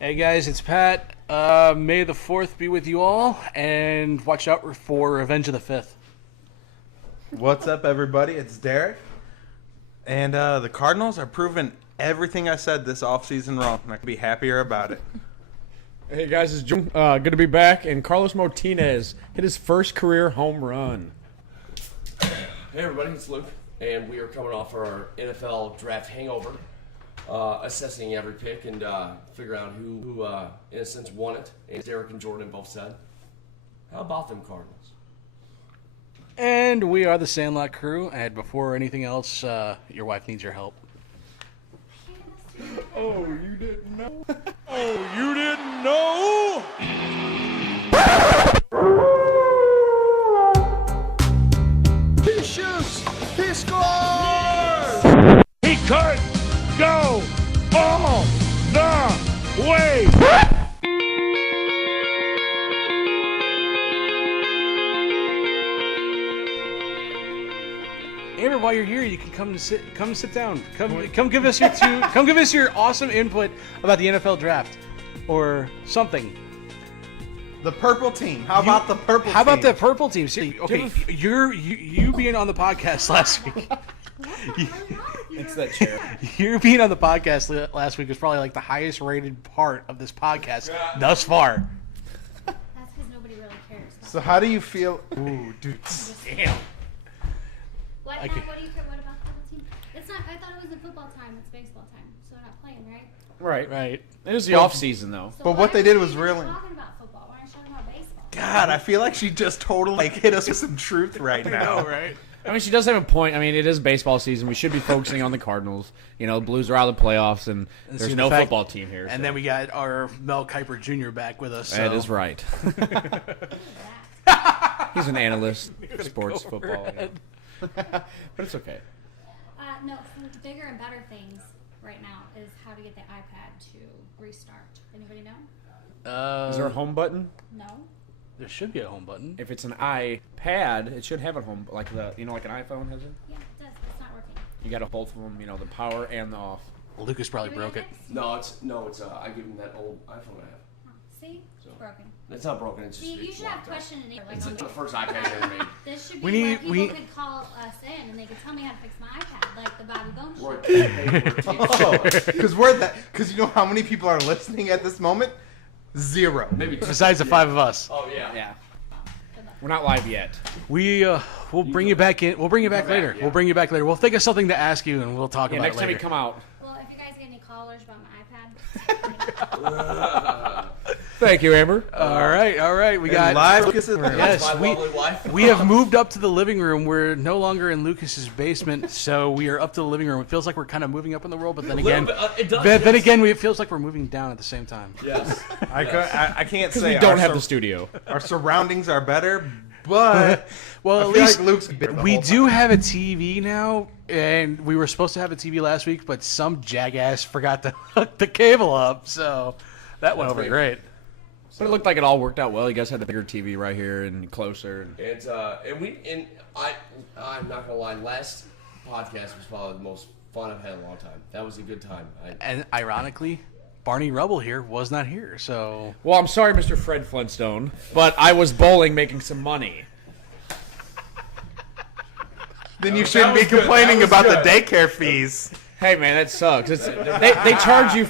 Hey guys, it's Pat. May the 4th be with you all, and watch out for Revenge of the 5th. What's up, everybody? It's Derek. And the Cardinals are proving everything I said this offseason wrong, and I could be happier about it. Hey guys, it's Joe. Good to be back. And Carlos Martinez hit his first career home run. Hey everybody, it's Luke, and we are coming off our NFL draft hangover, assessing every pick and figure out who in a sense won it. And Derek and Jordan both said, how about them Cardinals? And we are the Sandlot Crew, and before anything else, your wife needs your help. Oh, you didn't know? Oh, you didn't know? He shoots! He scores! He could go all the way. Amber, while you're here, you can come sit down. Come give us your awesome input about the NFL draft or something. The purple team. How about the purple team? How about the purple team? Seriously, okay, you being on the podcast last week. It's that chair. You being on the podcast last week was probably like the highest rated part of this podcast thus far. That's because nobody really cares. So how do you feel? Ooh, dude. Damn. What, I Matt, can- what do you care? What about the team? It's not. I thought it was a football time. It's baseball time, so they're not playing, right? Right. It is the off season though. So But why what they are did we was even really- talking about football. Why aren't you talking about baseball? God, I feel like she just totally hit us with some truth right now. right? I mean, she does have a point. I mean, it is baseball season. We should be focusing on the Cardinals. You know, the Blues are out of the playoffs, and there's see, no the fact- football team here. And then we got our Mel Kiper Jr. back with us. So. That is right. Who is that? He's an analyst, sports football. But it's okay. No, some bigger and better things right now is how to get the iPad to restart. Anybody know? Is there a home button? No. There should be a home button. If it's an iPad, it should have a home, like like an iPhone has it. Yeah, it does. It's not working. You got to both of them, the power and the off. Lucas probably Give me broke a it. next. No, it's I give him that old iPhone I have. Huh. See? So- It's broken. It's not broken, it's just See, you it's should have locked up. question and answer. Like It's on the the, first iPad I ever made. this should be We need- where we- people could call us in and they could tell me how to fix my iPad, like the Bobby Bones Or show. Because you know how many people are listening at this moment? Zero. maybe two. Besides the five of us, Oh yeah. Yeah. We're not live yet. we'll bring you back in. We'll bring you back Come back, later. yeah. We'll bring you back later. We'll think of something to ask you, and we'll talk Yeah, about next it time later. you come out. Well, if you guys get any callers about my iPad, Thank you, Amber. All right. We got live Lucas's room. Yes, My lovely wife. we have moved up to the living room. We're no longer in Lucas's basement, so we are up to the living room. It feels like we're kind of moving up in the world, but then again, It does, then yes. again, it feels like we're moving down at the same time. Yes. I can't Because say we don't our have the studio. our surroundings are better, but Well, I at feel least like Luke's been the we whole do time. have a TV now, and we were supposed to have a TV last week, but some jackass forgot to hook the cable up, so that went over That's great. But it looked like it all worked out well. You guys had the bigger TV right here and closer. I'm not gonna lie, last podcast was probably the most fun I've had in a long time. That was a good time. And ironically, Barney Rubble here was not here, so Well, I'm sorry, Mr. Fred Flintstone, but I was bowling making some money. Then you shouldn't be complaining about the daycare fees. Hey, man, that sucks. They charge you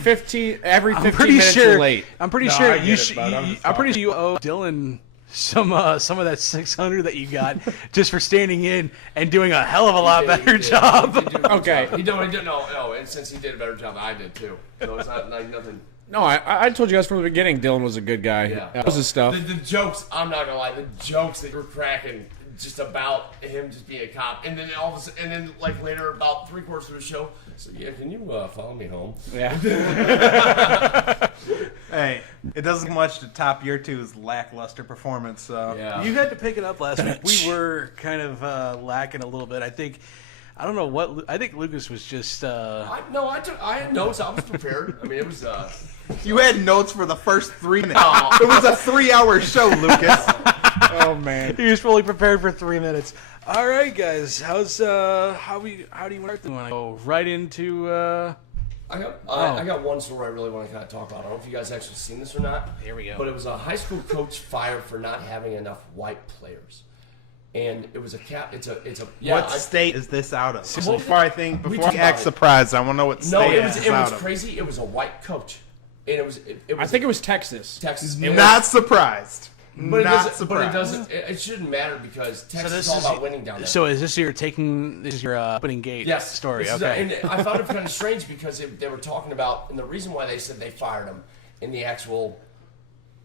every 15 minutes sure. you're late. I'm pretty No, sure I get you. it, bud. I'm just I'm pretty sure you owe Dylan some of that 600 that you got just for standing in and doing a hell of a lot better job. Okay. He did no, and since he did a better job, I did too. So it's not like nothing. No, I told you guys from the beginning Dylan was a good guy. Yeah. That was his stuff. The jokes, I'm not gonna lie, the jokes that you were cracking just about him just being a cop, and then all of a sudden, and then like later, about 3/4 of the show, so yeah, can you follow me home? Yeah. Hey, it doesn't much to top year two's lackluster performance. So Yeah. You had to pick it up last week. We were kind of lacking a little bit. I think Lucas was just. I had notes. I was prepared. I mean, it was. you had notes for the first 3 minutes. It was a 3-hour show, Lucas. Oh, man. He was fully prepared for 3 minutes. All right, guys. How do you want to go right into I got one story I really want to kind of talk about. I don't know if you guys actually seen this or not. Here we go. But it was a high school coach fired for not having enough white players, and it was a cap. It's a. What state is this out of? Well, Before I act surprised, I want to know what state it was out of. crazy. It was a white coach, and it was. I think it was Texas. Texas. Not surprised. But Not it surprised. doesn't. It shouldn't matter because Texas is all about winning down there. So is this your opening gate story? Okay. And I found it kind of strange because they were talking about, and the reason why they said they fired him in the actual,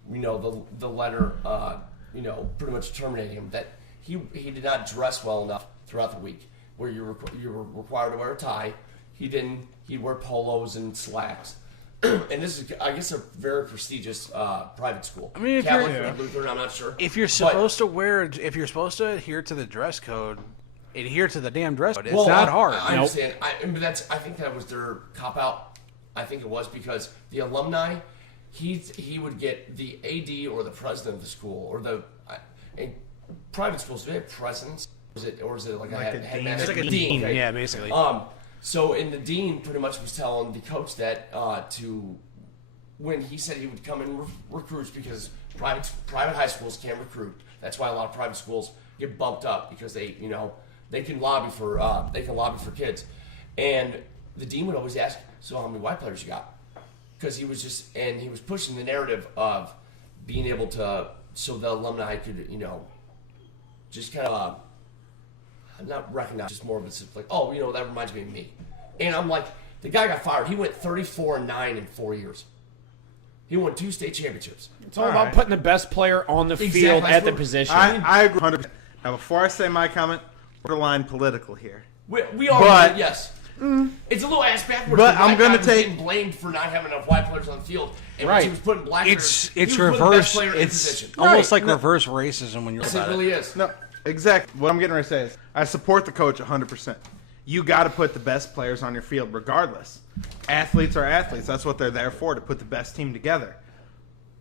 the letter, pretty much terminating him, that he did not dress well enough throughout the week, where you were required to wear a tie. He didn't. He'd wear polos and slacks. And this is, I guess, a very prestigious private school. I mean, if Catholic you're or Lutheran, I'm not sure. If you're supposed to adhere to the dress code, adhere to the damn dress code. It's not hard. I understand. I think that was their cop out. I think it was because the alumni, he would get the AD or the president of the school or in private schools. Do they have presidents? Or is it like a headmaster? It's like a dean. Okay. Yeah, basically. So, and the dean pretty much was telling the coach that when he said he would come and recruit because private high schools can't recruit. That's why a lot of private schools get bumped up because they can lobby for kids. And the dean would always ask, so how many white players you got? Because he was pushing the narrative of being able to, so the alumni could, just kind of. I'm not recognized, just more of it's like, that reminds me of me. And I'm like, the guy got fired. He went 34-9 in 4 years. He won 2 state championships. It's all about putting the best player on the field at the position. I agree 100%. Now, before I say my comment, borderline political here. We are, yes. It's a little ass backwards. But I'm going to take getting blamed for not having enough white players on the field, and when he was putting black players. It's he was reverse. The best player in It's position. almost like reverse racism when you're about It really is. No, exactly. What I'm getting ready to say is I support the coach 100%. You got to put the best players on your field regardless. Athletes are athletes. That's what they're there for, to put the best team together.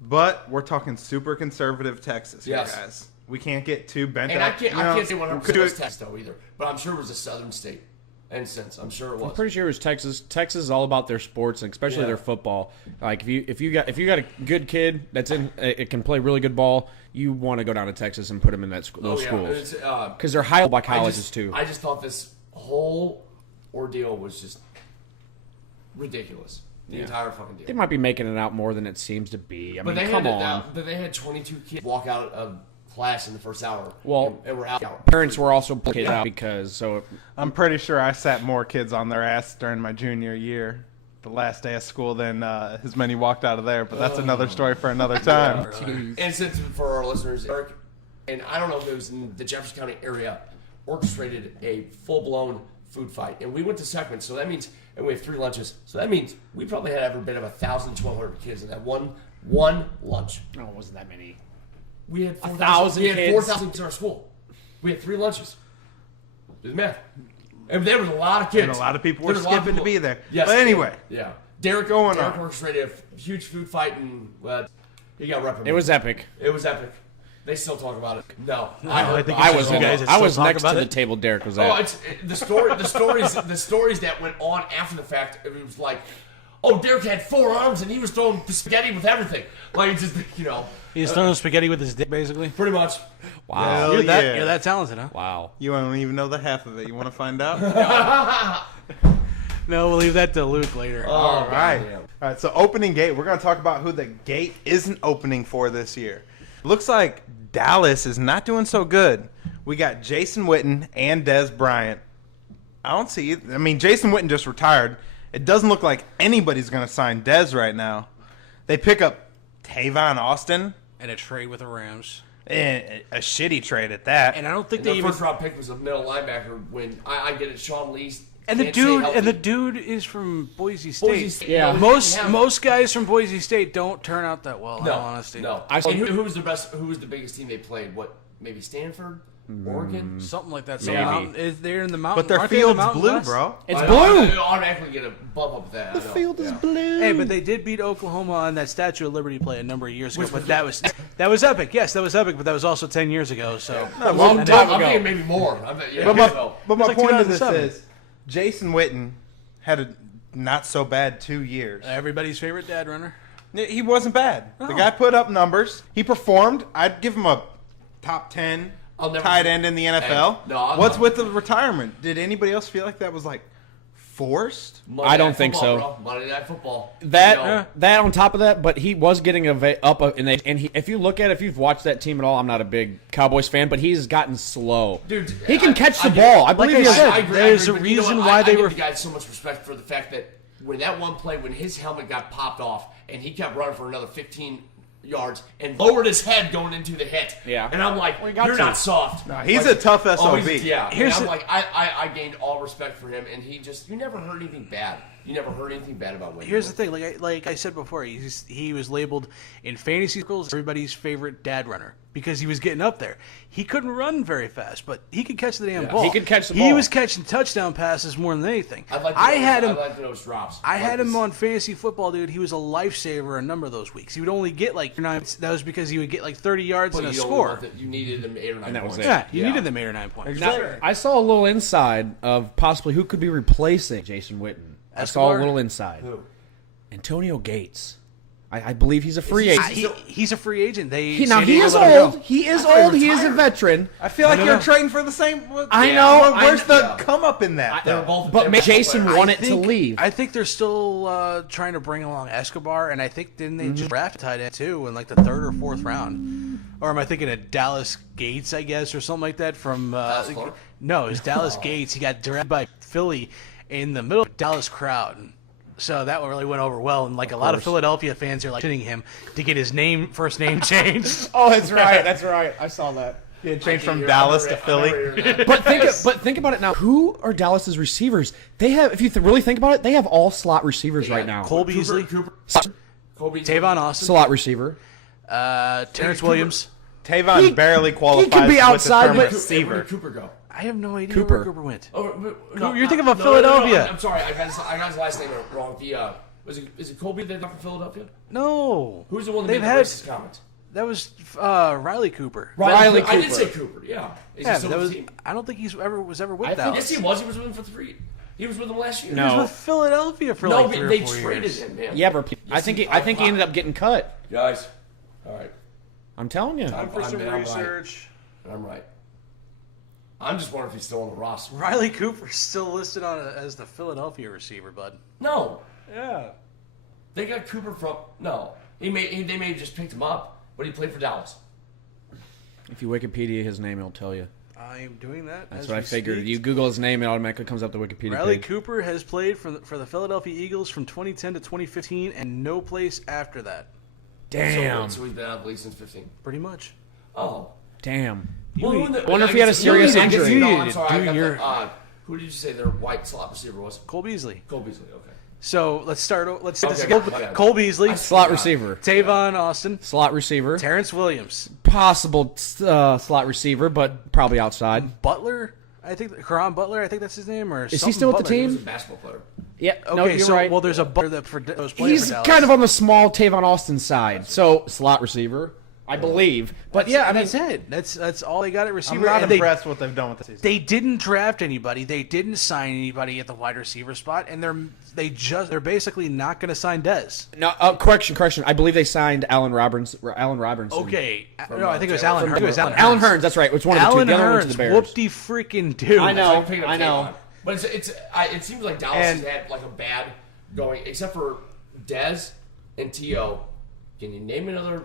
But we're talking super conservative Texas here, guys. We can't get too bent and up. I can't say 100% it was Texas, though, either. But I'm sure it was a southern state. In sense, I'm sure it was. I'm pretty sure it was Texas. Texas is all about their sports, and especially their football. Like if you got a good kid that's it can play really good ball, you want to go down to Texas and put him in those schools because they're high by colleges too. I just thought this whole ordeal was just ridiculous. The entire fucking deal. They might be making it out more than it seems to be. I mean, come on. But they had 22 kids walk out of class in the first hour. Well, and we're out. Parents were also kids out because I'm pretty sure I sat more kids on their ass during my junior year, the last day of school, than as many walked out of there. But that's another story for another time. And since for our listeners, Eric, and I don't know if it was in the Jefferson County area, orchestrated a full-blown food fight, and we went to segment, so that means, and we have 3 lunches, so that means we probably had every bit of 1,000, 1,200 kids in that one lunch. no, it wasn't that many. We had 1,000 We had kids? 4,000 kids in our school. We had 3 lunches. Do the math. And there was a lot of kids. And a lot of people were skipping to be there. Yes. But anyway. Yeah. Derek orchestrated a huge food fight, and he got reprimanded. It was epic. It was epic. They still talk about it. No, I think I was next to the table Derek was at. Oh, the stories that went on after the fact. It was like, Derek had 4 arms and he was throwing spaghetti with everything. Like, just he's throwing spaghetti with his dick, basically. Pretty much. Wow. You're that talented, huh? Wow. You don't even know the half of it. You want to find out? No, we'll leave that to Luke later. All right. All right, so opening gate. We're going to talk about who the gate isn't opening for this year. Looks like Dallas is not doing so good. We got Jason Witten and Des Bryant. I don't see it. I mean, Jason Witten just retired. It doesn't look like anybody's going to sign Des right now. They pick up Tavon Austin. And a trade with the Rams. And a shitty trade at that. And I don't think the they even... first round pick was a middle linebacker when I get it, Sean Lee's. And the dude is from Boise State. Yeah. Most guys from Boise State don't turn out that well, in all honesty. No. And who was the best? Who was the biggest team they played? What? Maybe Stanford, Oregon, something like that. They're in the mountain. But their field's blue, bro. It's blue. I automatically get a bump up that. The field is blue. Hey, but they did beat Oklahoma on that Statue of Liberty play a number of years ago. But that was epic. Yes, that was epic. But that was also 10 years ago. So a long time ago. I'm thinking maybe more. But my like point of this 2007. is, Jason Witten had a not so bad 2 years. Everybody's favorite dad runner. He wasn't bad. Oh. The guy put up numbers. He performed. I'd give him a top 10 tight end in the NFL. What's with the retirement? Did anybody else feel like that was like forced? I don't think so. Bro. Monday Night Football. That on top of that, but he was getting if you look at it, if you've watched that team at all, I'm not a big Cowboys fan, but he's gotten slow. Dude, he can catch the ball. I believe he is. There's a reason why they were. I give the guy so much respect for the fact that when that one play, when his helmet got popped off and he kept running for another 15 yards and lowered his head going into the hit. Yeah. And I'm like, you're not soft. No, he's a tough SOB. Yeah. I'm like, I gained all respect for him, and you never heard anything bad. You never heard anything bad about Wayne. Here's the thing, like I said before, he was labeled in fantasy circles everybody's favorite dad runner because he was getting up there. He couldn't run very fast, but he could catch the damn ball. He could catch the ball. He was catching touchdown passes more than anything. I'd like those drops. I had him on fantasy football, dude. He was a lifesaver a number of those weeks. He would only get like 9. That was because he would get like 30 yards and a score. You needed them 8 or 9 points. Yeah, you needed them 8 or 9 points. Now, I saw a little inside of possibly who could be replacing Jason Witten. I saw a little inside. Who? Antonio Gates. I believe he's a free agent. He's a free agent. He is old. He is old. He is a veteran. I feel like you're trading for the same. I know. Where's the come up in that? But Jason wanted to leave. I think they're still trying to bring along Escobar, and I think didn't they just draft a tight end too in like the 3rd or 4th round? Or am I thinking of Dallas Gates, I guess, or something like that from? No, it's Dallas Gates. He got drafted by Philly in the middle of the Dallas crowd. So that really went over well, and like a lot of Philadelphia fans are like shitting him to get his first name changed. Oh, that's right. That's right. I saw that. He changed from Dallas to Philly. But think about it now. Who are Dallas's receivers? They have, if you really think about it, they have all slot receivers right now. Cole Beasley, Tavon Austin, slot receiver. Terrence Williams. Tavon barely qualifies. He could be outside, with the term but receiver. Where did Cooper go? I have no idea Cooper. where Cooper went. You're thinking of Philadelphia. I'm sorry, I got his last name wrong. Is it Colby that got from Philadelphia? No. Who's the one that made the racist comments? That was Riley Cooper. Riley Cooper. I did say Cooper. Yeah. Is he still with the team? I don't think he was ever with Dallas. Yes, he was. He was with him for 3. He was with them last year. He was with Philadelphia for like 3 or 4 years. They traded him, man. Yeah, but I think he ended up getting cut. Guys, all right. I'm telling you. Time for some research. I'm right. I'm just wondering if he's still on the roster. Riley Cooper's still listed on as the Philadelphia receiver, bud. No. Yeah. They got Cooper from... No. They may have just picked him up, but he played for Dallas. If you Wikipedia his name, it'll tell you. I am doing that. That's what I figured. You Google his name, it automatically comes up the Wikipedia Riley page. Cooper has played for the Philadelphia Eagles from 2010 to 2015 and no place after that. Damn. So he's been out of the league since 15. Pretty much. Oh. Damn. I wonder if he had a serious injury. No, I'm sorry. Who did you say their white slot receiver was? Cole Beasley. Cole Beasley, okay. So let's take this Okay, again. okay. Cole Beasley. Slot receiver. Tavon Austin. Slot receiver. Terrence Williams. Possible slot receiver, but probably outside. Butler. I think Karan Butler. I think that's his name. Or is he still with the He was team? a basketball player. Yeah. Okay, no, you're right. Well, there's a Butler that was playing He's for Dallas. kind of on the small Tavon Austin side. So slot receiver, I believe. But yeah, I mean, that's it. That's all they got at receiver. I'm not And impressed what they've done with the season. They didn't draft anybody. They didn't sign anybody at the wide receiver spot, and they're basically not going to sign Dez. No, correction. I believe they signed Allen Robinson. Okay, no, I think it was Allen Hearns. Allen Hearns. That's right. Which one of the two? The other one went to the Bears. Whoop-de freaking do. I know. I know. But it seems like Dallas has had like a bad going, except for Dez and T.O. Can you name another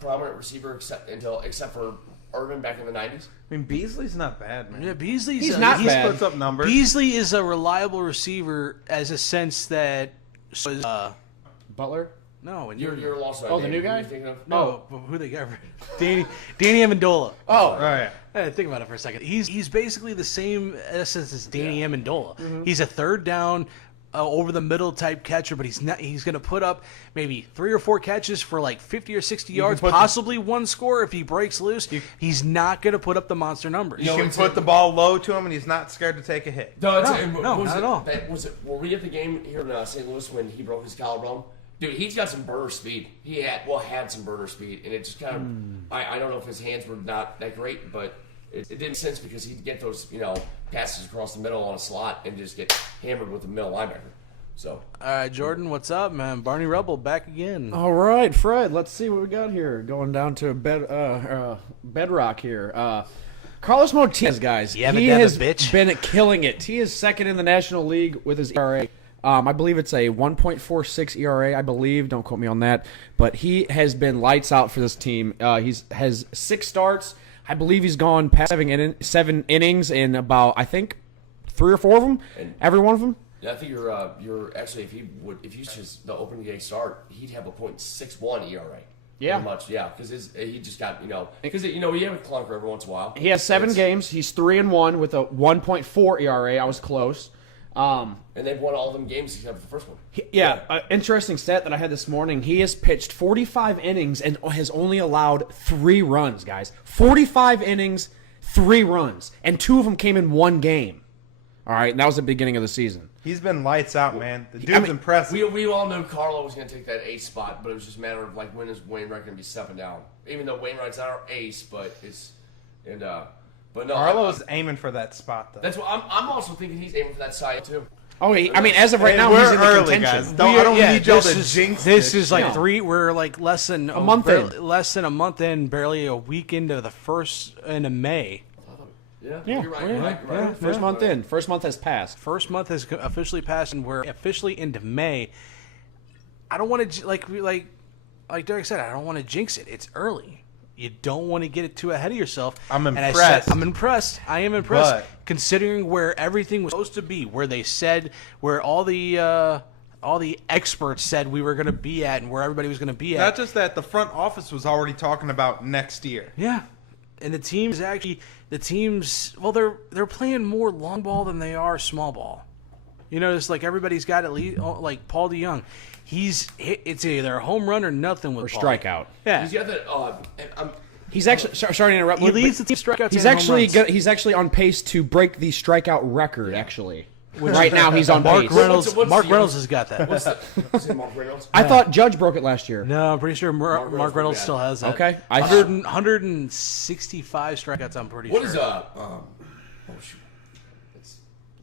prominent receiver except for Irvin back in the 90s? I mean, Beasley's not bad, man. Yeah, Beasley's He's not He bad. puts up numbers. Beasley is a reliable receiver as a sense that Butler. no, and You're lost on Oh, the new Who are guy? you thinking of? no, but who they got? Danny Amendola. Oh, Right. Think about it for a second. He's basically the same essence as Danny Amendola. He's a third down, over the middle type catcher, but he's not. He's going to put up maybe 3 or 4 catches for like 50 or 60 yards, possibly one score if he breaks loose. He's not going to put up the monster numbers. You can put the ball low to him, and he's not scared to take a hit. No, not at all. Were we at the game here in St. Louis when he broke his collarbone? Dude, he's got some burner speed. He had some burner speed, and it just kind of. I don't know if his hands were not that great, but it didn't make sense because he'd get those passes across the middle on a slot and just get hammered with the middle linebacker. So. All right, Jordan, what's up, man? Barney Rubble back again. All right, Fred. Let's see what we got here. Going down to bedrock here. Carlos Martinez, guys. He has been killing it. He is second in the National League with his ERA. I believe it's a 1.46 ERA, I believe. Don't quote me on that. But he has been lights out for this team. He has 6 starts. I believe he's gone past 7 innings in about, I think, 3 or 4 of them. Every one of them. Yeah, I think you're actually if you just the opening day start, he'd have a .61 ERA. Yeah, pretty much. Yeah, because he just got because he have a clunker every once in a while. He has 7 games. He's 3-1 with a 1.4 ERA. I was close. And they've won all of them games except for the first one. Interesting stat that I had this morning. He has pitched 45 innings and has only allowed 3 runs, guys. 45 innings, 3 runs, and 2 of them came in 1 game. All right, and that was the beginning of the season. He's been lights out, man. The dude's impressive. We all knew Carlo was going to take that ace spot, but it was just a matter of when is Wainwright going to be stepping down? Even though Wainwright's not our ace, but but no, Carlo's aiming for that spot though. That's what I'm also thinking. He's aiming for that side too. As of right now, he's in the early, contention. guys. I don't need y'all to jinx this. Is like 3. We're like less than a month in, barely a week into the first into May. Yeah. You're right. First month in. First month has passed. First month has officially passed, and we're officially into May. I don't want to like Derek said. I don't want to jinx it. It's early. You don't want to get it too ahead of yourself. I'm impressed. I'm impressed. I am impressed, But considering where everything was supposed to be, where they said, where all the experts said we were going to be at, and where everybody was going to be at. Not just that, the front office was already talking about next year. Yeah. And the teams, well, they're playing more long ball than they are small ball. You know, it's like everybody's got at least, like Paul DeYoung. It's either a home run or nothing with or Paul. Strikeout. Yeah. He's got that. He's actually sorry to interrupt. He leads the team strikeouts. He's actually on pace to break the strikeout record. Actually, right now he's on Mark pace. Reynolds. Mark Reynolds has got that. What's it, Mark Reynolds? I thought Judge broke it last year. No, I'm pretty sure Mark Reynolds still has that. Okay, 165 strikeouts. I'm pretty sure. What is oh shoot!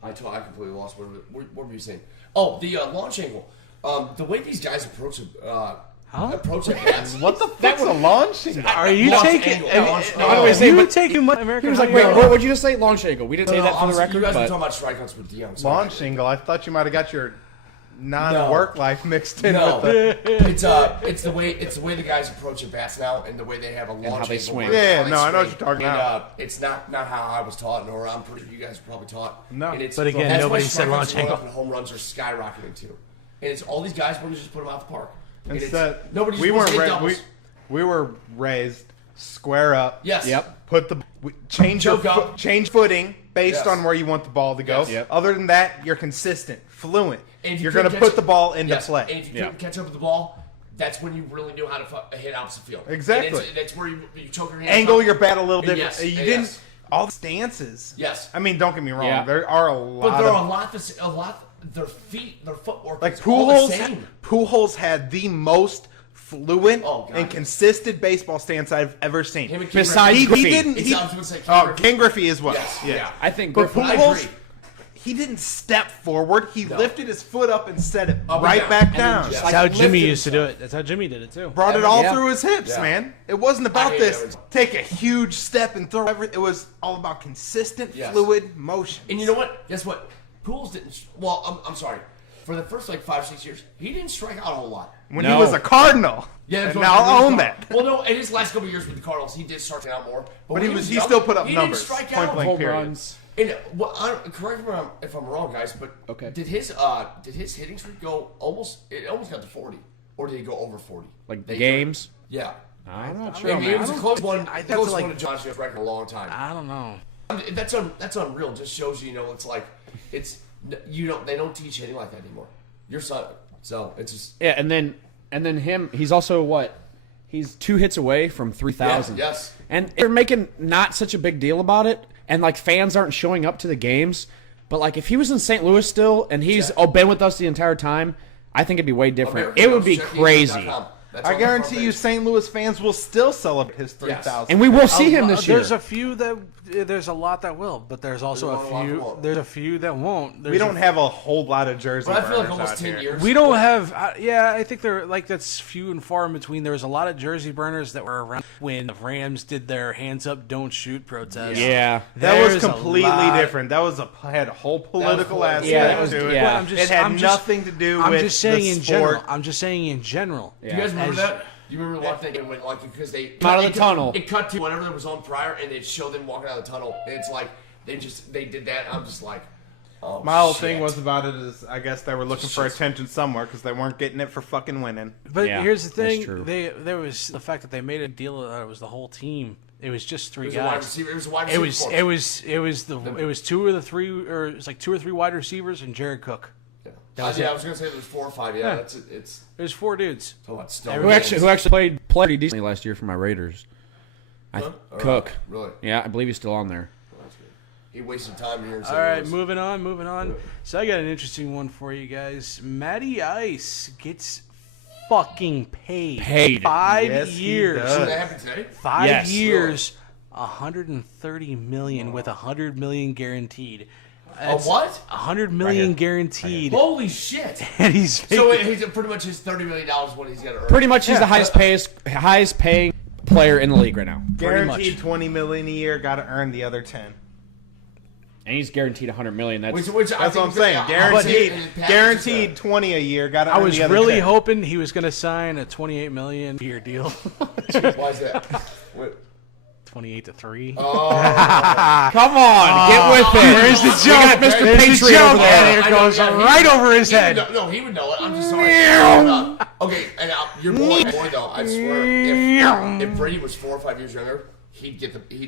I completely lost. What were you saying? Oh, the launch angle. The way these guys approach it bats. What the fuck's a launching? Are you taking? Taking much American? He was like, "Wait, what would you just say? Launch angle." We didn't say that for the record. You guys but... were talking about strikeouts with DeYoung. Launch angle. I thought you might have got your non-work life mixed in with the. It's the way the guys approach at bats now, and the way they have a launch how they angle. swing. Yeah, no, I know what you're talking about. It's not how I was taught, nor I'm pretty sure you guys were probably taught. No, but again, that's nobody why said launch angle. And home runs are skyrocketing too, and it's all these guys want to just put them out the park. We were raised square up. Yes. Yep. Change footing based on where you want the ball to go. Yes. Yep. Other than that, you're consistent, fluent. You're going to put the ball into play. And if you couldn't catch up with the ball, that's when you really knew how to hit opposite field. Exactly. And that's where you choke your hands. Angle your bat a little different. Yes. You didn't. All the stances. Yes. I mean, don't get me wrong. Yeah. There are a lot. But there are a lot. Their feet, their footwork. Like is all the same. Pujols had the most fluent and consistent baseball stance I've ever seen. Besides Griffey. He didn't. Ken Griffey as well. Yes. Yeah. I think But Griffey. Pujols, he didn't step forward. He lifted his foot up and set it Up and right down. back And down. then just That's how Jimmy used to do it. That's how Jimmy did it too. Brought it all through his hips, Yeah. man. It wasn't about I hate this. it. Take a huge step and throw everything. It was all about consistent, fluid motion. And you know what? Guess what? Pujols didn't. Well, I'm sorry. For the first 5-6 years, he didn't strike out a whole lot. When he was a Cardinal. Yeah, and now I'll own that. Well, no, in his last couple of years with the Cardinals, he did strike out more. But when he young, still put up he numbers. Didn't strike Point out. blank home period. runs. And correct me if I'm wrong, guys, but did his hitting streak go almost? It almost got to 40, or did he go over 40? Like the games? Yeah. I'm not sure. It was a close one. I think Close it's like- one to John Smith's record in a long time. I don't know. That's unreal. Just shows you, it's like they don't teach hitting like that anymore. Your son, so it's just and then him. He's also what? He's 2 hits away from 3,000. Yes. And they're making not such a big deal about it, and fans aren't showing up to the games. But if he was in St. Louis still, and he's been with us the entire time, I think it'd be way different. It would be crazy. I guarantee you St. Louis fans will still celebrate his 3,000. And we will see him this year. There's a lot that will, but there's also a few that won't. We don't have a whole lot of jersey but I feel like burners almost out 10 here. years. We don't have. I think they're like that's few and far in between. There was a lot of jersey burners that were around when the Rams did their hands up, don't shoot protest. Yeah. That was There's a completely lot- different. That was had a whole political aspect to it. yeah. It had nothing to do with just saying the in sport. general. I'm just saying in general. Do you guys remember that? You remember one thing when because they out of the tunnel. It cut to whatever that was on prior, and they'd show them walking out of the tunnel, and it's like they did that. I'm just like, oh. My whole shit. thing was about it is I guess they were looking for attention somewhere because they weren't getting it for fucking winning. But Yeah, here's the that's thing: true. there was the fact that they made a deal that it was the whole team. It was just three It was a wide guys. receiver. It was a wide It receiver. was two of the three, or it was like 2 or 3 wide receivers and Jared Cook. I was gonna say there was 4 or 5. Yeah, that's it. It's There's 4 dudes. Who actually played pretty decently last year for my Raiders. Cook. Really? Yeah, I believe he's still on there. He wasted time here. In All right, moving on. So I got an interesting one for you guys. Matty Ice gets fucking paid. 5 Yes, he years. does. Did that happen today? 5 Yes. years, $130 million with $100 million guaranteed. A what? $100 million guaranteed, Holy shit! and he's So he's pretty much his $30 million is what he's got to earn. Pretty much he's the highest paying player in the league right now. Guaranteed $20 million a year. Got to earn the other 10. And he's guaranteed $100 million. Which That's I what I'm think saying. Guaranteed 20 a year. Got to I earn was the other really 10. hoping he was going to sign a $28 million year deal. Why is that? What? 28 to 3. Come on, get with it. There's the We joke. got Mr. There's the Patriot joke. over there. And it goes right over his head. No, he would know it. I'm just sorry. Okay, and your boy though, I swear, if Brady was 4 or 5 years younger, he'd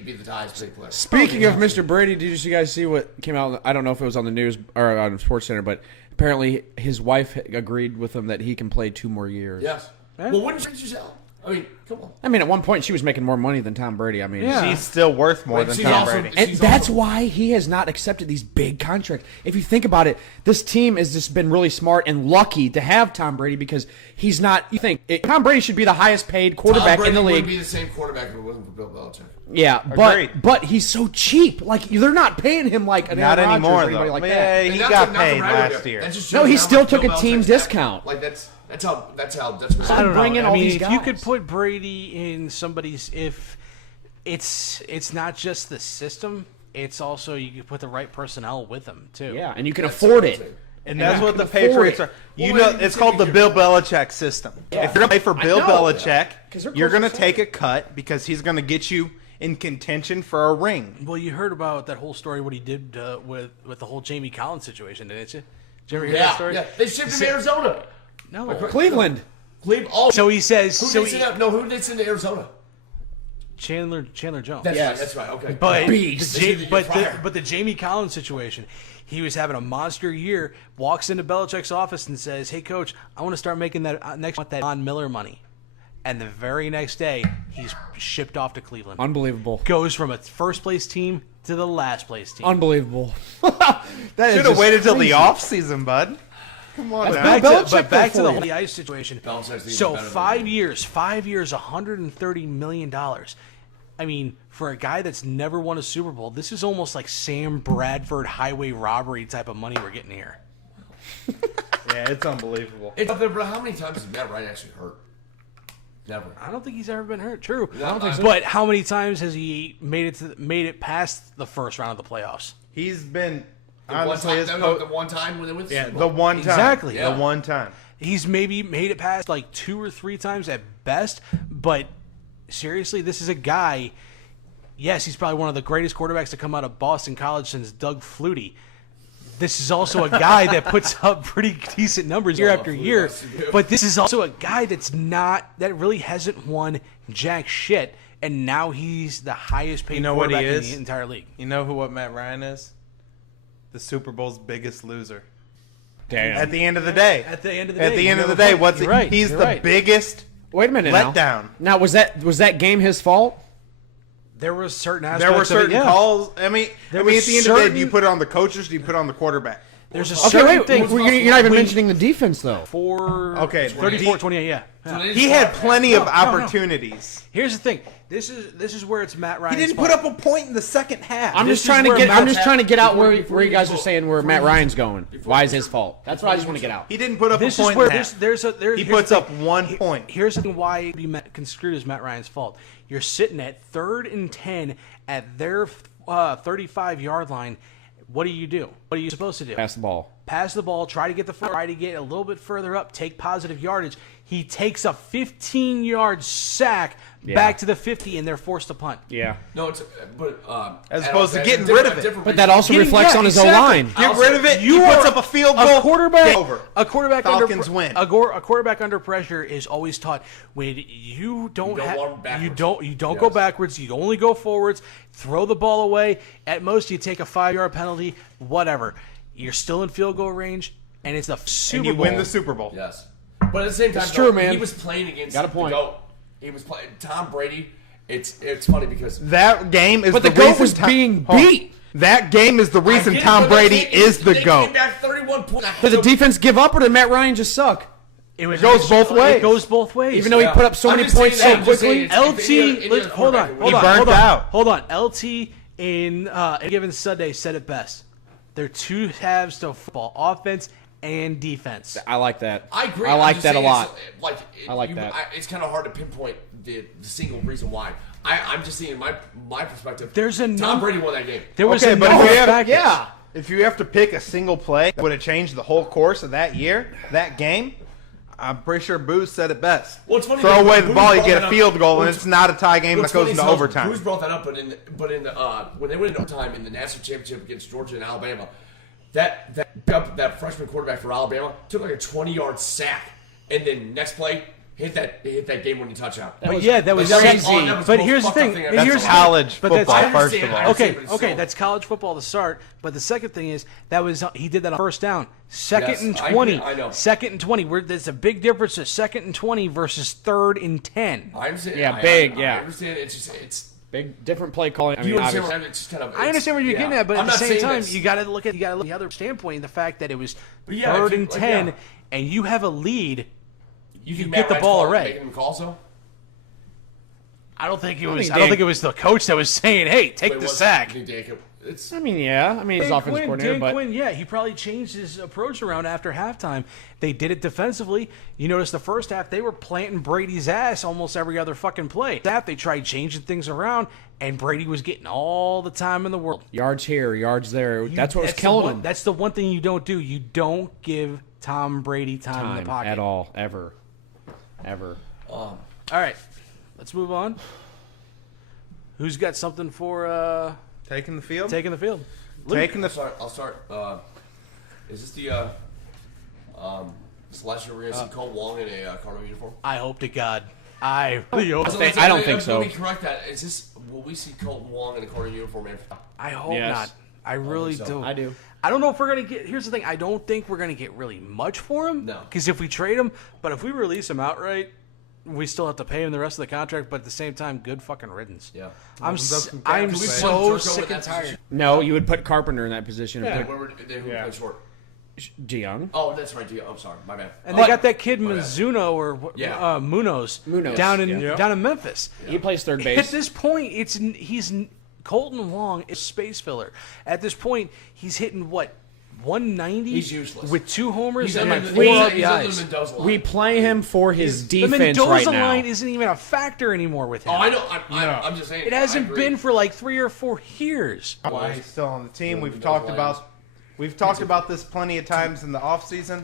be the highest paid player. Speaking of Mr. Brady, did you guys see what came out? I don't know if it was on the news or on SportsCenter, but apparently his wife agreed with him that he can play 2 more years. Yes. Well, wouldn't you sell? I mean, come on. I mean, at one point she was making more money than Tom Brady. I mean, She's still worth more than she's Tom also- Brady. and she's that's also- why he has not accepted these big contracts. If you think about it, this team has just been really smart and lucky to have Tom Brady because he's not. You think Tom Brady should be the highest paid quarterback Tom Brady in the league? would be the same quarterback if it wasn't for Bill Belichick. Yeah, Agreed. but he's so cheap. Like they're not paying him like an Not Aaron Rodgers anymore, or anybody though. like Yeah, that. he And not got to- not to paid brag last about it. year. That just No, shows he how still much took Bill a team Belichick's discount. Like that's how I don't bring in know. all I mean, these if you guys. could put Brady in somebody's, if it's not just the system, it's also you could put the right personnel with them too. Yeah, and you can afford it. And that's you what the can afford Patriots it. are. You Well, know, wait, it's called the Bill Belichick system. If you're going to play for Bill know. Belichick, 'Cause they're you're close going to to take a cut because he's going to get you in contention for a ring. Well, you heard about that whole story, what he did with the whole Jamie Collins situation, didn't you? Did you ever hear that Yeah, story? yeah. They shipped him to Arizona. No. Cleveland. Cleveland. Oh, So he says. who So did they send out? No, who did they send to Arizona? Chandler Jones. That's Yes. right. That's right. Okay. But Beast. the Jamie Collins situation, he was having a monster year. Walks into Belichick's office and says, "Hey, coach, I want to start making that next month that Von Miller money." And the very next day, he's shipped off to Cleveland. Unbelievable. Goes from a first place team to the last place team. Unbelievable. Should have waited till the off season, bud. Come on now. Back Belichick to, but back to for the you. whole ice situation. Belichick's even So better than 5 years, $130 million. I mean, for a guy that's never won a Super Bowl, this is almost like Sam Bradford highway robbery type of money we're getting here. Yeah, it's unbelievable. It's up there, bro. How many times has Matt Ryan actually hurt? Never. I don't think he's ever been hurt. True. I don't think so. But how many times has he made it past the first round of the playoffs? He's been The one honestly time, his the one time when they went to yeah, Super the Bowl. one time. Exactly. The Yeah. one time. He's maybe made it past like 2 or 3 times at best, but seriously, this is a guy. Yes, he's probably one of the greatest quarterbacks to come out of Boston College since Doug Flutie. This is also a guy that puts up pretty decent numbers year after year, but this is also a guy that really hasn't won jack shit, and now he's the highest paid You know what he quarterback in is? the entire league. You know what Matt Ryan is? The Super Bowl's biggest loser. Damn. At the end of the day. At the end of the At day, the you end of the never day, play- what's you're it? right, He's you're the right. biggest Wait a minute letdown. Now was that game his fault? There were certain aspects There were of it, certain yeah. calls. I mean, There at the was end of the day, do you certain- put it on the coaches? Do you put it on the quarterback? There's a Okay, certain wait. thing. You're not even mentioning the defense though. 34, 28, yeah. He had plenty of opportunities. Here's the thing. This is where it's Matt Ryan's He didn't fault. put up a point in the second half. I'm just trying to get out where you guys are saying where Matt Ryan's going. Why is his fault? That's what I just want to get out. He didn't put up This a is point where in half. He here's puts the up thing. 1 point. Here's the thing why it be construed as Matt Ryan's fault. You're sitting at 3rd and 10 at their 35-yard line. What do? What are you supposed to do? Pass the ball. Pass the ball, try to get a little bit further up, take positive yardage. He takes a 15-yard sack back to the 50, and they're forced to punt. Yeah. No, As opposed to getting rid of it. But that also reflects on his O-line. Get rid of it. He puts up a field goal. A quarterback Falcons win. A quarterback under pressure is always taught when you don't go backwards. You only go forwards. Throw the ball away. At most, you take a 5-yard penalty. Whatever. You're still in field goal range, and it's the Super Bowl. And you win the Super Bowl. Yes. But at the same time, It's true, man. He was playing against Got a point. the GOAT. He was playing Tom Brady. It's funny because That game is But the reason GOAT was being beat. That game is the reason I get it, Tom but they Brady came- is the they GOAT. Came back 31 points. Did the defense give up or did Matt Ryan just suck? It goes both ways. It goes both ways. Even though he put up so I'm many just points saying so that, I'm just quickly. saying LT, hold on. burned out. LT in a given Sunday said it best. They're two halves to football, offense and defense. I like that. I agree. I I'm like just that a saying lot. I like that. It's kind of hard to pinpoint the single reason why. I'm just seeing my perspective. There's a Tom Brady won that game. There was Okay, a but number if you of have, factors. if you have to pick a single play that would have changed the whole course of that year, that game, I'm pretty sure Booze said it best. Well, it's funny Throw because away the Booze ball, you brought get that a up. field goal, Well, and it's not a tie game that What's goes funny into is overtime. Bruce brought that up, but in when they went into overtime in the national championship against Georgia and Alabama, that freshman quarterback for Alabama took like a 20-yard sack, and then next play hit that game-winning touchdown. But yeah, that was crazy. But here's the thing. That's Here's the college thing. But football, that's- first of I all. understand, but Okay, still. that's college football to start. But the second thing is he did that on first down, second Yes, and I 20, agree, I know. second and 20. There's a big difference to second and 20 versus 3rd and 10. I understand. Yeah, I understand. It's Big different play calling. I you mean, understand obviously. what it's just kind of. I understand where you're getting at, but I'm at the not same saying time, this. you got to look at the other standpoint, the fact that it was yeah, 3rd if you- and 10, yeah. and you have a lead. You can think get Matt the Ryan's ball calling- away. making them calls though? I don't think it I was. mean, I don't Dan- think it was the coach that was saying, "Hey, take Wait, the what's- sack." you think It's I mean, yeah. I mean, he's offensive coordinator, Dan but Quinn, yeah, he probably changed his approach around after halftime. They did it defensively. You notice the first half they were planting Brady's ass almost every other fucking play. That they tried changing things around, and Brady was getting all the time in the world. yards here, yards there. That's what was the killing one- him. That's the one thing you don't do. You don't give Tom Brady time in the Time pocket at all, ever. All right, let's move on. Who's got something for Taking the field? taking the field? Taking the I'll start. Is this the this last year we're gonna see Colt Wong in a Cardinal uniform? I hope to God. I really hope. I don't think so. Let me correct that. Is this? Will we see Colton Wong in a Cardinal uniform? I hope Yes. not. I really so. do. I do. I don't know if we're gonna get. Here's the thing. I don't think we're gonna get really much for him. No. Because if we trade him, but if we release him outright, we still have to pay him the rest of the contract. But at the same time, good fucking riddance. Yeah. I'm that's some I'm cap space. so Can we put sick Jerko in and that tired. position? No, you would put Carpenter in that position. Yeah. And Who played short? put DeYoung. Oh, that's right. I'm sorry. My bad. And they got that kid Mizuno or Yeah. Munoz, Munoz, down in yeah. down in Memphis. He plays third At base. this point, he's Colton Wong is space filler. At this point, he's hitting what 190. He's useless. with 2 homers He's and under like the 4 he's under RBIs. the Mendoza line. We play him for his The defense Mendoza right now. line isn't even a factor anymore with him. Oh, I know. I'm just saying. It I hasn't agree. been for like 3 or 4 years. why he's still on the team. Yeah, We've those talked lines. about this plenty of times in the offseason.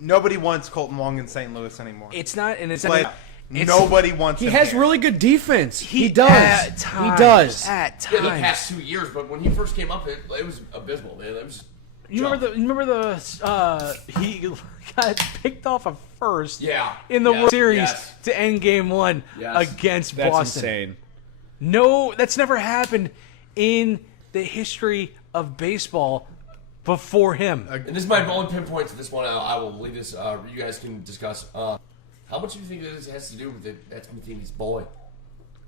Nobody wants Colton Wong in St. Louis anymore. It's not, and it's Like, it's- nobody wants He him has here. really good defense. He At does. times, He does. At Yeah, the times. past 2 years, but when he first came up, it was abysmal, man. It was. You remember the he got picked off of first Yeah. in the Yes, World Series yes. to end Game 1 Yes. against That's Boston. insane. No, that's never happened in the history of baseball before him. And this is my only pinpoint to this one. I will leave this. You guys can discuss. How much do you think this has to do with that Smithini's boy?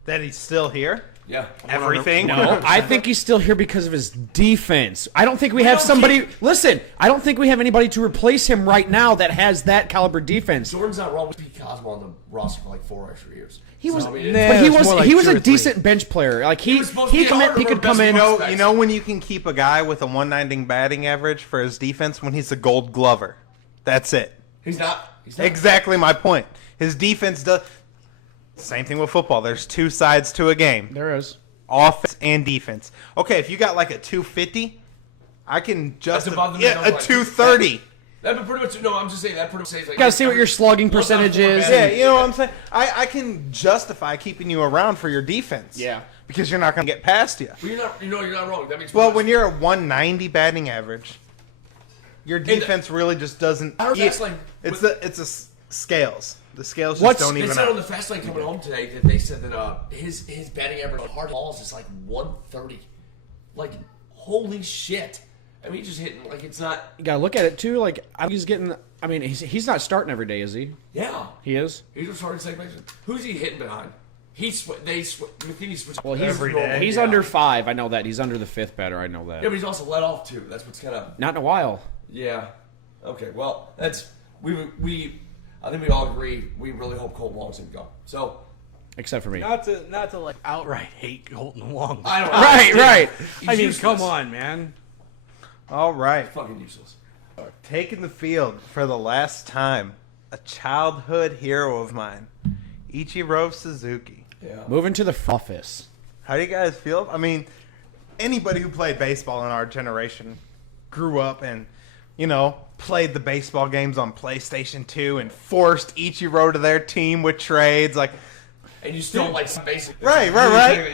That he's still here? Yeah. Everything? No, I think he's still here because of his defense. I don't think we have somebody. Listen, I don't think we have anybody to replace him right now that has that caliber defense. Jordan's not wrong with Pete Cosmo on the roster for like 4 extra years. He was, So, I mean, but he it was was more like he was 2 a or 3. decent bench player. Like he was supposed to be could come in. You know when you can keep a guy with a 190 batting average for his defense when he's a Gold Glover. That's it. He's not. Exactly my point. His defense does. Same thing with football. There's 2 sides to a game. There is. Offense and defense. Okay, if you got like a 250, I can just above the yeah, a middle, 230. That pretty much. No, I'm just saying that pretty much says like. You gotta see what your slugging percentage is. Yeah, you know what I'm saying? I can justify keeping you around for your defense. Yeah. Because you're not going to get past you. But you're not. You're not wrong. That means. Well, when you're a 190 batting average, your defense really just doesn't. I heard that's like. It's the scales. The scales just don't They even. said out. on the fast lane coming home today that they said that his batting average on hard balls is like 130. Like, holy shit! I mean, he's just hitting like it's not. You gotta look at it too. Like he's getting. I mean, he's not starting every day, is he? Yeah, He is. he's just starting second base. Who's he hitting behind? Matheny switched. Well, he's Every day. he's under 5. I know that. He's under the 5th batter. I know that. Yeah, but he's also let off too. That's what's kind of. Not in a while. Yeah. Okay. Well, that's we. I think we all agree. We really hope Colton Wong's gonna go. So. Except for me. Not to like outright hate Colton Wong. I don't. Right. He's I mean, useless. come on, man. All right. Fucking useless. Taking the field for the last time, a childhood hero of mine, Ichiro Suzuki. Yeah. Moving to the office. How do you guys feel? I mean, anybody who played baseball in our generation grew up and, played the baseball games on PlayStation 2 and forced Ichiro to their team with trades. Like, And you still like basic. Right.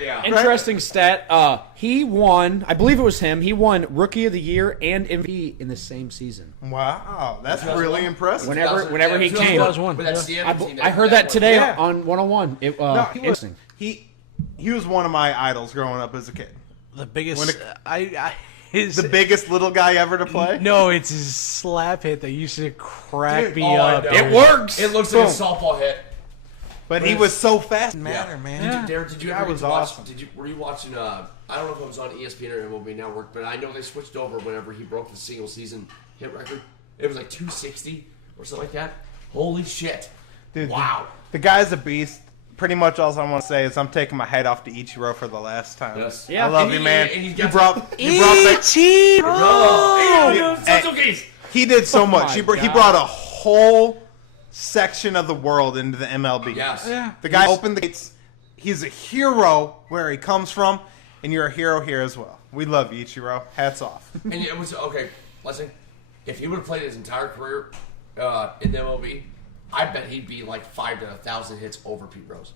Yeah. Interesting stat. He won. I believe it was him. He won Rookie of the Year and MVP in the same season. wow, that's 2001. really impressive. Whenever he came. 2001. But that's the team I heard that today Yeah. on 101. No, Interesting. he was one of my idols growing up as a kid. The biggest. When His The biggest little guy ever to play? No, it's his slap hit that used to crack Dude, me oh, I up. know. It works. It looks like a Boom. softball hit. But he was so fast. Yeah. Man. Derek, did you That ever was watch? awesome. Were you watching? I don't know if it was on ESPN or MLB Network, but I know they switched over whenever he broke the single season hit record. It was like 260 or something like that. Holy shit! Dude, Wow. The guy's a beast. Pretty much all I want to say is I'm taking my head off to Ichiro for the last time. Yes. Yeah. I love And you, he- man. and he's You got brought that. Hey, He did so much. my He God. brought a whole section of the world into the MLB. Yes. Yeah. The guy opened the gates. He's a hero where he comes from, and you're a hero here as well. We love you, Ichiro. Hats off. And it was okay. Listen, if he would have played his entire career in the MLB, I bet he'd be like 5 to 1,000 hits over Pete Rose.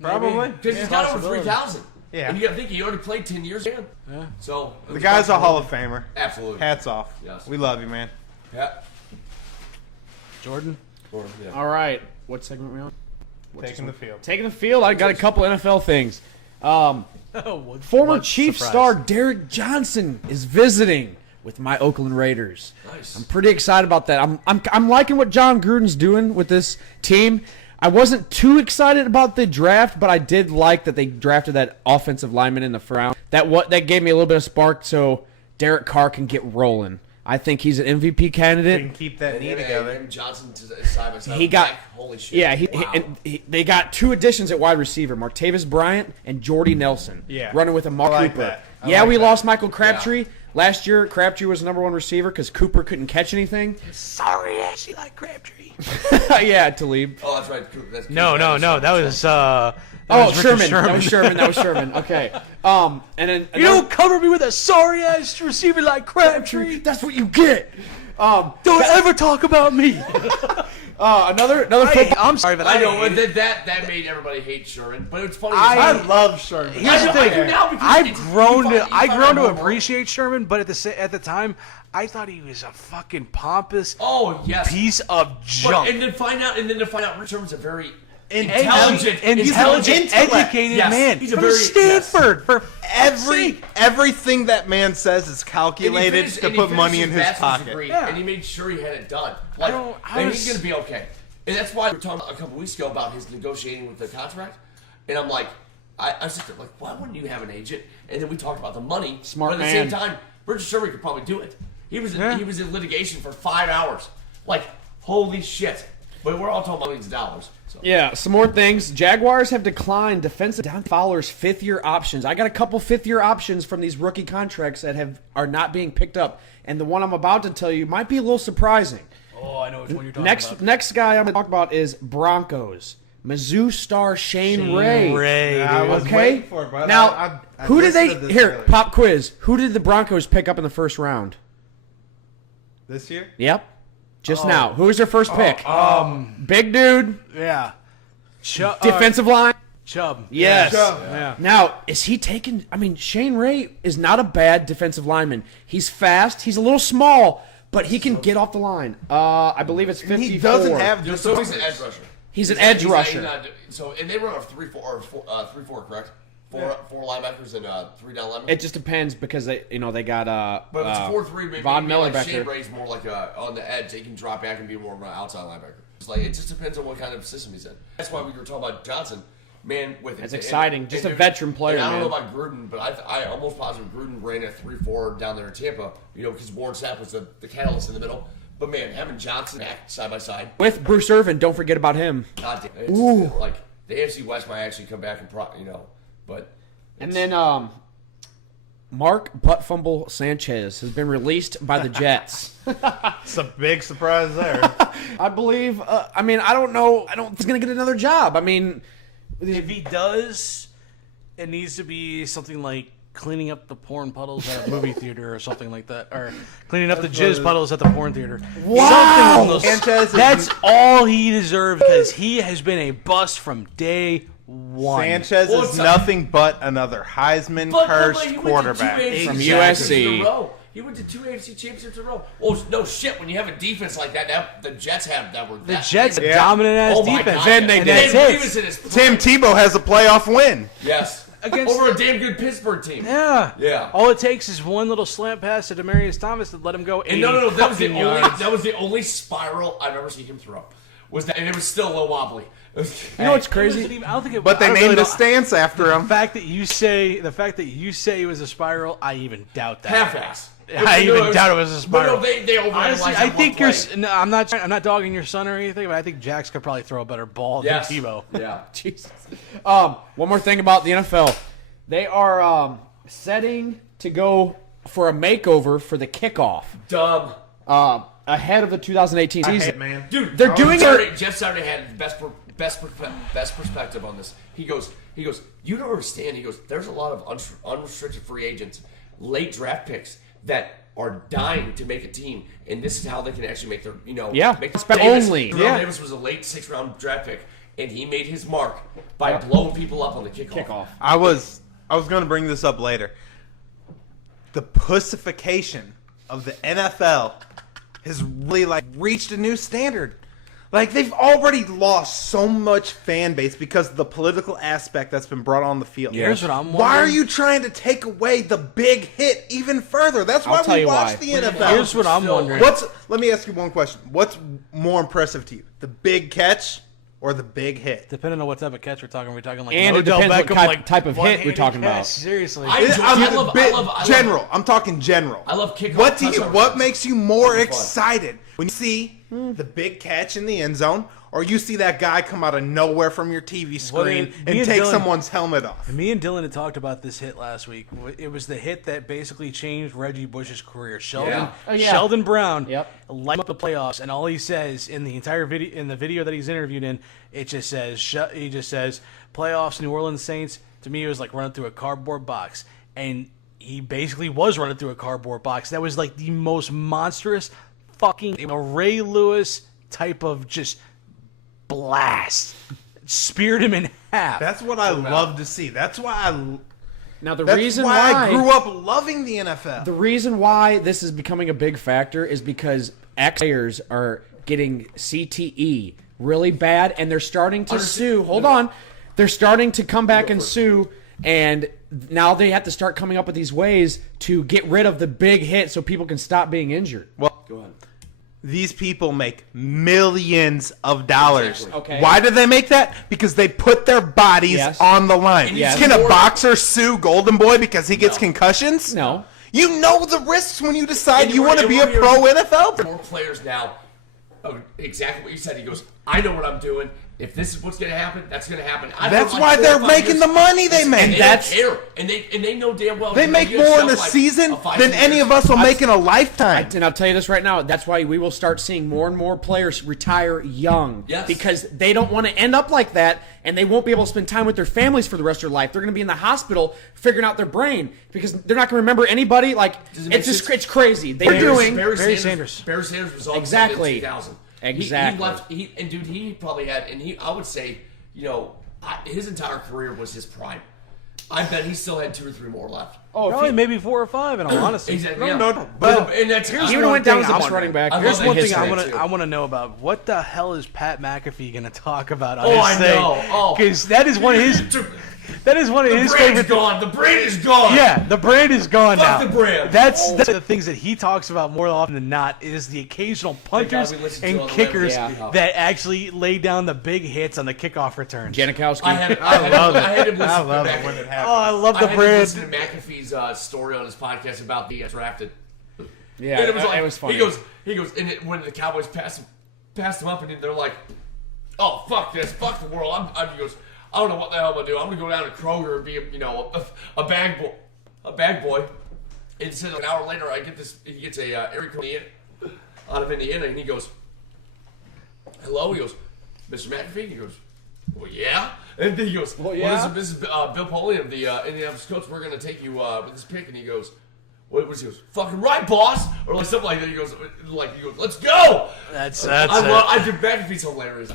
Probably. Because he's got over 3,000. Yeah. And you got to think he already played 10 years, man. Yeah. So The guy's a Hall of Famer. Absolutely. Hats off. Yes. We love you, man. Yeah. Jordan. Or, yeah. All right. What segment are we on? Taking the field. Taking the field. I got a couple NFL things. Former What Chief surprise. star Derek Johnson is visiting with my Oakland Raiders. Nice. I'm pretty excited about that. I'm liking what John Gruden's doing with this team. I wasn't too excited about the draft, but I did like that they drafted that offensive lineman in the first round. That gave me a little bit of spark so Derek Carr can get rolling. I think he's an MVP We candidate. can keep that knee And together. him Johnson side by side. He got- Back. Holy shit. Yeah, Wow. they got 2 additions at wide receiver, Martavis Bryant and Jordy Nelson. Yeah. Running with a Mark I like Cooper. that. I Yeah, like we that. lost Michael Crabtree. Last year, Crabtree was the number 1 receiver because Cooper couldn't catch anything. Sorry, Ashley, like Crabtree. Yeah, Talib. Oh, that's right. That's No. That was. Oh, was Sherman. Richard That was Sherman. Okay. And then You don't cover me with a sorry ass receiver like Crabtree. that's what you get. Don't ever talk about me. Another football. I'm sorry, but I know hate it. that made everybody hate Sherman, but it's funny. I love Sherman. Here's the I thing. do now because I've grown you to find out more. appreciate Sherman, but at the time, I thought he was a fucking pompous Oh yes. piece of But- junk. and then find out, Rich Sherman's a very Intelligent. intelligent, intellect. educated Yes, man he's a from very- Stanford. For Everything that man says is calculated to put money in his pocket. Yeah. And he made sure he had it done. Like, I and was- he's going to be okay. And that's why we were talking a couple weeks ago about his negotiating with the contract. And I'm like, I was just like, why wouldn't you have an agent? And then we talked about the money. Smart but at the man. same time, Richard Sherman could probably do it. He was in litigation for 5 hours. Like, holy shit. But we're all talking about millions of dollars. So. Yeah, some more things. Jaguars have declined defensive Don Fowler's fifth-year options. I got a couple fifth-year options from these rookie contracts that are not being picked up. And the one I'm about to tell you might be a little surprising. Oh, I know which one you're talking about. Next guy I'm going to talk about is Broncos. Mizzou star Shane Ray. Yeah, I was waiting for it, but now, I who did they... listened to this Here, earlier. pop quiz. Who did the Broncos pick up in the first round? This year? Yep. Just now. Who was their first pick? Big dude. Yeah. Defensive line. Chubb. Yes. Yeah. Now, is he taking... I mean, Shane Ray is not a bad defensive lineman. He's fast. He's a little small, but he can get off the line. I believe it's 54. He doesn't have just So he's an edge rusher. He's an edge rusher. And they run a 3-4, correct? Four linebackers and 3 down linemen. It just depends because they got But if it's 4-3, maybe Von Miller like back Shane there. Ray's more like on the edge. He can drop back and be more of an outside linebacker. It's like it just depends on what kind of system he's in. That's why we were talking about Johnson. Man, with That's exciting. Just a veteran player, I don't know man. about Gruden, but I almost positive Gruden ran a 3-4 down there in Tampa. Because Warren Sapp was the catalyst in the middle. But man, having Johnson back side by side, With Bruce Irvin, don't forget about him. God damn, it's like the AFC West might actually come back and but. And then Mark Butt Fumble Sanchez has been released by the Jets. It's a big surprise there. I believe. I mean, I don't know. I don't think he's gonna get another job. I mean, If he does, it needs to be something like cleaning up the porn puddles at a movie theater or something like that, or cleaning up the jizz puddles at the porn theater. Wow! Something along those- Sanchez, that's all he deserves because he has been a bust from day one. Sanchez Well, is it's nothing but another Heisman cursed quarterback. From From USC. USC. He went to 2 AFC championships in a row. Oh no, shit! When you have a defense like that, the Jets have that were The Jets Yeah. dominant ass Oh my defense. God, Then yeah. they And did. Dan Stevenson is Tim Tebow has a playoff win. Yes, Against- over a damn good Pittsburgh team. Yeah. Yeah. All it takes is one little slant pass to Demaryius Thomas to let him go 80 And no, that was the fucking only yards. that was the only spiral I've ever seen him throw. Was that, and it was still a little wobbly. you know what's It wasn't crazy? even- I don't think it, But they I really named a don't- stance after The him. fact that you say it was a spiral, I even doubt that. Half-ass. I even doubt it was a spiral. But no, they overanalyzed Honestly, that I one think play. no, I'm not dogging your son or anything, but I think Jax could probably throw a better ball Yes. than Tebow. Yeah. Jesus. One more thing about the NFL. They are setting to go for a makeover for the kickoff Dumb. ahead of the 2018 season. man. Dude, They're doing it. Jeff Saturday had the best perspective on this. He goes, you don't understand. He goes, there's a lot of unrestricted free agents, late draft picks that are dying to make a team, and this is how they can actually make their, Yeah, make it's only. Terrell Yeah. Davis was a late 6th round draft pick, and he made his mark by blowing people up on the kickoff. I was going to bring this up later. The pussification of the NFL has really reached a new standard. They've already lost so much fan base because of the political aspect that's been brought on the field. Here's what I'm Why are wondering. you trying to take away the big hit even further? That's why I'll tell we you watch why. the NFL. Here's what I'm wondering. Let me ask you one question. What's more impressive to you? The big catch or the big hit? Depending on what type of catch we're talking like And it Odell depends what Beckham, type of hit we're one-handed talking about. catch. Seriously. I love general. I'm talking general. I love kickoff What touchdown makes you more Those are fun. excited when you see the big catch in the end zone, or you see that guy come out of nowhere from your TV screen me and and take Dylan- someone's helmet off? Me and Dylan had talked about this hit last week. It was the hit that basically changed Reggie Bush's career. Sheldon Brown lighted up the playoffs, and all he says in the entire video, in the video that he's interviewed in, he just says playoffs, New Orleans Saints. To me, it was like running through a cardboard box, and he basically was running through a cardboard box. That was like the most monstrous fucking Ray Lewis type of just blast. Speared him in half. That's what I love to see. That's why Now the That's reason why I grew up loving the NFL. The reason why this is becoming a big factor is because ex-players are getting CTE really bad, and they're starting to sue. Hold on. They're starting to come back and sue, and now they have to start coming up with these ways to get rid of the big hit so people can stop being injured. Well, Go ahead. These people make millions of dollars. Exactly. Okay. Why do they make that? Because they put their bodies Yes. on the line. Yes. Can a boxer sue Golden Boy because he gets concussions? No. You know the risks when you decide And you want to be a we're pro hearing NFL. More players now. Exactly what you said. He goes, I know what I'm doing. If this is what's going to happen, that's going to happen. That's why they're making the money they make. And they don't care. And they know damn well. They make more in a season than any of us will make in a lifetime. And I'll tell you this right now. That's why we will start seeing more and more players retire young. Yes. Because they don't want to end up like that, and they won't be able to spend time with their families for the rest of their life. They're going to be in the hospital figuring out their brain because they're not going to remember anybody. Like it's crazy. They're doing Barry Sanders. Barry Sanders was on Exactly. in 2000. Exactly. He probably had, I would say, his entire career was his prime. I bet he still had 2 or 3 more left. Probably maybe 4 or 5, in all honesty. Exactly. No, Yeah. no, But and that's he would have went down as the best running back. I Here's love one that thing I history, want too. to know about. What the hell is Pat McAfee going to talk about on Oh, his I thing? know. Oh. Because that is one of his. That is one of his The brand's favorite. gone. The brand is gone. Yeah, the brand is gone Fuck now. the brand. That's the things that he talks about more often than not is the occasional punters we listen to and on the kickers web. Yeah. that actually lay down the big hits on the kickoff returns. Janikowski. I had him listen I to love it McAfee. when it Oh, happens. I love I the had to brand. listen to McAfee's story on his podcast about the drafted. yeah, And it was like, it was funny. He goes, and when the Cowboys passed him up, and they're like, "Oh, fuck this, fuck the world." He goes, "I don't know what the hell I'm gonna do. I'm gonna go down to Kroger and be, a bag boy." And so an hour later, I get this. He gets a area code out of Indiana, and he goes, "Hello." He goes, "Mr. McAfee." He goes, "Well, yeah." And then he goes, "Well, yeah." this is Bill Polian of the Indianapolis Colts. We're gonna take you with this pick." And he goes, "What was he goes? Fucking right, boss," or like something like that. He goes, "Let's go." That's I think McAfee's hilarious.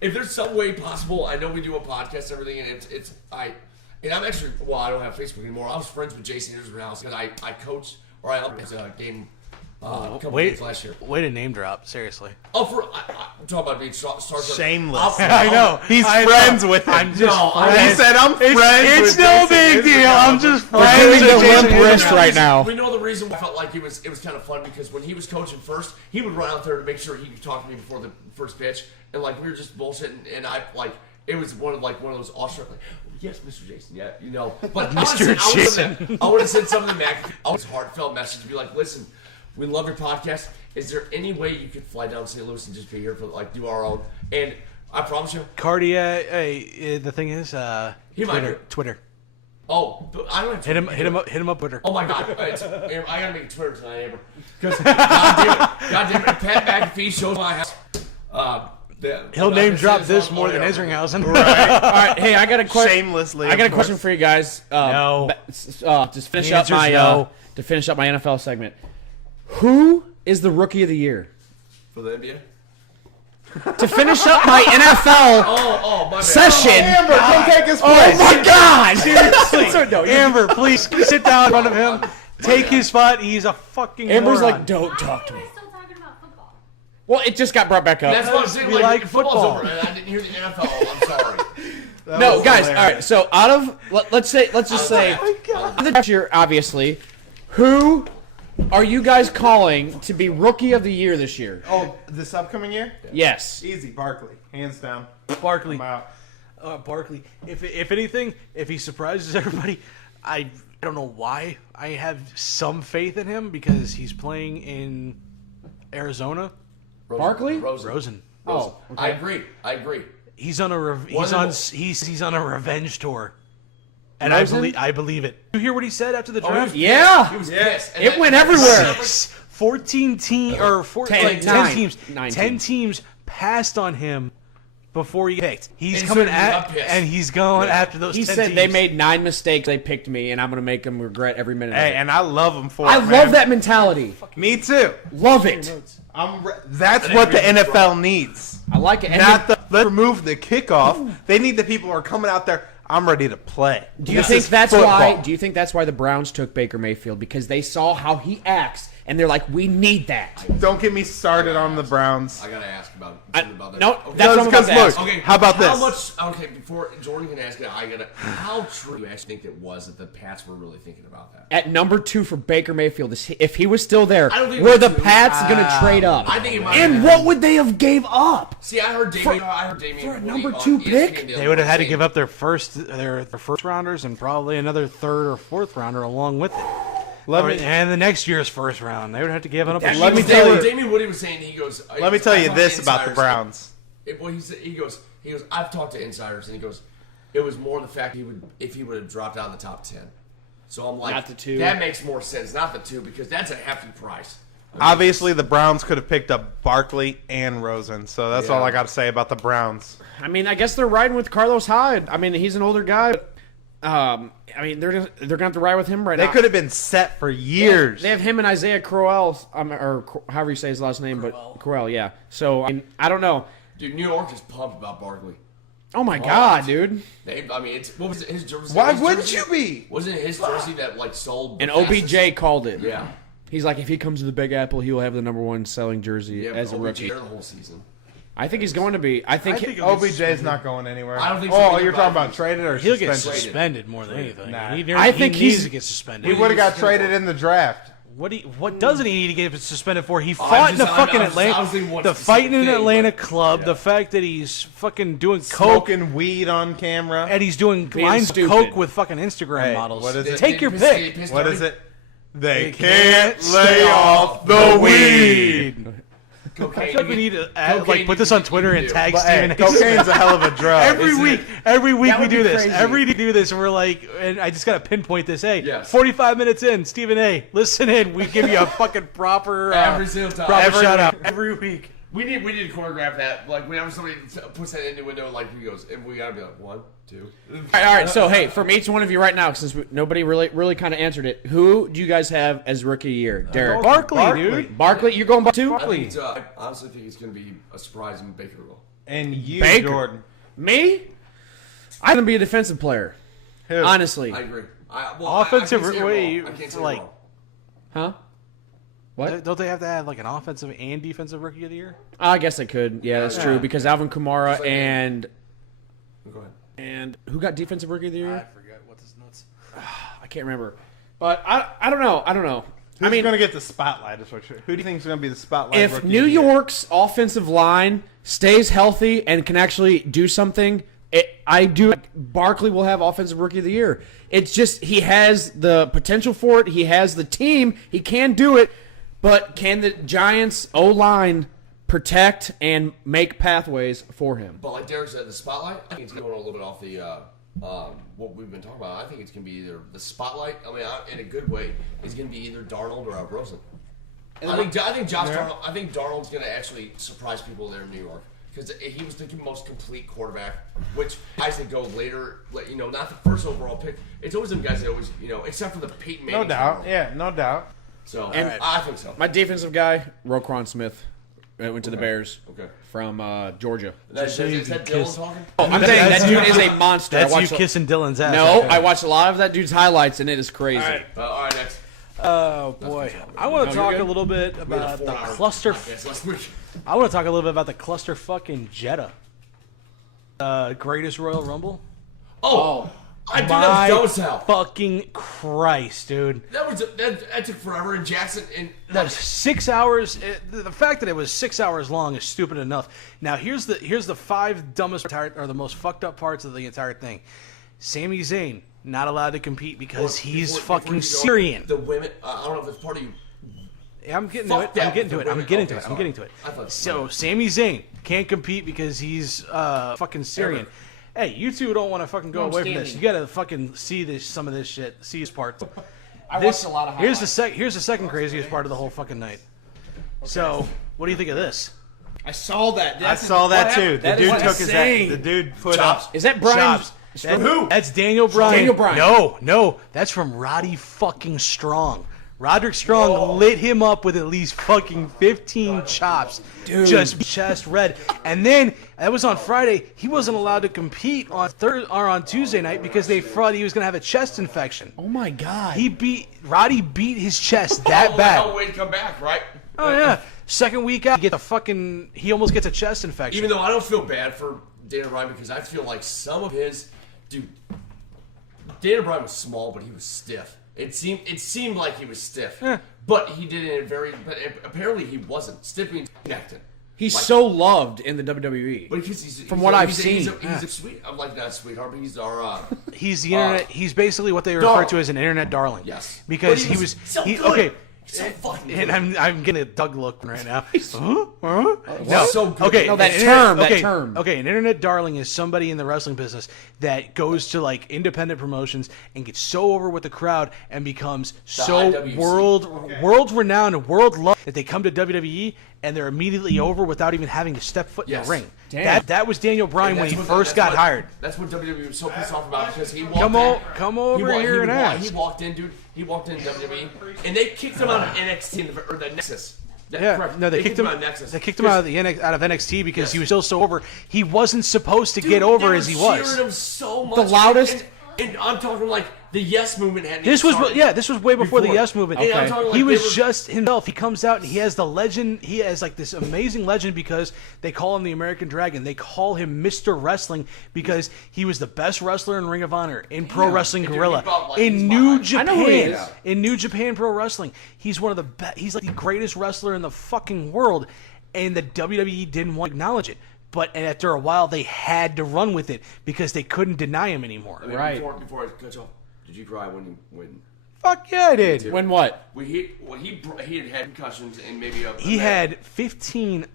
If there's some way possible, I know we do a podcast and everything, and I'm actually, I don't have Facebook anymore. I was friends with Jason Israel because I coached or I helped a game a couple games last year. Way to name drop, seriously. I'm talking about being Star Trek. Shameless. I know. He's I friends know. with him. I'm just friends. He said, "I'm friends with It's no Jason big deal. Israel." I'm just doing friends the with limp Jason wrist Israel. right now. We know the reason I felt like it was kind of fun because when he was coaching first, he would run out there to make sure he could talk to me before the first pitch, and like we were just bullshitting, and it was one of those awestruck yes, Mr. Jason, yeah, But I would have sent something back. I was heartfelt message to be like, listen, we love your podcast. Is there any way you could fly down to St. Louis and just be here for do our own? And I promise you, Cardia. The thing is, He might Twitter. oh, but I don't have to Hit him up, Twitter. Oh my God! I gotta make a Twitter tonight, Amber. Because God damn it, Pat McAfee shows my house. He'll name drop this more than Isringhausen. All right, hey, I got a question. Shamelessly. I got a of question course. for you guys. No. To finish The up answer's my no. to finish up my NFL segment. Who is the rookie of the year? for the NBA. To finish up my NFL Oh, my bad. session. Amber, come take his Oh place. my God! Seriously. No, Amber, please sit down in front of him. Take his spot. He's a fucking Amber's moron. like, don't talk to Why me. are we still talking about football? Well, it just got brought back up. That's what I'm saying. We like football's football. over, and I didn't hear the NFL. I'm sorry. No, guys. All right. So out of let's just say Oh the draft year, obviously, who are you guys calling to be rookie of the year this year? Oh, this upcoming year? Yes. Easy, Barkley. Hands down. Barkley. I'm out. Barkley. If anything, if he surprises everybody, I don't know why. I have some faith in him because he's playing in Arizona. Barkley? Rosen. Oh, I okay. agree. He's on a he's on a revenge tour, and Rosen? I believe it. You hear what he said after the draft? Yeah. He was pissed. And It went everywhere. 14 teams or 10 teams. 9 10 teams. teams passed on him before he picked. He's And coming so at I'm pissed. and he's going after those. He 10 said teams. they made 9 mistakes. They picked me, and I'm going to make them regret every minute. Hey, of it. and I love him for I it, love man. that mentality. Me too. Love it. That's what the NFL needs. I like it. And Not let's remove the kickoff. They need the people who are coming out there. I'm ready to play. Do you This think is that's football. why? Do you think that's why the Browns took Baker Mayfield, because they saw how he acts and they're like, we need that. Don't get me started on the Browns. I gotta ask about I- that. no, Okay. that's what I'm about to ask. Look, Okay, how about how this? Much? Okay, before Jordan can ask it, how true do you actually think it was that the Pats were really thinking about that? At number 2 for Baker Mayfield, if he was still there, I don't think were the number two. Pats going to trade up? I think it might And have what been. would they have gave up? See, I heard Damien. for a Woody number on 2 ESPN pick? the They other would have had to day. give up their first rounders and probably another third or fourth rounder along with it. And the next year's first round, they would have to give up. Let me tell you. Damien Woody was saying he goes. Let me tell you I talked to this about the insiders. Browns. He goes. I've talked to insiders, and he goes. It was more the fact if he would have dropped out of the top 10. So I'm like, Not the 2. that makes more sense, not the 2, because that's a hefty price. Obviously, the Browns could have picked up Barkley and Rosen, so that's all I got to say about the Browns. I mean, I guess they're riding with Carlos Hyde. I mean, he's an older guy, but I mean, they're gonna have to ride with him right now. They could have been set for years. They have him and Isaiah Crowell, or however you say his last name, but Crowell, yeah. So I don't know. Dude, New York is pumped about Barkley. Oh my God, dude! What was it, his jersey? Why his wouldn't jersey- you be? Wasn't it his jersey that sold? And the fastest? OBJ called it. Yeah. He's like, if he comes to the Big Apple, he will have the number 1 selling jersey Yeah, as a OBJ rookie. the whole season. I think he's going to be. I think OBJ's not going anywhere. I don't think so Oh, either, you're but talking about traded or He'll get suspended? suspended more than anything. Nah. I think he needs he's- to get suspended. He would have got traded in the draft. What doesn't he need to get suspended for? He I'm fought in the just- I'm- fucking I'm just Atlanta, honestly want the a fighting in specific an thing, Atlanta but- club, yeah. the fact that he's fucking doing coke Smoking weed on camera. and he's doing Being lines stupid. of coke with fucking Instagram Hey, models. what is it? Take your pick. What is it? They can't can't lay off the weed. I Cocaine. feel like we need to Cocaine put this on Twitter and do. tag But, hey, Stephen A. cocaine's a hell of a drug. Every week we would do be this. crazy. Every week we do this, and we're like, and I just gotta pinpoint this. Hey, Yes. 45 minutes in, Stephen A. Listen in. We give you a fucking proper Every single time. proper Every shout out week. every week. We need to choreograph that. Like whenever somebody puts that in the window, like he goes, and we gotta be like 1, 2. All right. So hey, from each one of you right now, since nobody really kind of answered it, who do you guys have as rookie of the year? Derek, Barkley, dude. Barkley, you're going too? I think I honestly think it's gonna be a surprise in Baker will. And you, Baker. Jordan. Me? I'm gonna be a defensive player. Who? Honestly, I agree. Offensive I can't say way, it wrong. I can't say it like- wrong. huh? What? Don't they have to have like an offensive and defensive rookie of the year? I guess I could. Yeah, that's true because Alvin Kamara Just like and Go ahead. who got defensive rookie of the year? forget what's his nuts. I can't remember. But I don't know. I don't know. Who's going to get the spotlight? Who do you think is going to be the spotlight? If rookie New of the year? York's offensive line stays healthy and can actually do something, Barkley will have offensive rookie of the year. It's just he has the potential for it. He has the team. He can do it. But can the Giants' O-line protect and make pathways for him? But like Derek said, the spotlight, I think it's going a little bit off the what we've been talking about. I think it's going to be either the spotlight, in a good way, is going to be either Darnold or Rosen. I think Darnold. I think Darnold's going to actually surprise people there in New York because he was the most complete quarterback. Which guys that go later, not the first overall pick. It's always them guys that always, except for the Peyton Manning. No doubt. syndrome. Yeah, no doubt. So And- I think so. My defensive guy, Roquan Smith, went to the Bears Okay. from Georgia. Is that Dylan talking? I'm saying that dude is a monster. That's I you watched kissing Dylan's ass. No, I watched a lot of that dude's highlights, and it is crazy. All right, next. Oh boy, I want to No, you're talk a good. little bit We had about a the 4-hour cluster. podcast last week. I want to talk a little bit about the cluster fucking Jetta. Greatest Royal Rumble. Oh, I did My that was hell. fucking Christ, dude. That took forever in Jackson. And That's 6 hours. The fact that it was 6 hours long is stupid enough. Now here's the 5 dumbest or the most fucked up parts of the entire thing. Sami Zayn not allowed to compete because he's before fucking you go, Syrian. The women. I don't know if it's part of you. I'm getting Fuck to it. that I'm getting with to the it. I'm women. getting Okay, to it. I'm sorry. getting to it. I thought- So Sami Zayn can't compete because he's fucking Syrian. Hey, you two don't want to fucking go No, I'm away from this. standing. You gotta fucking see some of this shit. See his parts. I watched a lot of Here's highlights. here's the second craziest part of the whole fucking night. So, what do you think of this? I saw that. I saw that too. The dude took his head. The dude put Chops. up. Is that Brian? Chops. From who? That's Daniel Bryan. Daniel Bryan. No, that's from Roddy fucking Strong. Roderick Strong lit him up with at least fucking 15 chops. Dude. Just chest red. And then, that was on Friday, he wasn't allowed to compete on Tuesday night because they thought he was going to have a chest infection. Oh my God. Roddy beat his chest that bad. Oh, wait to come back, right? Oh, yeah. Second week out, he almost gets a chest infection. Even though I don't feel bad for Daniel Bryan because I feel like some of his... Dude, Daniel Bryan was small, but he was stiff. It seemed like he was stiff. Yeah. But he did it in but apparently he wasn't. Stiff means connected. He's so loved in the WWE. But because from what I've seen. He's a sweet... I'm like, not a sweetheart, but he's our... he's the internet... He's basically what they refer to as an internet darling. Yes. Because he was... So good. Okay. So fucking good. And I'm getting a Doug look right now. No, so good. Okay, no, that term. Okay, an internet darling is somebody in the wrestling business that goes to like independent promotions and gets so over with the crowd and becomes so IWC. world renowned and world loved that they come to WWE and they're immediately over without even having to step foot in the ring. Damn. That was Daniel Bryan when he first got hired. That's what WWE was so pissed off about because he walked Come over here and ask. He walked in, dude. He walked in WWE, and they kicked him out of NXT or the Nexus. They kicked him out of Nexus. They kicked him out of NXT because he was still so over. He wasn't supposed to get over as he was. Cheering him so much. The loudest. And I'm talking like the Yes Movement had. This was way before the Yes Movement. Okay. Like he was just himself. He comes out and he has the legend. He has like this amazing legend because they call him the American Dragon. They call him Mr. Wrestling because he was the best wrestler in Ring of Honor, in Pro Wrestling Guerrilla, in New Japan, in New Japan Pro Wrestling. He's one of the best. He's like the greatest wrestler in the fucking world, and the WWE didn't want to acknowledge it. But after a while, they had to run with it because they couldn't deny him anymore. Right. Before I cut you off, did you cry when? Fuck yeah, I did. When what? He had concussions and maybe he had 15.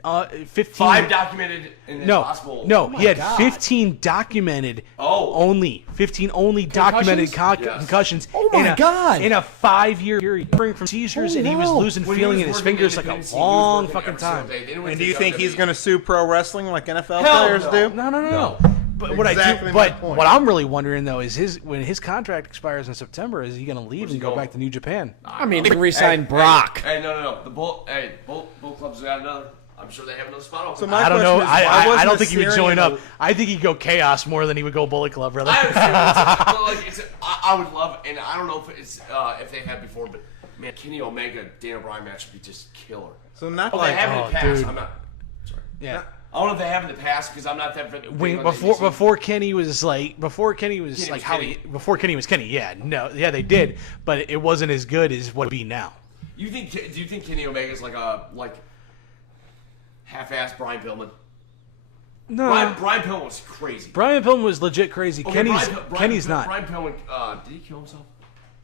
5 documented in his hospital. No, he had 15 documented. Only 15 documented concussions. Oh my God! In a 5-year period, suffering from seizures, and he was losing feeling in his fingers like a long fucking time. And do you think he's going to sue pro wrestling like NFL players do? No. But what I'm really wondering though is when his contract expires in September, is he going to leave and go back to New Japan? I mean, they can re-sign Brock. Hey, no. The Bull Club's got another. I'm sure they have another spot open. So I don't know. I don't think he would join up. I think he'd go Chaos more than he would go Bullet Club, really. I understand. I would love, and I don't know if they have before, but man, Kenny Omega Daniel Bryan match would be just killer. So not they have in the past. Dude. I'm not. Sorry. Yeah. I don't know if they have in the past because I'm not that. Before Kenny was Kenny. Yeah, they did, but it wasn't as good as what it be now. Do you think Kenny Omega's like half-assed Brian Pillman? No. Brian Pillman was crazy. Brian Pillman was legit crazy. Okay, Kenny's not. Brian Pillman, did he kill himself?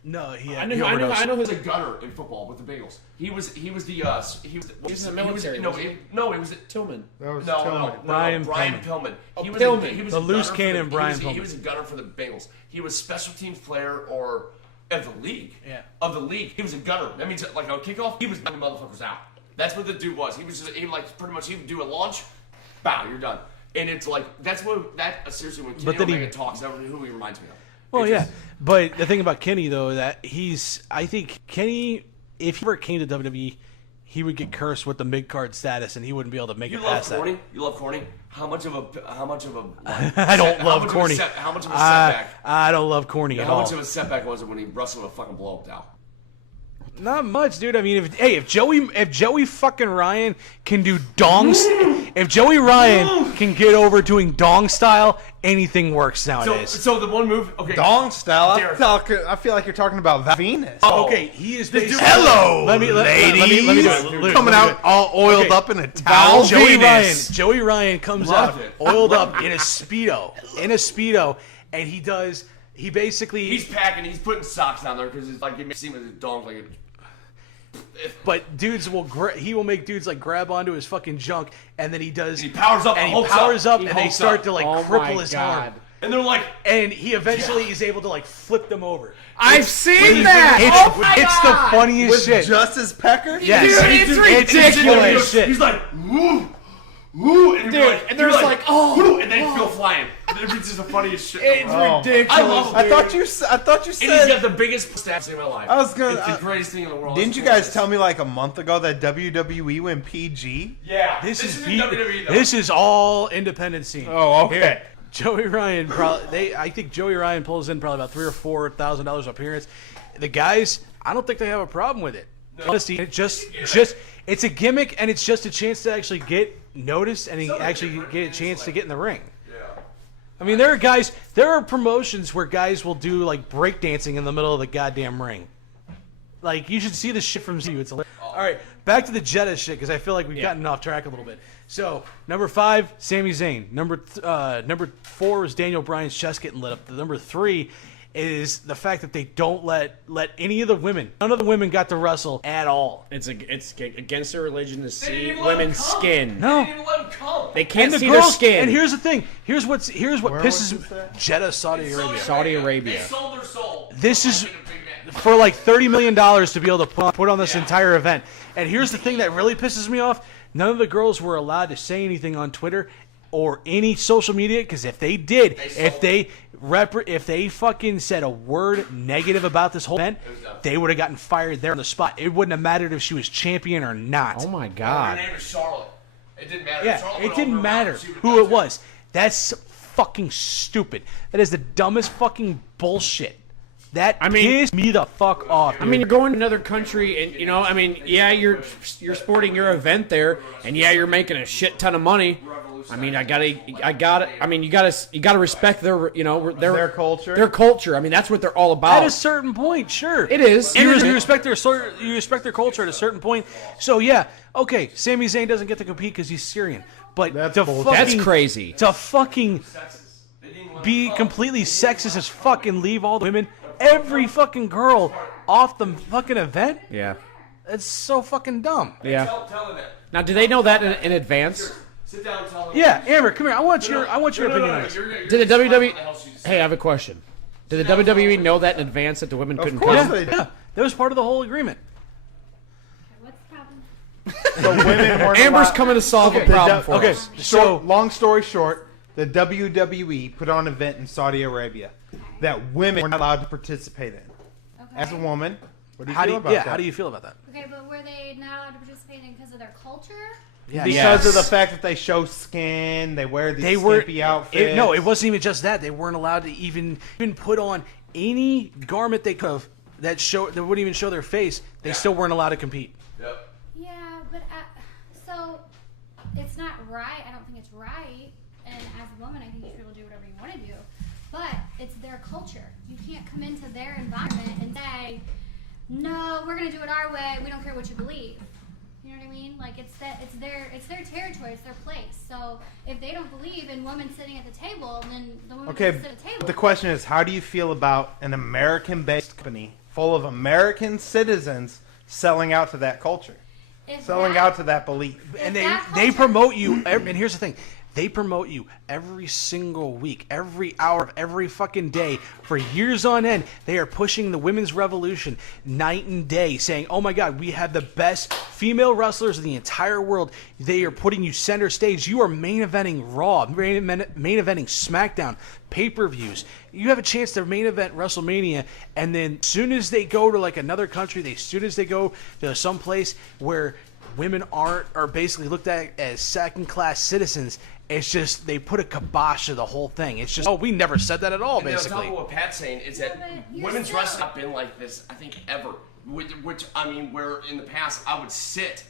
No, he had. I know he was a gunner in football with the Bengals. He was in the military. It was Tillman. Brian Pillman. He was Pillman. The loose cannon Brian Pillman. He was a gunner for the Bengals. He was special teams player or of the league. Yeah. Of the league, he was a gunner. That means like on kickoff, he was gunning motherfuckers out. That's what the dude was. He was just pretty much he would do a launch, bow, you're done. And it's like seriously when Kenny Omega talks, that's who he reminds me of. Well, but the thing about Kenny though I think Kenny, if he ever came to WWE, he would get cursed with the mid card status, and he wouldn't be able to make it past that. You love corny. How much of a? I don't love corny. How much of a setback? I don't love corny at all. How much of a setback was it when he wrestled a fucking blow up down? Not much, dude. I mean, if Joey fucking Ryan can do dongs, if Joey Ryan can get over doing dong style, anything works nowadays. So the one move, okay, dong style. I feel like you're talking about Venus. Okay, he is basically. Hello, let me do it. Coming out all oiled up in a towel. Joey Ryan comes out oiled up in a speedo, and he basically. He's packing. He's putting socks down there because it's like it makes him with his dong like. But dudes he will make dudes like grab onto his fucking junk, and then he powers up, and they start to like cripple his arm. And they're like, and he eventually is able to like flip them over. I've seen that. It's the funniest shit. Justice Pecker. Yes, dude, it's ridiculous. He's like, woo. ooh, and, Dude, and there's like, oh, ooh, and they feel flying. It's just the funniest shit. It's ridiculous. I love it. I thought you said. And he's got the biggest stats in my life. I was gonna. It's the greatest thing in the world. Didn't you guys tell me like a month ago that WWE went PG? Yeah. This is WWE, though. This is all independent scene. Oh, okay. Here, Joey Ryan I think Joey Ryan pulls in probably about $3,000 or $4,000 appearance. The guys, I don't think they have a problem with it. No. Honestly, it's a gimmick, and it's just a chance to actually get noticed and actually get a chance to get in the ring. Yeah. I mean, there are promotions where guys will do like breakdancing in the middle of the goddamn ring. Like, you should see the shit from you. It's hilarious. All right, back to the Jetta shit, because I feel like we've gotten off track a little bit. So, number 5, Sami Zayn. Number 4 is Daniel Bryan's chest getting lit up. The number 3 is the fact that they don't let any of the women. None of the women got to wrestle at all. It's against their religion to see women's skin. No. They didn't even let him come. They can't And the see their girls, skin. and here's the thing. Here's what Where pisses was this at? Jeddah, Saudi Arabia. Saudi Arabia. They sold their soul. This is for like $30 million to be able to put on this entire event. And here's the thing that really pisses me off. None of the girls were allowed to say anything on Twitter or any social media, because if they did, if they fucking said a word negative about this whole event, they would have gotten fired there on the spot. It wouldn't have mattered if she was champion or not. Oh my Her God. name is Charlotte. It didn't matter. Yeah, Charlotte it went didn't over matter around, she would who touch it was. That's fucking stupid. That is the dumbest fucking bullshit. That pissed me the fuck off. I mean, you're going to another country, and you're sporting your event there, and you're making a shit ton of money. I mean, you gotta respect their culture. Their culture. I mean, that's what they're all about. At a certain point, sure, it is. You respect their culture at a certain point. So yeah, okay, Sami Zayn doesn't get to compete because he's Syrian, but that's crazy. To fucking be completely sexist as fuck and leave all the women, every fucking girl off the fucking event. Yeah, it's so fucking dumb. Yeah. Tell her that. Now, do they know that in advance? Sit down and tell her. Yeah, Amber, come here. I want your opinion on this. Did the WWE? Hey, I have a question. Did the WWE know that in advance that the women couldn't course come? they did. Yeah, that was part of the whole agreement. What's the problem? So women weren't Amber's allowed- coming to solve Okay, a problem for okay, us. so long story short, the WWE put on an event in Saudi Arabia that women were not allowed to participate in. Okay. As a woman, what do you how feel do you, about yeah, that? how do you feel about that? Okay, but were they not allowed to participate in because of their culture? Yeah, Because of the fact that they show skin, they wear these skimpy outfits. No, it wasn't even just that. They weren't allowed to even put on any garment they could have that wouldn't even show their face. They still weren't allowed to compete. Yep. Yeah, but so it's not right. I don't think it's right. And as a woman, I think you should be able to do whatever you want to do. But it's their culture. You can't come into their environment and say, "No, we're going to do it our way. We don't care what you believe." You know what I mean? Like it's their territory, it's their place. So if they don't believe in women sitting at the table, then the women Okay, can sit at the table. but the question is, how do you feel about an American-based company full of American citizens selling out to that culture, selling out to that belief? And they promote you. And here's the thing. They promote you every single week, every hour of every fucking day for years on end. They are pushing the women's revolution night and day, saying, oh my God, we have the best female wrestlers in the entire world. They are putting you center stage. You are main eventing Raw, main eventing SmackDown, pay-per-views. You have a chance to main event WrestleMania, and then as soon as they go to like another country, as soon as they go to some place where women are basically looked at as second-class citizens, it's just they put a kibosh to the whole thing. It's just, we never said that at all, And basically. on top of what Pat's saying is that women's wrestling has not been like this, I think, ever. Which I mean, where in the past I would sit.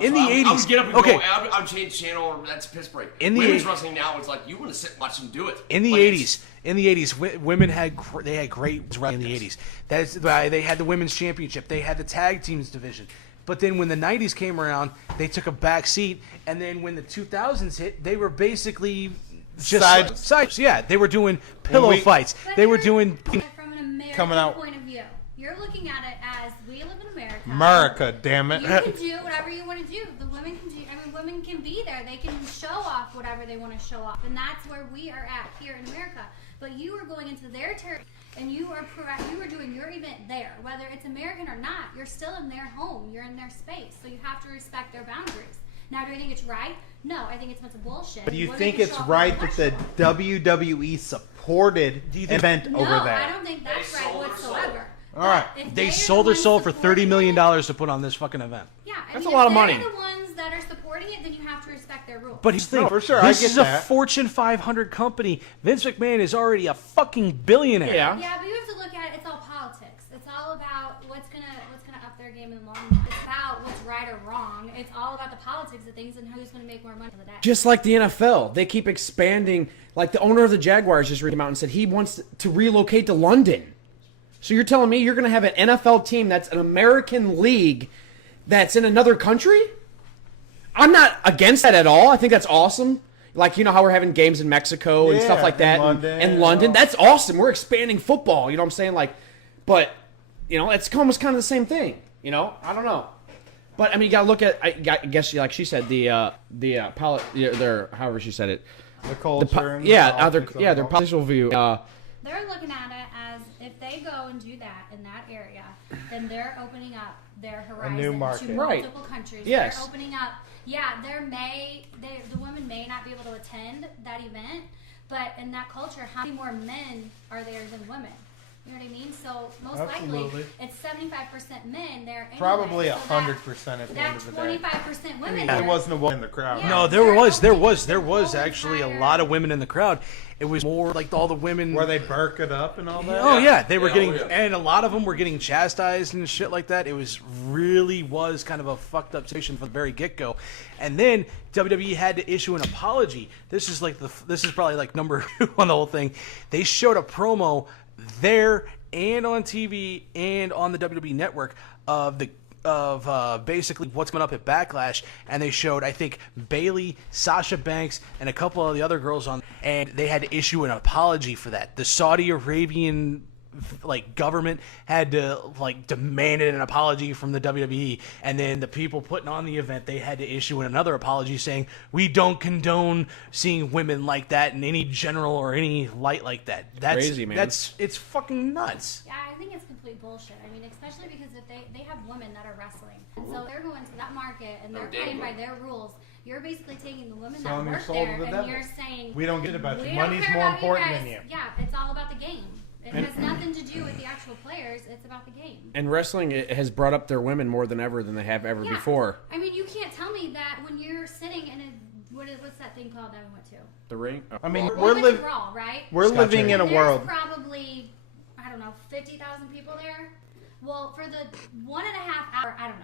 In the 80s. I would get up and Okay. go, I would change channel, or that's piss break. In the women's 80s. wrestling now is like, you want to sit and watch them do it. In the Like, 80s, women had great wrestling in the 80s. That's why they had the women's championship. They had the tag teams division. But then when the 90s came around, they took a back seat. And then when the 2000s hit, they were basically just sides. Yeah, they were doing pillow fights. But They were you're doing... looking at it from an American Coming out. point of view. You're looking at it as we live in America. America, damn it. You can do whatever you want to do. The women can do. I mean, women can be there. They can show off whatever they want to show off, and that's where we are at here in America. But you are going into their territory, and you are doing your event there, whether it's American or not. You're still in their home. You're in their space, so you have to respect their boundaries. Now, do I think it's right? No, I think it's a bunch of bullshit. But do you Women think can it's show up right on that the the WWE supported the event No, over there? I don't think that's right whatsoever. All right. If They they're sold the their soul ones for supporting $30 million it- to put on this fucking event. Yeah, I That's mean, a lot of if money. they're the ones that are supporting it, then you have to respect their rules. But here's the thing. No, for sure, This I get is that. a Fortune 500 company. Vince McMahon is already a fucking billionaire. Yeah. Yeah, but you have to look at it. It's all politics. It's all about what's gonna up their game in the long run. It's about what's right or wrong. It's all about the politics of things and who's gonna make more money for the day. Just like the NFL, they keep expanding. Like the owner of the Jaguars just came out and said he wants to relocate to London. So you're telling me you're going to have an NFL team that's an American league that's in another country? I'm not against that at all. I think that's awesome. Like, you know how we're having games in Mexico and stuff like that. In London. That's awesome. We're expanding football. You know what I'm saying? Like, but, you know, it's almost kind of the same thing. You know? I don't know. But, I mean, you got to look at, I guess, like she said, however she said it. The culture. And their political view. They're looking at it as if they go and do that in that area, then they're opening up their horizon new market. to Right. multiple countries. Yes. They're opening up. Yeah, the women may not be able to attend that event, but in that culture, how many more men are there than women? You know what I mean? So most Absolutely. likely, it's 75% men there. Anyway, Probably so 100% at the end that of the day. 25% women. There there. wasn't a woman in the crowd. Yeah. No, there was actually a lot of women in the crowd. It was more like all the women. Where they burk it up and all that? Oh yeah, they were Yeah, getting, oh, yeah. and a lot of them were getting chastised and shit like that. It was kind of a fucked up situation from the very get go, and then WWE had to issue an apology. This is probably like number 2 on the whole thing. They showed a promo there and on TV and on the WWE network of basically what's coming up at Backlash, and they showed, I think, Bayley, Sasha Banks, and a couple of the other girls on, and they had to issue an apology for that. The Saudi Arabian government had to demanded an apology from the WWE, and then the people putting on the event, they had to issue another apology saying we don't condone seeing women like that in any general or any light like that. That's crazy, man. It's fucking nuts. Yeah, I think it's complete bullshit. I mean, especially because if they have women that are wrestling, and so they're going to that market and they're playing by their rules. You're basically taking the women Selling that your work soul there, to the and devil. you're saying We don't get about we you. don't Money's care more about important guys. than you. Yeah, it's all about the game. It has nothing to do with the actual players. It's about the game. And wrestling has brought up their women more than ever than they have ever before. I mean, you can't tell me that when you're sitting in a what's that thing called that we went to? The ring? I mean, We we're went to living. Raw, right? We're living in a There's world. probably, I don't know, 50,000 people there. Well, for the 1.5 hour, I don't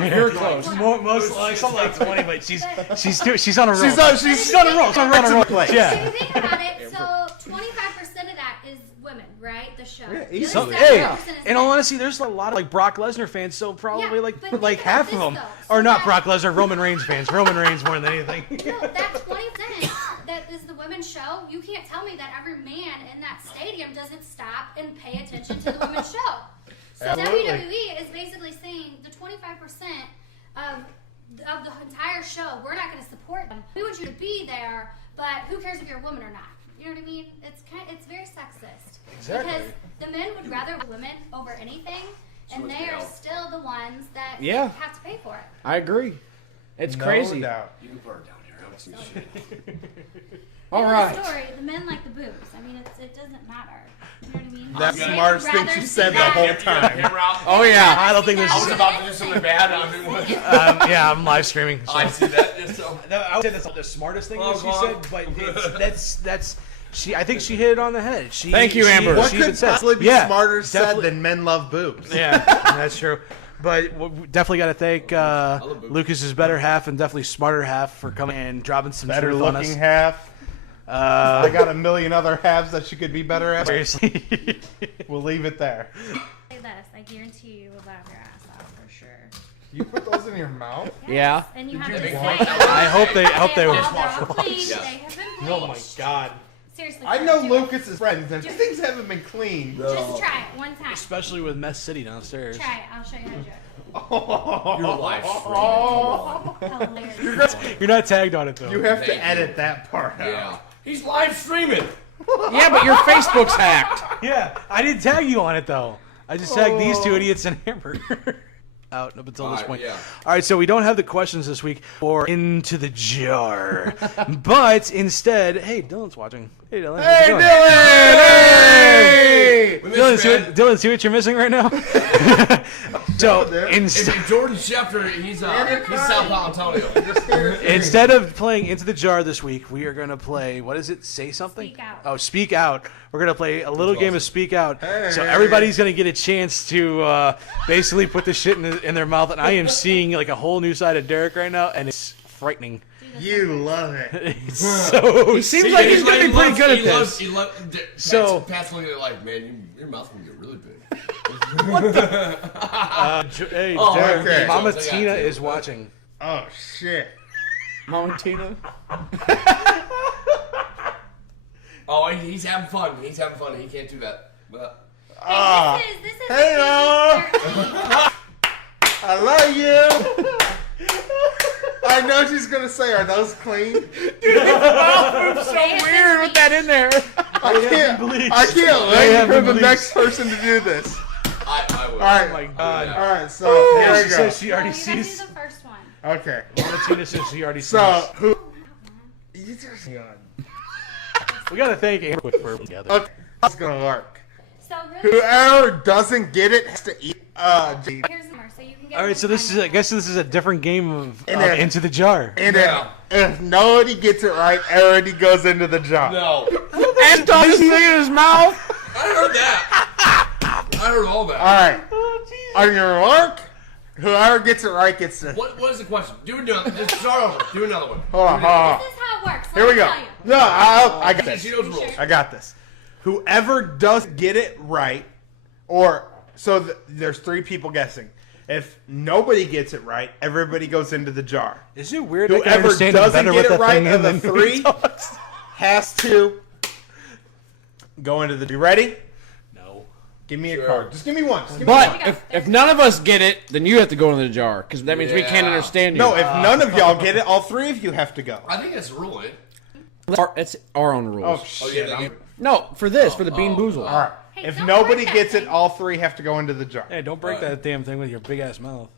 know. You're close. Most like something like 20, but she's on a roll. She's on a roll. She's on a roll. Yeah. If you think about it, so 25% of that is women, right? The show. Yeah, The easily. other Hey, 75% is in all men. honesty, there's a lot of Brock Lesnar fans, so probably Yeah, but think about half this, of them, though. or So not that- Brock Lesnar, Roman Reigns fans. Roman Reigns more than anything. No, that 20% that is the women's show. You can't tell me that every man in that stadium doesn't stop and pay attention to the women's show. So Absolutely. WWE is basically saying the 25% of the entire show, we're not going to support them. We want you to be there, but who cares if you're a woman or not? You know what I mean? It's very sexist. Exactly. Because the men would rather women over anything, and they are still the ones that Yeah. have to pay for it. I agree. It's No crazy. doubt. You can burn down here. I don't see shit. All In right. the story, the men like the boobs. I mean, it doesn't matter. You know what I mean? That's They the would smartest thing rather she see said the that. whole You got time. camera out? Oh, yeah. I don't think this I is. was about to do something bad. Yeah, I'm live streaming. So. I see that. Just so. I would say that's not the smartest thing Oh, that she God. said, but that's. I think she hit it on the head. Thank you, Amber. What she could even said- possibly be Yeah, smarter said definitely- than men love boobs? Yeah, that's true. But we definitely got to thank Lucas's better half and definitely smarter half for coming and dropping some Better truth on us. looking half. I got a million other halves that she could be better at. Seriously. We'll leave it there. Say this, I guarantee you will laugh your ass off for sure. You put those in your mouth? Yeah. And you have to say, I hope they will. They're all clean. Yeah. They have been Oh my bleached. god. Seriously. I try know to. Lucas's friends, and things haven't been clean. Just try it one time. Especially with Mess City downstairs. Try it. I'll show you how to do it. Your life. Hilarious. You're not tagged on it though. You have to Thank you. edit that part out. Yeah. He's live streaming. Yeah, but your Facebook's hacked. Yeah, I didn't tag you on it though. I just tagged these two idiots and Amber. out up until this point. Yeah. All right, so we don't have the questions this week for Into the Jar. But instead, hey, Dylan's watching. Hey, Dylan. Hey, how's it going? Dylan! Hey! Dylan, see what you're missing right now? So, If Jordan Schefter, he's South Antonio. instead of playing Into the Jar this week, we are going to play, what is it? Say something? Speak Out. Oh, Speak Out. We're going to play a little game of Speak Out. So everybody's going to get a chance to basically put the shit in their mouth. And I am seeing like a whole new side of Derek right now, and it's frightening. You love it. It's so He seems like he's going to be pretty good at this. So- Pat's looking at it like, man, your mouth can get really big. Hey, Oh, Derek, okay. Mama I got Tina you. is watching. Oh, shit. Mama Tina. Oh, he's having fun. He's having fun. He can't do that. But This is Hey, PG-13. I love you. I know she's going to say, are those clean? So weird with that in there. I can't wait for the next person to do this. I will. All right. Oh my God. All right, so Yeah, here she we go. says she already You gotta do sees. the first one. Okay. Mama Tina says she already sees. So, who... We got to thank Amber for together. Okay, that's going to work. So really, Whoever doesn't get it has to eat... here's the more, so you can get. All right, so this is, I guess this is a different game of And then- Into the Jar. And Yeah. if nobody gets it right, everybody goes into the jar. No. And Tommy's thing in his mouth. I heard that. I heard all that. All right. On your mark, whoever gets it right gets the... What is the question? Do another. Just start over. Do another one. Hold on, hold on. This is how it works. Here we go. Let me No, I got She this. knows rules. I got this. Whoever doesn't get it right, or... So there's three people guessing. If nobody gets it right, everybody goes into the jar. Is it weird? I can Whoever understand doesn't better get with it the right thing of the than three has to go into the... You ready? No. Give me a card. Just give me one. Just give me But one. if none of us get it, then you have to go into the jar because that means we can't Yeah. understand you. No, if none of y'all get it, all three of you have to go. I think that's a rule, eh? It's our own rules. Oh, shit. yeah, I'm- No, for this, for the Bean Boozle. all right. Hey, If don't nobody break that gets it, thing. all three have to go into the jar. Hey, don't break that damn thing with your big ass mouth.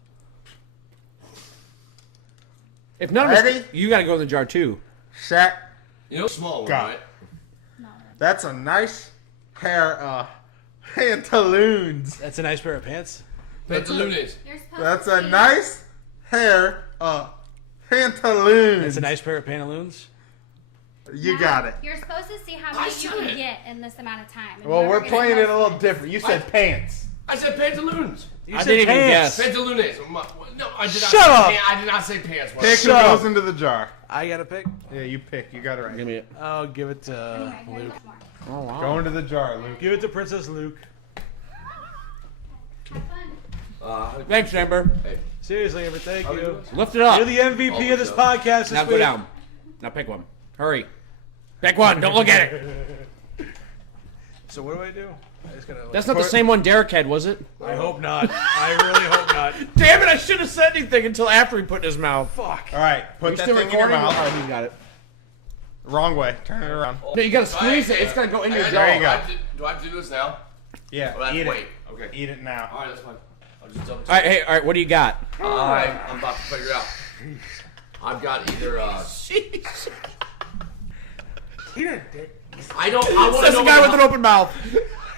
If none of Ready? us, you got to go in the jar too. Shaq, You know, small one, Got right? it. That's a nice pair of pantaloons. That's a nice pair of pants. Pantaloons. You're supposed That's to a see- nice pair of pantaloons. That's a nice pair of pantaloons. You got it. You're supposed to see how I many you said can it. get in this amount of time. and Well, whoever we're gets playing it a most little points. different. You said pants. I said pantaloons. You I said didn't even pants. guess. Pantaloons. No, I did not. Shut say up. I did not say pants. Pick who Shut goes up. into the jar. I got to pick. Yeah, you pick. You got it right. Give me it. I'll give it to Anyway, here's Luke. more. Oh wow. Go into the jar, Luke. Give it to Princess Luke. Have fun. Thanks, Amber. Hey, Seriously, Amber, thank you. Lift it up. You're the MVP of this podcast this Now go week. down. Now pick one. Hurry. Pick one. Don't look at it. So what do I do? I just gotta. That's not the same one Derek had, was it? I hope not. I really hope not. Damn it! I should have said anything until after he put it in his mouth. Fuck. All right, put that thing in your mouth. Oh, he got it. Wrong way. Turn it around. No, you gotta squeeze it. It's gonna go in your There jaw. you go. Do I have to do this now? Yeah, Or I have eat to it. wait? Okay. Eat it now. All right, that's fine. I'll just double check. All right, hey, all right. What do you got? I'm about to figure out. I've got either. I don't. I want to That's know the guy what with an open mouth.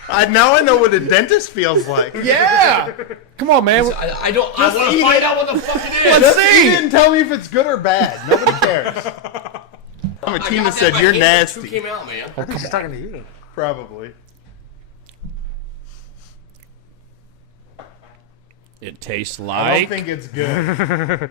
Now I know what a dentist feels like. Yeah. Come on, man. I don't. I want eat to find it. out what the fuck it is. Let's Just see. eat it and tell me if it's good or bad. Nobody cares. I got Tina that said in my you're hand, but nasty. Two came out, man. She's talking to you. Probably. It tastes I like. don't think it's good.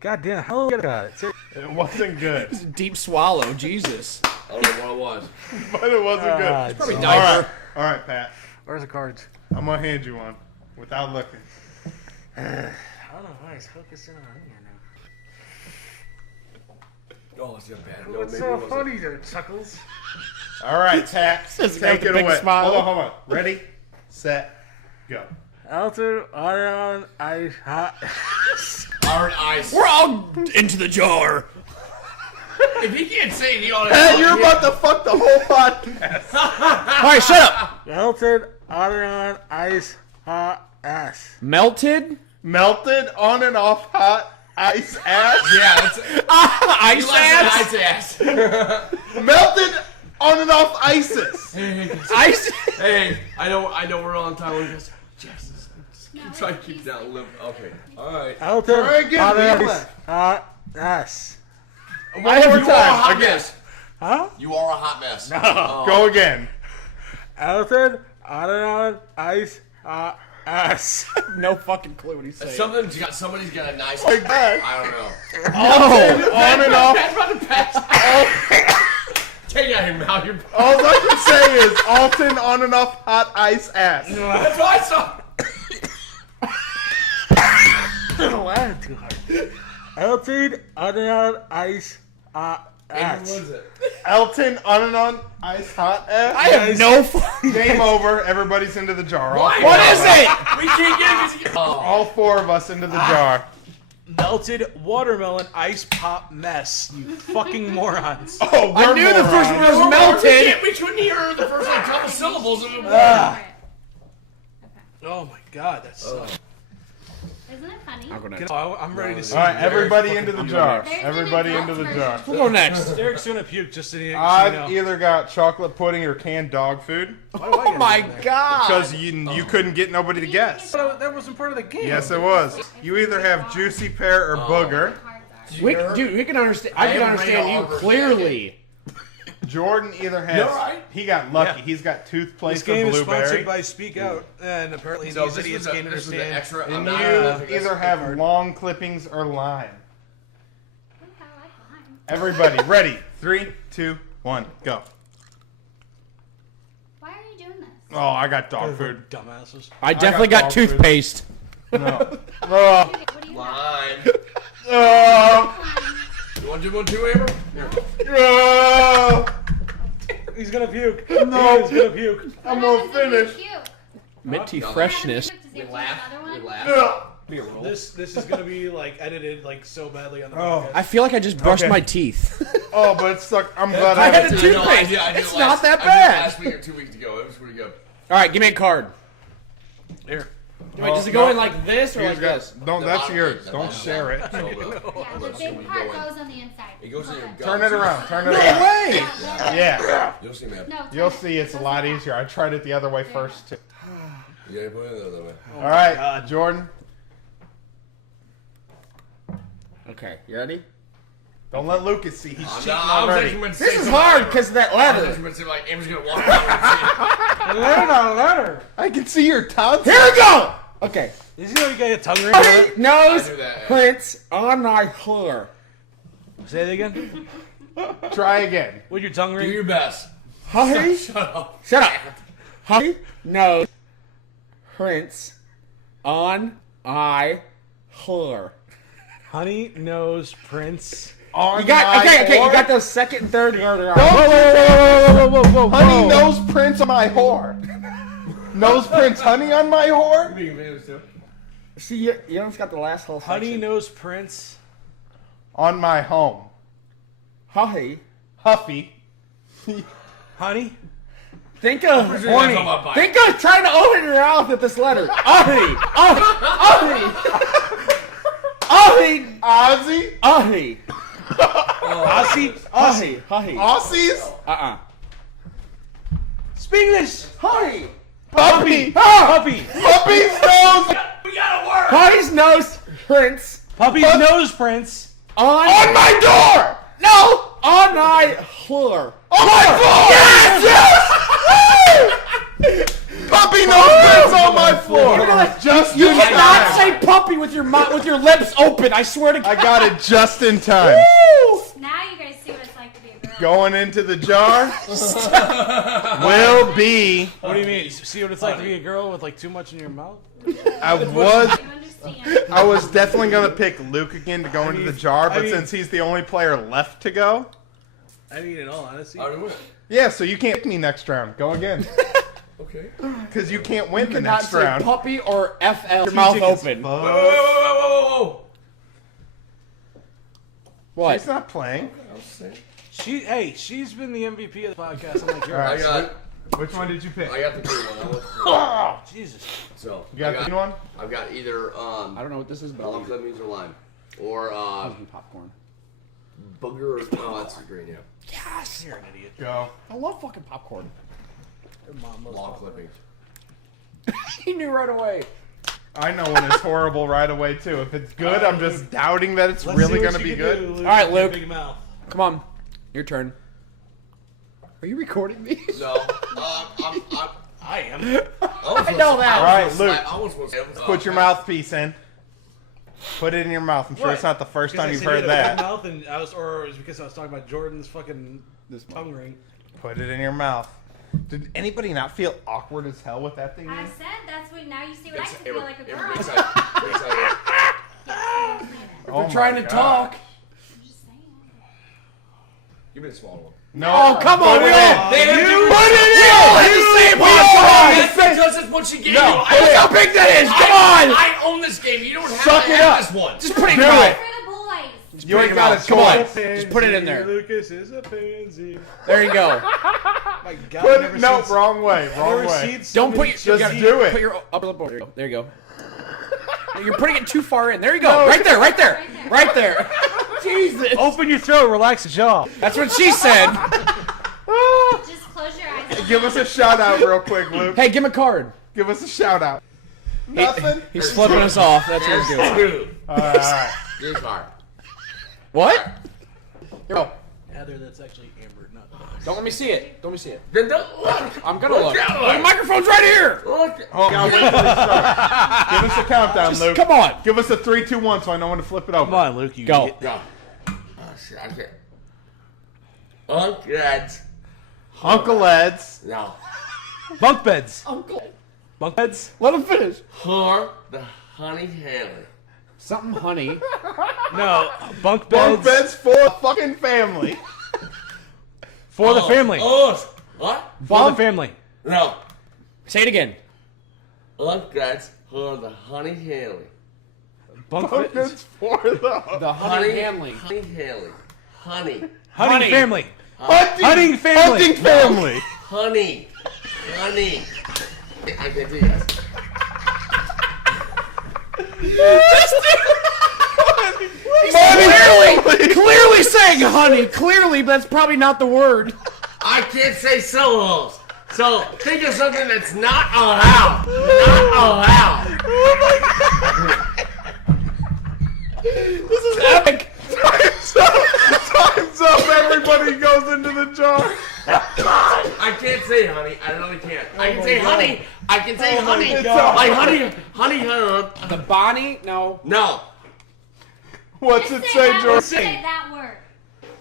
God damn, how long got it? It wasn't good, It's a deep swallow. Jesus. I don't know what it was. but it wasn't good. Probably All diaper. right, all right, Pat. Where's the cards? I'm gonna hand you one without looking. I don't know why it's focusing on here now. Oh, it's got bad. No, What's maybe so it wasn't. funny there, Chuckles? All right, Pat. Says the guy Take with it the big away. smile. Hold on. Ready, set, go. Alton, Iron, Ice, Hot. Hard ice. We're all into the jar. If he can't say it, he ought to. Pat, you're about to fuck the whole podcast. All right, shut up. Alton, Iron, Ice, hot ass. Melted? Melted on and off hot ice ass. Yeah, that's Ice ass? ass. Melted on and off ISIS. Ice? Hey, I know we're on time. We're just No, try to keep that limp. Okay, all right. Elton, Try again, hot Neil. ass. Hot ass. One more You are a time. hot Again. mess. Huh? You are a hot mess. Go again. Elton, on ice, hot ass. No fucking clue what he's saying. Somebody's got a nice. Like that. I don't know. On and off. That's about to pass. Take out your mouth. All I can say is Alton on and off hot ice ass. That's what I saw. Don't laugh too hard. Elton, on ice, hot ass. What is it? Elton on and on ice hot ass. I have no fucking... Game over. Everybody's into the jar. What is it? We can't get it. All four of us into the jar. Melted watermelon ice pop mess. You fucking morons. Oh, I knew the first one was melted. We couldn't hear the first like couple syllables of it. Oh my god, that's so. Isn't it funny? I'm ready to see. All right, everybody into the jar. There's an Everybody adult into the version. jar. We'll go next. Derek's gonna puke just so you I've know. either got chocolate pudding or canned dog food Oh my god. because you couldn't get nobody to guess. That wasn't part of the game. Yes, it was. You either have juicy pear or booger. We can understand. I can understand you clearly. Jordan either has. You all right? He got lucky. Yeah. He's got This toothpaste game or is sponsored blueberry. by Speak Out, and apparently So these this idiots was can't the understand. extra. And I'm not- you either have long clippings or lime. I like lime. Everybody, ready? 3, 2, 1, go. Why are you doing this? Oh, I got dog food. Dumbasses. I definitely got dog food. toothpaste. No. Oh. What do you have? Line. Oh. You want to do one too, Amber? Oh. He's gonna puke. No. He's gonna puke. I'm What gonna happens if finish. you puke? Minty No. freshness. Does he We have to laugh. have another We one? laugh. Ugh. This is gonna be like edited like so badly on the Oh. podcast. I feel like I just brushed Okay. my teeth. Oh, but it's stuck. I'm glad I I had a had tooth- to. Toothpaste. I did It's it not that I did it bad. last week or 2 weeks ago. It was pretty good. All right, give me a card. Here. Wait, does it go in like this or like this? Don't. The That's bottom- yours. the Don't bottom. share it. So, Yeah, the big part go in. goes on the inside. It goes in your Okay. gut. Turn it around. Turn it No around. way! Yeah. You'll see, man. No, turn You'll it. see. It's a lot easier. I tried it the other way first too. You gotta put it the other way. All right, God. Jordan. Okay, you ready? Don't let Lucas see. He's cheating I was already. actually going to say This is something. hard because of that I was leather. actually going to say like Amber's gonna walk out and Learn a letter. I can see your tonsils. Here we go! Okay. Is he gonna get a tongue ring? Honey nose I knew that. prints on my floor. Say it again. Try again. With your tongue do ring. your best. Honey, Shut up. shut up. Honey nose prints on my floor. Honey nose prince. On You got my okay. whore. You got those second and third order. Whoa. Honey nose prints on my whore. Nose prints honey on my whore. You making videos too? See, you almost got the last whole section. Honey nose prince. On my home. Honey. Huffy. Honey. Think of Pretty sure horny. you're talking about Think of trying to open your mouth with this letter. Honey. Honey. Ozzy. Honey. Aussie. Honey. Honey. Aussies. Speak English. Honey. Puppy. Puppy. Puppy's nose. We gotta work. Honey's nose prints Puppy's nose prints. on My door. no on my floor. On my floor. Yes. Puppy nose prints on my floor. Just You in cannot time. say puppy with your lips open. I swear to God. I got it just in time. Now you guys see what it's like to be a girl. Going into the jar will be. What do you mean? See what it's like to be a girl with like too much in your mouth? I was You understand? I was definitely gonna pick Luke again to go into the jar, but I mean- since he's the only player left to go, I mean, in all honesty. I do it. yeah. So you can't pick me next round. Go again, Okay. because you can't win the Not next say round. puppy or FL. Your mouth open. Whoa. What? He's not playing. She's been the MVP of the podcast. I'm like, you're I right. got Which one did you pick? I got the green one. Oh, Jesus. So You got the green one? I've got either I don't know what this is, but plum lemons or lime, or popcorn. booger. Oh, that's green. Yeah. Yes! You're an idiot. Go. I love fucking popcorn. Your mom loves Lawn popcorn. clippings. He knew right away. I know when it's horrible right away, too. If it's good, I'm just doubting that it's really going to be good. All right, Luke. Big mouth. Come on. Your turn. Are you recording these? No. I am. I know that. All right, Luke. I almost want to say Put your mouthpiece in. Put it in your mouth. I'm sure it's not the first time you've heard that. Mouth and or it was because I was talking about Jordan's fucking tongue ring. Put it in your mouth. Did anybody not feel awkward as hell with that thing? I said that's what. Now you see what I can feel like a girl. Every time. Oh We're trying my to God. talk. I'm just saying. Give me the small one. No. Oh, come on. Put We it all in. you Put it in. That's because it's what she gave you. Look how big that is. Come on. I own this game. You don't have Suck to it have up. this one. Just put it in Do your it. mouth. For the boys. You ain't got a Come on. choice. Just put it in there. Lucas is a pansy. There you go. My God, Put I've it. No, never seen- wrong way. I've Wrong never way. seen so Don't put many your Just gotta do it. Put your upper lip over. There you go. You're putting it too far in. There you go. Right there. Right there. Right there. Jesus. Open your throat, relax the jaw. That's what she said. Just close your eyes. Give us a shout out real quick, Luke. Hey, give him a card. Give us a shout out. Nothing. He's flipping us off. That's what he's doing. Dude. All right. Here's hard. What? Here we go. Heather, that's actually Amber, not. Don't let me see it. Don't let me see it. Then don't look. I'm gonna look. that The way. microphone's right here. Look. Oh, God, wait till they start. Give us a countdown, Luke. Come on. Give us a 3, 2, 1 so I know when to flip it over. Come on, Luke, you Go. idiot. Go. Oh shit. I can't. Uncle Ed's. Uncle Ed's. No. Bunk beds. Uncle. Bunk beds? Let him finish. Her the honey handler. Something honey. No, bunk beds. Bunk beds for the fucking family. For the family. Oh. What? For the family. No. Say it again. Uncle Ed's. Her the honey handler. Bunk Bunk beds. beds for the The honey handling. Honey handler. Honey. Hunting family. hunting family. Hunting family. Honey. Honey. I can't do that. Clearly saying honey. Clearly, but that's probably not the word. I can't say syllables. So think of something that's not allowed. Not allowed. This is epic. Time's up. Everybody goes into the jar. I can't say honey. I really can't. I can say honey. I can say honey. God. Like honey. The Bonnie? No. No. What's Just it say say, that, George? just say that word.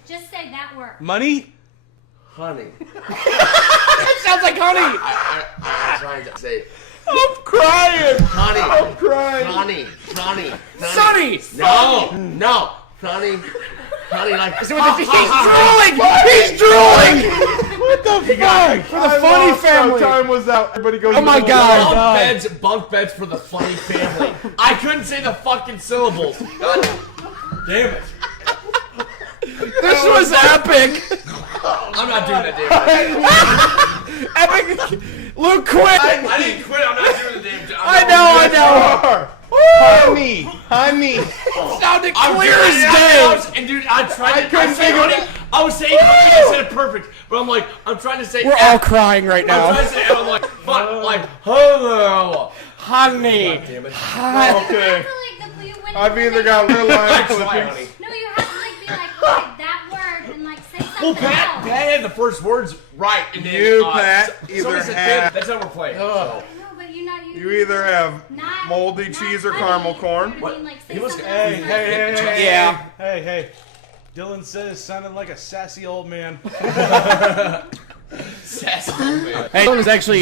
Just say that word. Money? Honey. That sounds like honey. I'm trying to say I'm crying. honey. I'm crying. Honey. Sonny. No. Honey. Honey like. He's drooling. He's drooling. What the fuck? For the funny family. Time was out. Everybody goes. Oh my into the God. jar. Bunk beds for the funny family. I couldn't say the fucking syllables. God damn it. This was epic. I'm not doing that damn thing. Epic. Luke, quit. I didn't quit. I'm not doing the damn job. I know. Honey. Sounded clear as day. And dude, I tried to couldn't say think of honey. I was saying honey. I said it perfect. But I'm like, I'm trying to say We're all crying right I'm now. trying to say I'm like, fuck, like, hello. Honey. Damn it. Okay. I've either got little line Try, clippings. No, honey. you have to like be like, okay, that word and like say something Well, Pat else. had the first words right, and then You, Pat, somebody either said have- that's how we're playing. So. No, but you're not. You either have not, moldy not cheese or honey. caramel corn. You know what I mean? Like, say He was- something Hey, else. hey. Yeah. Hey. Dylan says sounded like a sassy old man. Sassy man. Hey, Dylan was actually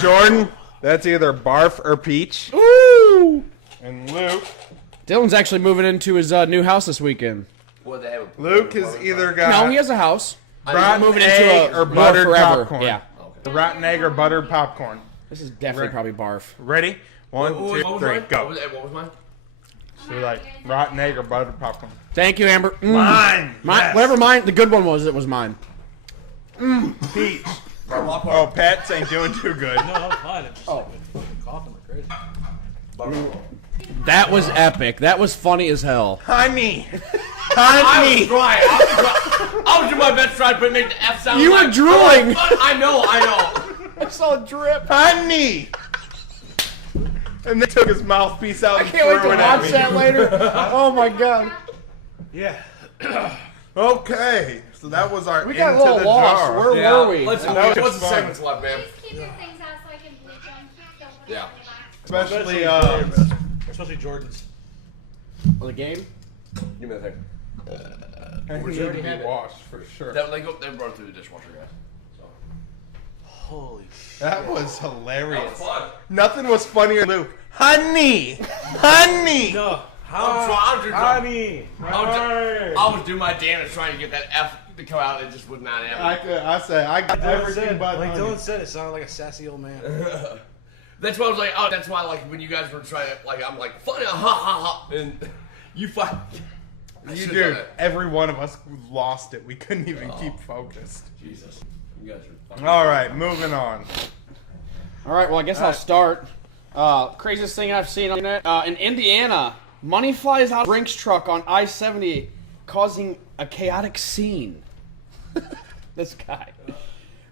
Jordan, that's either barf or peach. Ooh. And Luke. Dylan's actually moving into his new house this weekend. What they have? Luke has either got No, he has a house. rotten moving egg into a or more buttered forever. popcorn. Yeah. The rotten egg or buttered popcorn. This is definitely probably barf. Ready? One, What two, was three, mine? go. What was mine? So like rotten egg or buttered popcorn. Thank you, Amber. Mine. Whatever mine. The good one was. It was mine. Peach. Oh, Pats ain't doing too good. No, I'm fine. I'm just like coughing like crazy. That was epic. That was funny as hell. Honey. I was trying. I was doing my best trying to make the F sound. You were drooling. I know. I saw a drip. Honey. And they took his mouthpiece out. I can't wait to watch that later. Oh my god. Yeah. Okay. So that was our We got a into little the lost. jar. Where were we? What's the fun. segments left, man? Please keep your things out so I can bleach them. Don't put Yeah. them in the box. Especially Especially Jordan's. For the game? Give me the thing. we already had washed for sure. They run through the dishwasher, guys. So. Holy shit. That was hilarious. That was fun. Nothing was funnier than Luke. Honey. Honey. No. I was doing my damnedest trying to get that F to come out, and it just would not happen. I got everything but like honey. Dylan said, it sounded like a sassy old man. That's why I was like, oh, that's why, like, when you guys were trying to, like, I'm like, funny, ha ha ha, and you find. You do. Every one of us lost it. We couldn't even keep focused. Jesus. You guys are fucking. All right, moving on. All right, well, I guess I'll start. Craziest thing I've seen on the internet. In Indiana, money flies out of a Brinks truck on I-70, causing a chaotic scene. This guy.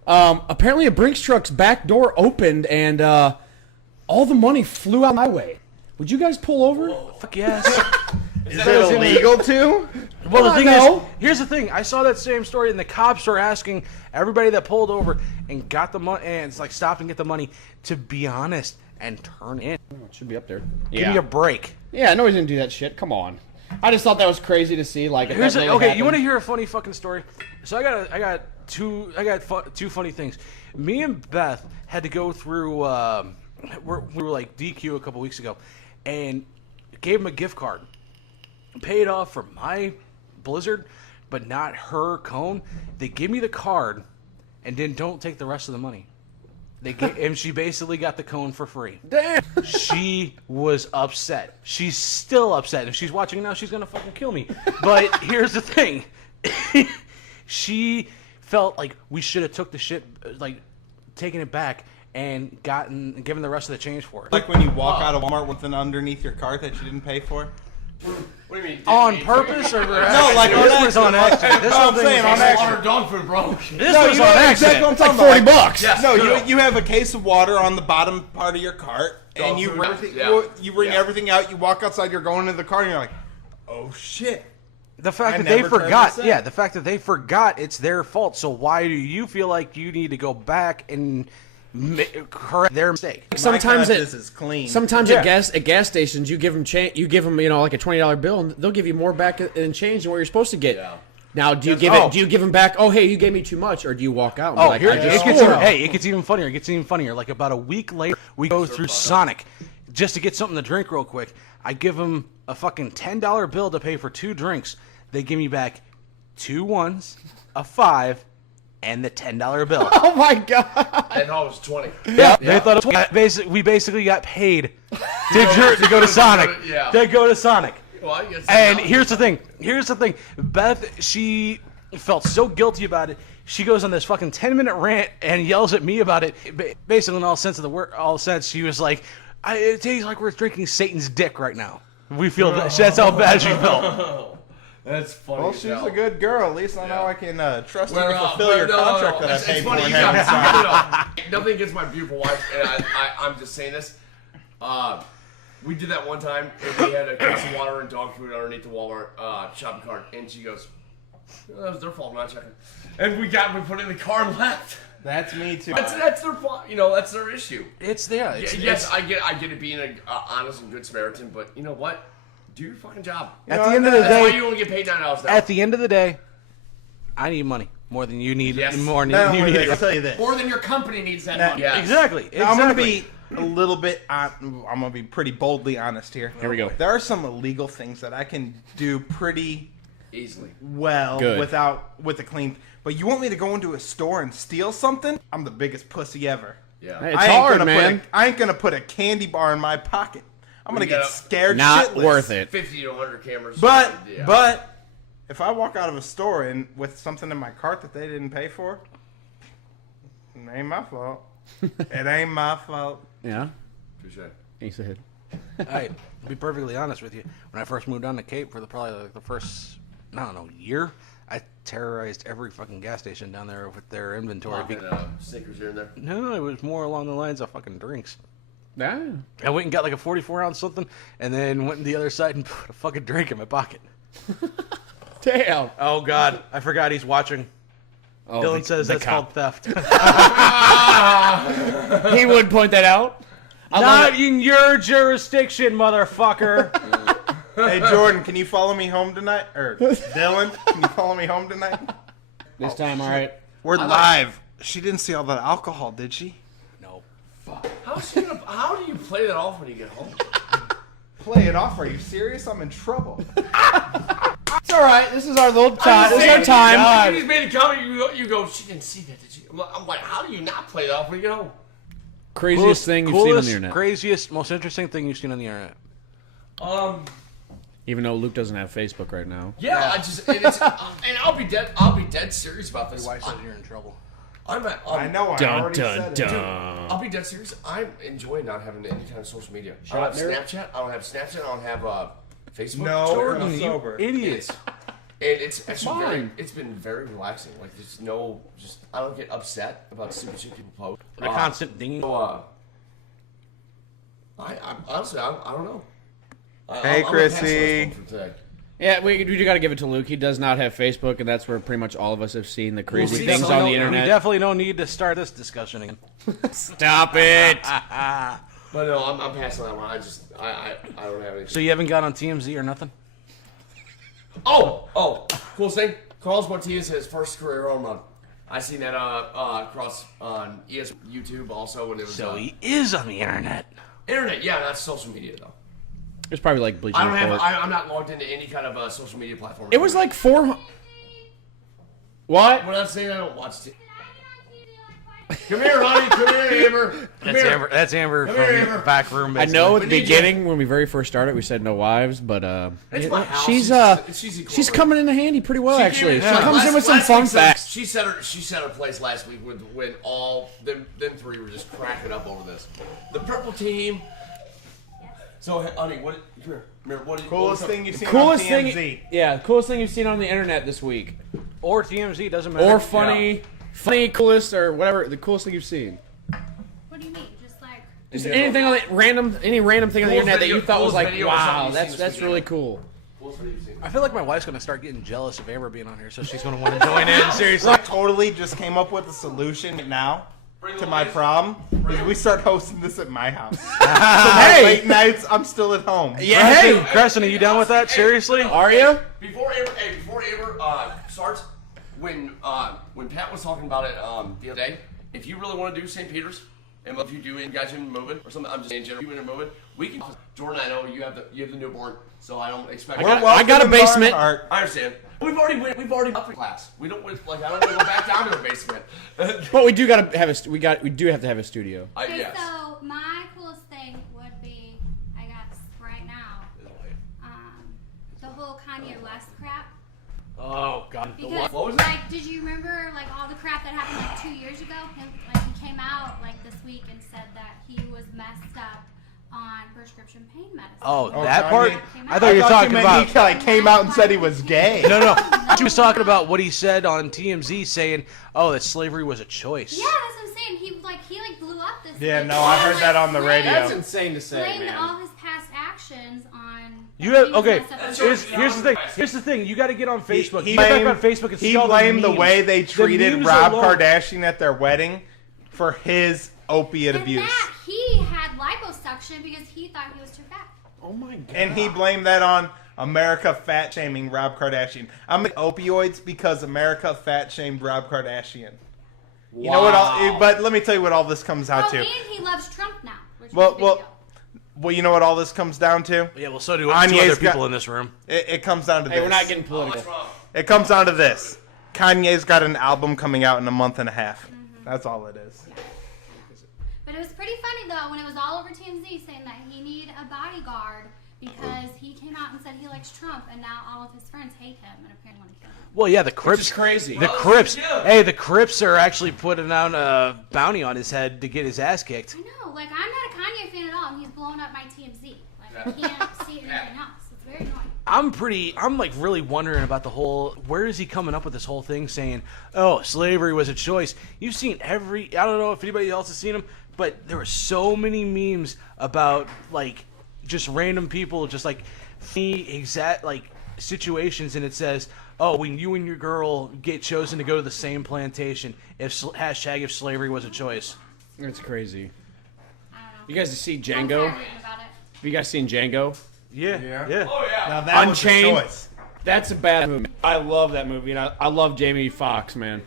Apparently, a Brinks truck's back door opened, and all the money flew out my way. Would you guys pull over? Fuck yes. Is it illegal to? Well, the thing is, no. here's the thing. I saw that same story, and the cops are asking everybody that pulled over and got the money, and it's like stopped and get the money, to be honest and turn in. Oh, it should be up there. Give me a break. Yeah, I know he didn't do that shit. Come on. I just thought that was crazy to see. Like, if that really Okay, happened. you want to hear a funny fucking story? So I got two funny things. Me and Beth had to go through. We were like DQ a couple weeks ago, and gave him a gift card. Paid off for my Blizzard, but not her cone. They give me the card, and then don't take the rest of the money. And she basically got the cone for free. Damn. She was upset. She's still upset. If she's watching now, she's gonna fucking kill me. But here's the thing. She felt like we should have took the shit, like, taken it back and given the rest of the change for it. Like when you walk out of Walmart with an underneath your cart that you didn't pay for? What do you mean? On purpose or No, like this was on accident. This I'm whole thing saying was on accident. Water dog food, bro. This was on accident. Exactly what I'm talking Like about. $40. Yes. No, you have a case of water on the bottom part of your cart, Dog and you food. bring everything, Yeah. you bring Yeah. everything out. You walk outside. You're going into the car, and you're like, "Oh shit!" The fact I that they never turned forgot, this in. yeah, the fact that they forgot, it's their fault. So why do you feel like you need to go back and correct their mistake? Sometimes this is clean. Sometimes Yeah. at gas stations, you give them like a $20 bill, and they'll give you more back in change than what you're supposed to get. Yeah. Now, do you give them back? Oh, hey, you gave me too much, or do you walk out? And be like, Here, I just it gets even funnier. It gets even funnier. Like about a week later, we go through Sonic just to get something to drink real quick. I give them a fucking $10 bill to pay for 2 drinks. They give me back 2 ones, a 5, and the $10 bill. Oh my god! I thought it was 20. Yeah, they thought it was we basically got paid to go to Sonic. Yeah. To go to Sonic. Well, I guess And here's the thing. Beth, she felt so guilty about it. She goes on this fucking 10-minute rant and yells at me about it. Basically, in all sense, she was like, "It tastes like we're drinking Satan's dick right now." We feel that's how bad she felt. That's funny. Well, as she's hell. a good girl. At least I know I can trust you Well, to fulfill your contract that I It's paid for. funny, and you have guys, inside. nothing against my beautiful wife, and I'm just saying this. We did that one time, and we had a case of water and dog food underneath the Walmart shopping cart, and she goes, "That was their fault, I'm not checking." And we put it in the car and left. That's me too. That's their fault. That's their issue. It's there. Yes, I get it being an honest and good Samaritan, but you know what? Do your fucking job. At the end of the That's why day, you only get paid $9 an hour. at the end of the day, I need money more than you need. Yes. More Not than you only need. that, I'll tell you this. More than your company needs that Now- money. Yes. Exactly. Now, I'm going to be a little bit I'm going to be pretty boldly honest here. Here we go. There are some illegal things that I can do pretty Easily. well Good. with a clean. But you want me to go into a store and steal something? I'm the biggest pussy ever. Yeah. Hey, it's I ain't hard, gonna man. I ain't gonna put a candy bar in my pocket. I'm gonna We get gotta- scared Not shitless. worth it. 50 to 100 cameras. But Yeah. but if I walk out of a store and with something in my cart that they didn't pay for, It ain't my fault. It ain't my fault. Yeah. Touche. He said. Hey, to be perfectly honest with you, when I first moved down to Cape for the first, I don't know, year, I terrorized every fucking gas station down there with their inventory. Snickers here and there. No, it was more along the lines of fucking drinks. Yeah. I went and got like a 44-ounce something, and then went to the other side and put a fucking drink in my pocket. Damn. Oh, God. I forgot he's watching. Oh, Dylan says that's called theft. He would point that out. Not in your jurisdiction, motherfucker. Hey, Jordan, can you follow me home tonight? Or Dylan, can you follow me home tonight? This time, all right. We're live. She didn't see all that alcohol, did she? No. Fuck. How do you play that off when you get home? Play it off. Are you serious? I'm in trouble. It's all right. This is our little time. This is our time. You just made a comment. You go. She didn't see that, did she? I'm like, how do you not play that off when you get home? Craziest thing you've seen on the internet. Craziest, most interesting thing you've seen on the internet. Even though Luke doesn't have Facebook right now. Yeah, and I'll be dead serious about this. Why said you're in trouble? I know. I already said it. I'll be dead serious. I'm enjoying not having any kind of social media. I don't have Snapchat. I don't have Snapchat. I don't have Facebook. No, Jordan, I'm sober. Idiots. And it's actually it's been very relaxing. Like there's I don't get upset about stupid shit people post. A constant dinging. So, I honestly I don't know. Hey, Chrissy. Yeah, we got to give it to Luke. He does not have Facebook, and that's where pretty much all of us have seen the crazy things on the internet. We definitely don't need to start this discussion again. Stop it. But no, I'm passing that one. I don't have anything. So you haven't got on TMZ or nothing? Oh, cool thing. Carlos Martinez his first career home run. I seen that across on YouTube also when it was. So he is on the internet. Internet, yeah, that's social media though. It's probably like Bleaching Report. I'm not logged into any kind of social media platform. It was like 400. What? When I'm saying I don't watch it. Come here, honey. Come here, Amber. That's Amber from the back room. I know at the beginning when we very first started, we said no wives, but it's my house. she's coming in handy pretty well actually. She comes in with some fun facts. She set her place last week when all them three were just cracking up over this. The purple team. So, honey, what Coolest thing you've seen on TMZ. Coolest thing you've seen on the internet this week, or TMZ, doesn't matter. or funny, coolest, or whatever. The coolest thing you've seen. What do you mean? Just like Just anything on the any random thing on the internet that you thought was like, wow, that's really cool. I feel like my wife's gonna start getting jealous of Amber being on here, so she's gonna want to join in. Seriously, I totally just came up with a solution now to my problem. Is we start hosting this at my house. Hey, late nights, I'm still at home. yeah, hey, Crescent, are you down with that? Seriously? are you? Before Amber starts, when Pat was talking about it the other day, if you really want to do St. Peter's, and if you guys are moving or something, I'm just saying, generally, you are moving, we can. Jordan, I know you have the newborn, so I don't expect. I got a basement. I understand. We've already up in class. I don't want to go back down to a basement. But we do got to have we do have to have a studio. okay, Yes. so my coolest thing would be, I guess, right now, the whole Kanye West crap. Oh God. Because, what was it? like, did you remember, like, all the crap that happened, like, 2 years ago? He came out, like, this week and said that he was messed up on prescription pain medicine. Oh, Oh, that Kanye. part? I thought you were talking about. He like came out and said he was gay. No. She was talking about what he said on TMZ, saying, "Oh, that slavery was a choice." Yeah, that's what I'm saying. He blew up this. Yeah, week. no, I heard that on the radio. That's insane to say, Blamed man. all his past actions on. You have he was okay. messed up on Here's drugs. the thing. Here's the thing. You got to get on Facebook. He You get back blamed, on Facebook and he see all blamed the memes. way they The treated memes Rob alone. Kardashian at their wedding for his opiate And abuse. that he had liposuction because he thought he was too fat. Oh my god. And he blamed that on America fat shaming Rob Kardashian. I'm like opioids because America fat shamed Rob Kardashian. You know what? But let me tell you what all this comes out to. And he loves Trump now. Which Well, is a big deal. Well, you know what all this comes down to? Yeah, well, so do Kanye's two other got- people in this room. It comes down to Hey, this. we're not getting political. It comes down to this. Kanye's got an album coming out in a month and a half. That's all it is. But it was pretty funny though when it was all over TMZ saying that he needed a bodyguard because he came out and said he likes Trump, and now all of his friends hate him and apparently want to kill him. Well, yeah, the Crips. Which is crazy. The Crips. Hey, the Crips are actually putting out a bounty on his head to get his ass kicked. I know. Like, I'm not a Kanye fan at all, and he's blowing up my TMZ. Like, I can't see anything else. It's very annoying. I'm like really wondering about the whole, where is he coming up with this whole thing saying, oh, slavery was a choice. You've seen I don't know if anybody else has seen them, but there were so many memes about like just random people, just like the exact like situations, and it says, oh, when you and your girl get chosen to go to the same plantation, if slavery was a choice. It's crazy. I don't know. You guys see I'm Django? tired reading about it. Have you guys seen Django? Yeah. Oh yeah. Now that Unchained. was a choice. That's a bad movie. I love that movie, and I love Jamie Foxx, man.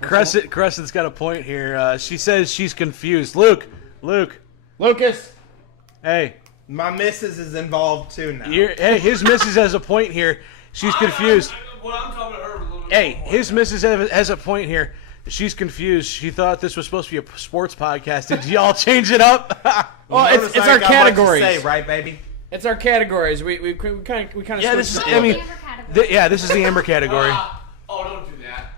Crescent's got a point here. She says she's confused. Luke, Lucas. hey, My missus is involved too now. hey, his missus has a point here. She's confused. Well, I'm talking to her a little bit. Hey, his missus has a point here. She's confused. She thought this was supposed to be a sports podcast. Did y'all change it up? Well, Notice it's I our got much to categories. say, right, baby? It's our categories. We kind of Yeah, this is. switched I mean, Amber category. yeah, this is the Amber category. Oh, don't do that.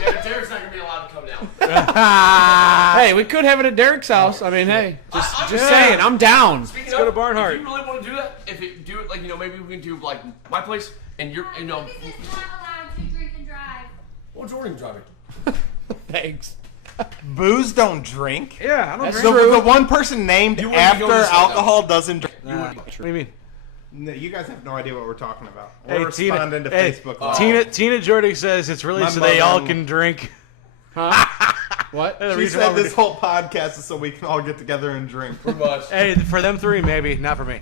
Yeah, Derek's not gonna be allowed to come down. Hey, we could have it at Derek's house. I mean, hey, just saying, I'm down. Speaking go to of, Barnhart. If you really want to do that, if you do it like maybe we can do like my place and you're Lucas is not allowed to drink and drive. well, Jordan driving. Thanks. Booze don't drink. Yeah, I don't That's drink. true. The one person named wouldn't after go to say that. alcohol doesn't drink. What do you mean? No, you guys have no idea what we're talking about. Hey, We're responding to hey, Facebook Live. Tina Jordan says it's really My so they all mother- can drink. Huh? What? The She reason why said we're this whole podcast is so we can all get together and drink. Pretty much. Hey, for them three, maybe not for me.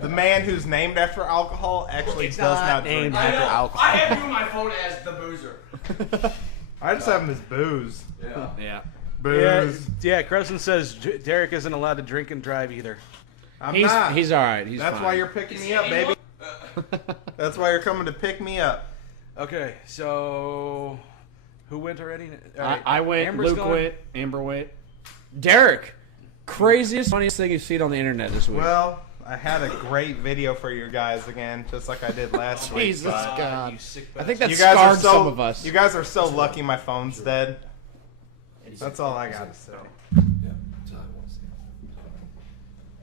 The man who's named after alcohol actually does not named drink. I know. after alcohol. I have you on my phone as the boozer. I just have him as booze. Yeah. Yeah. Booze. Yeah, Crescent says Derek isn't allowed to drink and drive either. I'm He's not. all right. He's That's fine. why you're picking me up, baby. That's why you're coming to pick me up. Okay, so who went already? All right, I went. Amber's Luke gone. went. Amber went. Derek, craziest, funniest thing you've seen on the internet this week. Well, I had a great video for you guys again, just like I did last week. Jesus but God. You sick I think bastard. that You guys are scarred so, some of us. You guys are so lucky my phone's dead. That's all I gotta say.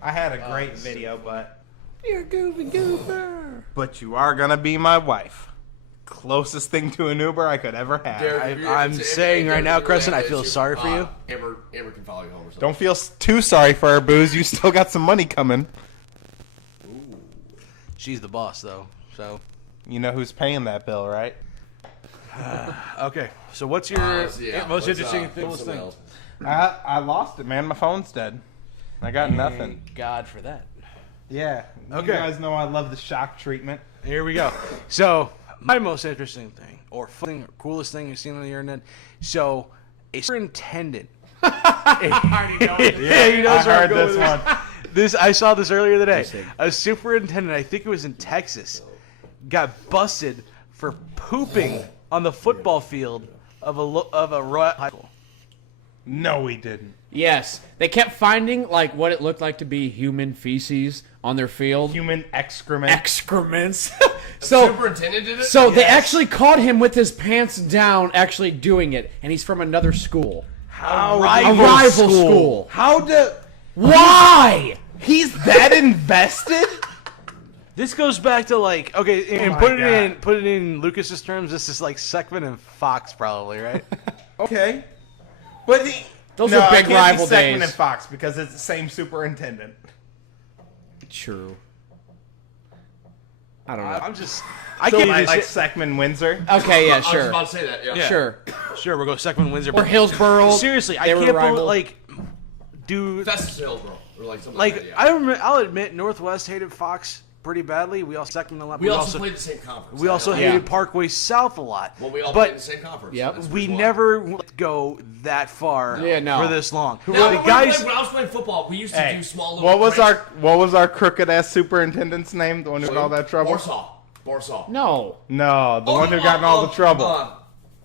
I had a great video, but You're a goofy goober. but you are gonna be my wife. Closest thing to an Uber I could ever have. I'm saying right now, Crescent, I feel sorry for you. Amber can follow you home or something. Don't feel too sorry for her, Booze. You still got some money coming. She's the boss, though. So You know who's paying that bill, right? okay. So what's your most interesting what's thing? else? I lost it, man. My phone's dead. I got nothing. Thank God for that. Yeah. Okay. You guys know I love the shock treatment. Here we go. So my most interesting thing, or fun thing, or coolest thing you've seen on the internet. So a superintendent. Yeah, he knows I where I'm heard going this with one. I saw this earlier today. A superintendent, I think it was in Texas, got busted for pooping on the football field of a Royal high school. No, he didn't. Yes, they kept finding like what it looked like to be human feces on their field. Human excrement. Excrements. Superintendent did it? So they actually caught him with his pants down, actually doing it, and he's from another school. How A rival school. How do... Why? He's that invested? This goes back to like and my put it God. put it in Lucas's terms. This is like Seckman and Fox, probably, right? Okay. But he... Those no, are big it can't rival be Segman days. and Fox because it's the same superintendent. True. I don't know. I'm just. I So can't like, even like say- Seckman Windsor. Okay, yeah, I was sure. about to say that. Yeah. Yeah. Sure. Sure, we'll go Seckman Windsor. Or Hillsborough. Seriously, I They were can't believe rival. like, dude. That's Hillsborough or like something Like like that. Yeah. I'll admit, Northwest hated Fox pretty badly. We all Seckman a lot. we also played the same conference. we also I know. hated Yeah. Parkway South a lot. Well, we all but played the same conference. Yep. That's we why. never go that far Yeah, no. for this long. Now, the when guys. I was playing football, we used to Hey, do small little. what was our crooked ass superintendent's name? The one who got all that trouble? Borsall. No. No, the one who got in all the trouble.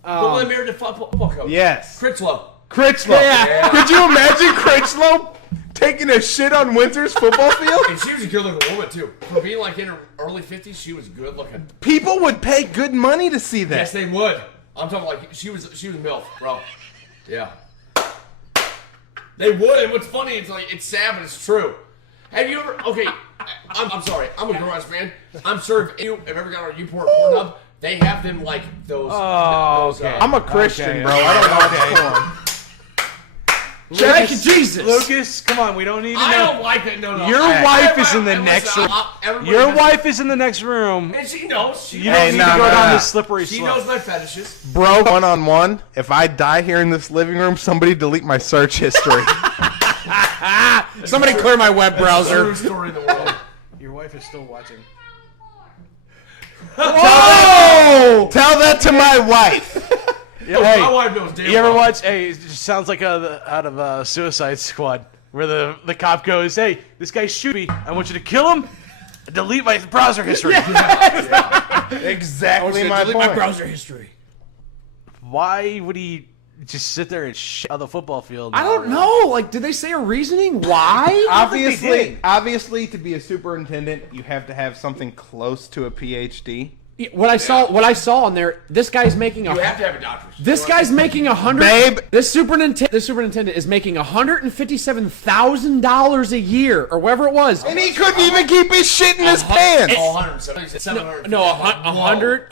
The one that married the football coach. Yes. Critchlow. Critchlow. Yeah. Could you imagine Critchlow taking a shit on Windsor's football field? And she was a good-looking woman too. For being like in her early 50s, she was good-looking. People would pay good money to see that. Yes, they would. I'm talking like she was MILF, bro. Yeah. They would, and what's funny, it's sad, but it's true. Have you ever? Okay, I'm sorry, I'm a girl-ass fan. I'm sure if you have ever got on YouPorn or Pornhub, they have them like those. Okay. I'm a Christian, bro. I don't watch porn. Thank you, Jesus. Lucas, come on, we don't need to know. I don't like it. No. Your wife is in the next room. Your wife is in the next room. And she knows. You don't need to go down this slippery slope. She knows my fetishes. Bro, one-on-one, if I die here in this living room, somebody delete my search history. Somebody clear my web browser. That's the story in the world. Your wife is still watching. Whoa! Tell that to my wife. Hey, my wife knows damn you ever well. watch? Hey, it just sounds like out of Suicide Squad, where the cop goes, "Hey, this guy shoot me. I want you to kill him. Delete my browser history." Exactly my Delete point. my browser history. Why would he just sit there and shit on the football field? I don't know. Like, did they say a reasoning? Why? Obviously, to be a superintendent, you have to have something close to a PhD. What I saw on there, this guy's making You have to have a doctorate. This guy's making Babe. This superintendent is making $157,000 a year, or whatever it was. And he couldn't even keep his shit in his pants. 700. No, 100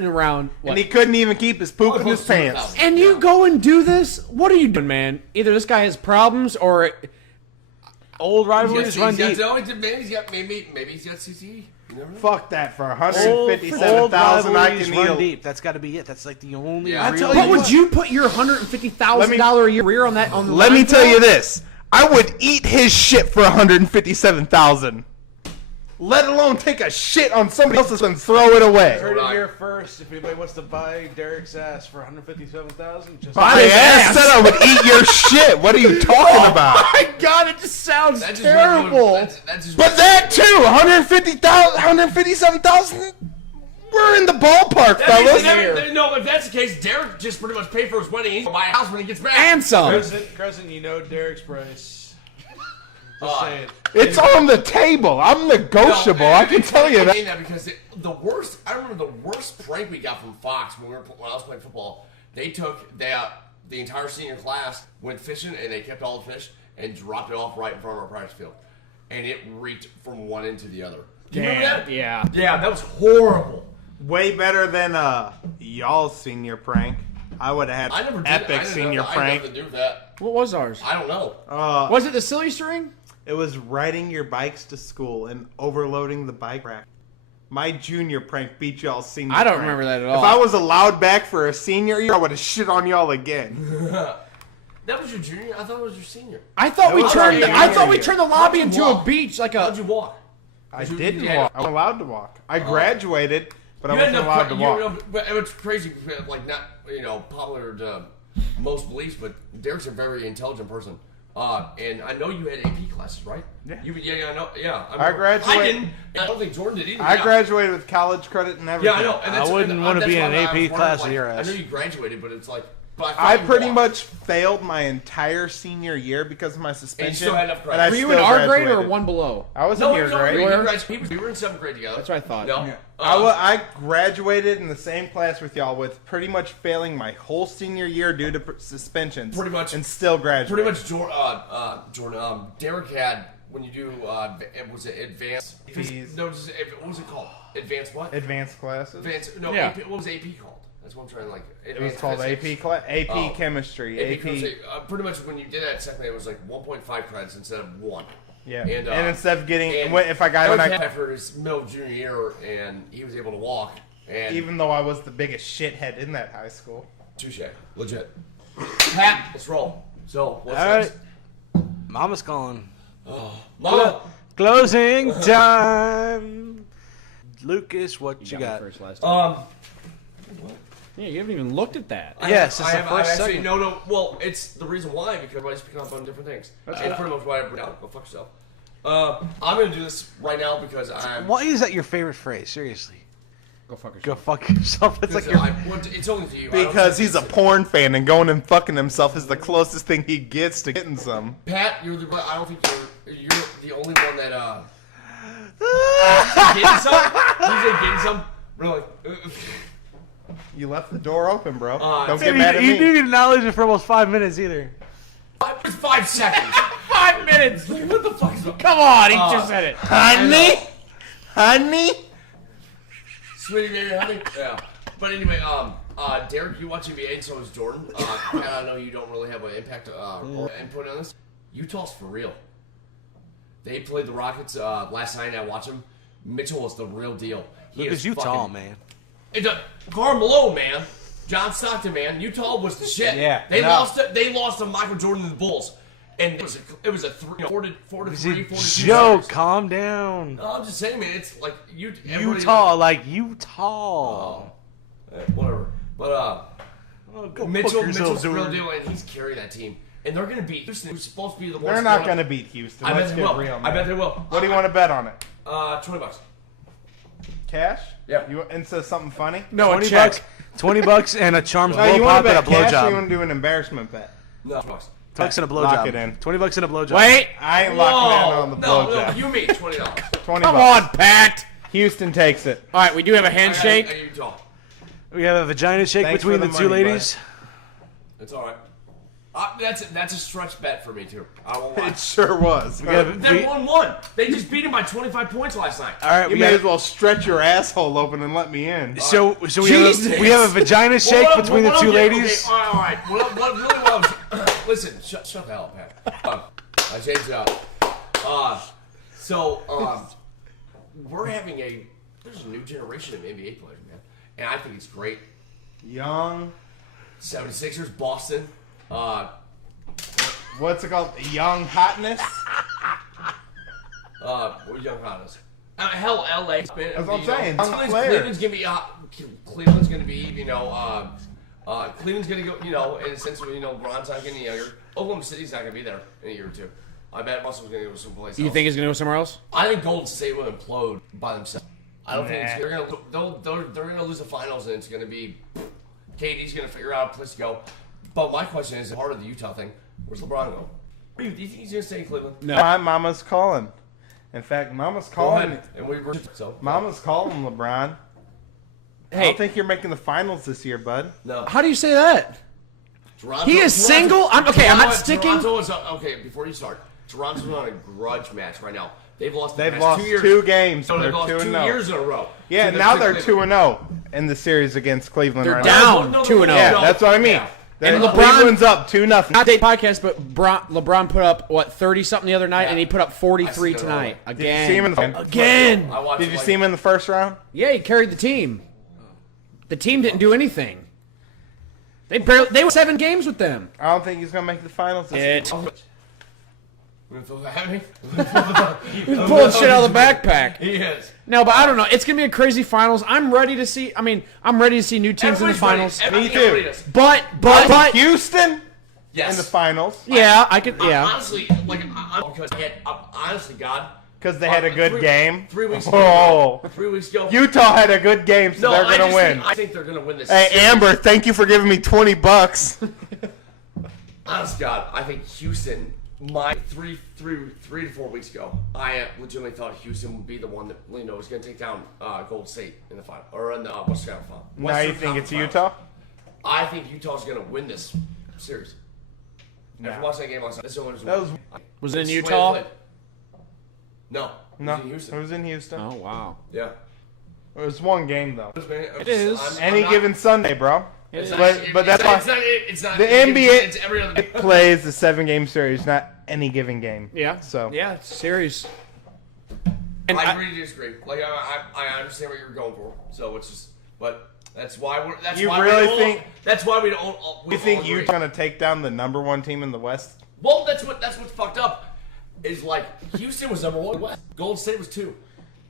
and around. What? And he couldn't even keep his poop in his pants. And you go and do this? What are you doing, man? Either this guy has problems, or Old rivalries run deep. Maybe he's got CTE. Fuck that. For Old $157,000, I rivalries can run eat deep. That's got to be it. That's like the only. Yeah. real- But would you put your $150,000 a year career on that? On the Let me line tell for you that? this. I would eat his shit for $157,000. Let alone take a shit on somebody else's and throw it away. Heard it here first. If anybody wants to buy Derek's ass for $157,000, just My ass said I would eat your shit. What are you talking about? My God, it just sounds terrible. But that too, $157,000. We're in the ballpark, fellas. No, if that's the case, Derek just pretty much paid for his wedding. He can buy a house when he gets back. And some. Crescent, you know Derek's price. Just saying. It's on the table. I'm negotiable. I can tell you that. Because I remember the worst prank we got from Fox when I was playing football. They took the entire senior class, went fishing, and they kept all the fish and dropped it off right in front of our practice field. And it reeked from one end to the other. Do you remember that? Yeah. Yeah, that was horrible. Way better than y'all's senior prank. I would have I had never did. epic senior I had prank. nothing to do with that. What was ours? I don't know. Was it the silly string? It was riding your bikes to school and overloading the bike rack. My junior prank beat y'all's senior I don't prank. remember that at all. If I was allowed back for a senior year, I would have shit on y'all again. That was your junior? I thought it was your senior. I thought we was turned. our I thought we year. turned the lobby How'd you into a walk? beach, like How'd a. you walk? I didn't walk. I was allowed to walk. I graduated, but I You had wasn't enough allowed to walk. But it was crazy, like not popular to most beliefs, but Derek's a very intelligent person. And I know you had AP classes, right? Yeah. I know. Yeah. I graduated- I didn't. I don't think Jordan did either. I graduated with college credit and everything. Yeah, I know. And I wouldn't want to be in an AP class with your I ass. know you graduated, but it's like. But I thought you pretty walked. much failed my entire senior year because of my suspension. still had enough credit. and I Were you still in our grade or graduated. one below? I was No, in we your were grade. we were in 7th grade together. That's what I thought. No. Yeah. I graduated in the same class with y'all with pretty much failing my whole senior year due to suspensions. Pretty much. And still graduated. Pretty much, Jordan. Derek had when you do was it advanced? Fees. No, what was it called? Advanced what? Advanced classes. Advanced. No, Yeah. AP, what was AP called? That's what I'm trying to like. It was called AP chemistry. AP. Chemistry. Pretty much when you did that second, it was like 1.5 credits instead of 1. Yeah. And, And instead of getting, and if I got Derek when had for his middle junior year, and he was able to walk. And even though I was the biggest shithead in that high school. touche, legit. Pat, let's roll. So what's All next? right. Mama's calling. Mama. Closing time. Lucas, what you got? First, last time. Yeah, you haven't even looked at that. Yes, it's the I first actually, segment. no. Well, it's the reason why because everybody's picking up on different things. It's pretty much why I bring out. Go fuck yourself. I'm gonna do this right now because I'm. Why is that your favorite phrase? Seriously. Go fuck yourself. Go fuck yourself. It's like it's only to you. Because he's a porn fan and going and fucking himself is the closest thing he gets to getting some. Pat, I don't think you're the only one that getting some. Getting some. Really. You left the door open, bro. Don't Dude, get mad at you me. didn't acknowledge it for almost 5 minutes either. 5 seconds. 5 minutes. What the fuck is Come on, he just said it. Honey? Sweetie baby, honey. Yeah. But anyway, Derek, you watch NBA, and so is Jordan. Pat, I know you don't really have an impact or input on this. Utah's for real. They played the Rockets last night. I watched them. Mitchell was the real deal. Because Utah, man. Karl Malone, man. John Stockton, man. Utah was the shit. Yeah, They lost to Michael Jordan and the Bulls, and it was a 4 to 3. Joe, calm down. No, I'm just saying, man. It's like Utah, like Utah. Whatever. But Go Mitchell's fuck yourself, the real Jordan. deal, and he's carrying that team. And they're going to beat Houston, who's supposed to be the worst. They're not going to beat Houston. I bet Let's they get will. real, man. I bet they will. What do you want to bet on it? $20. Cash? Yeah. You instead something funny? No, $20 bucks, $20 and a Charms No, you blow want pop to and a bet cash or you blowjob. want to do an embarrassment bet? No, $20. $20 and a Lock blowjob. it in. $20 and a blowjob. Wait. I ain't locking in on the No, blowjob. you made $20. $20. Come on, Pat. Houston takes it. All right, we do have a I handshake. Utah. We have a vagina shake Thanks between for the the two money, ladies. It's all right. That's a stretch bet for me too. I won't lie. It sure was. We have, They we, won. They just beat him by 25 points last night. all right, You we may have, as well stretch your asshole open and let me in. so we Jesus. have a vagina shake Well, between the what two I'm getting- ladies. Okay, all right. What really was? Listen, shut the hell up, Pat. I changed it up. We're having there's a new generation of NBA players, man, and I think it's great. Young. 76ers, Boston. What's it called? Young hotness? What young hottest? Hell, LA. That's what I'm saying. Young Cleveland's gonna be. Cleveland's gonna be. Cleveland's gonna go. In a sense, LeBron's not getting younger. Oklahoma City's not gonna be there in a year or two. I bet Russell's gonna go someplace else. You think he's gonna go somewhere else? I think Golden State will implode by themselves. I don't think they're gonna lose the finals, and it's gonna be. KD's gonna figure out a place to go. But my question is, part of the Utah thing, where's LeBron go? Do you think he's gonna stay in Cleveland? No. My mama's calling. In fact, mama's Go calling. ahead. And we're so. Mama's calling LeBron. I Hey, don't think you're making the finals this year, bud. No. how do you say that? He is single? I'm not sticking- Toronto is, okay, before you start, Toronto's on a grudge match right now. They've lost. They've the past lost 2 years. two games. So They're they've lost 2-0. years in a row. Yeah, to now to they're Cleveland. 2-0 in the series against Cleveland They're right down. now. 2-0. Yeah, that's what I mean. Yeah. And And LeBron- Cleveland's up 2-0. Not the podcast, but LeBron put up 30 something the other night, and he put up 43 I see that tonight all. Did you see him again. in the Again. I watched Did it you like- see him in the first round? Yeah, he carried the team. The team didn't do anything. They won 7 games with them. I don't think he's gonna make the finals this year. He's pulling shit out of the backpack. He is. No, but I don't know. It's gonna be a crazy finals. I'm ready to see. I'm ready to see new teams in the finals. Me too. But Houston Yes. in the finals yeah, I could. Yeah, Honestly, honestly, God. because they had a good game. 3 weeks Oh, ago. 3 weeks ago. Utah had a good game, so they're gonna win. I think they're gonna win this. Hey, series. Amber, thank you for giving me $20. Honest to God, I think Houston. My 3 to 4 weeks ago, I legitimately thought Houston would be the one that was going to take down Golden State in the final or in the Western Conference final. Now you think it's Utah? I think Utah's going to win this series. After watching that game last night, this is the only reason That why. was was it in It's Utah? played. No, no. it was in Houston. It was in Houston. Oh wow. Yeah. It was one game though. It is. Any given Sunday, bro. It is. But that's why it's not the it's NBA every other day. plays the 7-game series, not any given game. Yeah. So Yeah, it's series. And I agree to disagree. Like I understand what you're going for. So it's just, but that's why we're. That's You why really we don't, think- That's why we don't. you think Utah's gonna take down the #1 team in the West? Well, that's what's fucked up. Is like Houston was #1 West. Golden State was 2.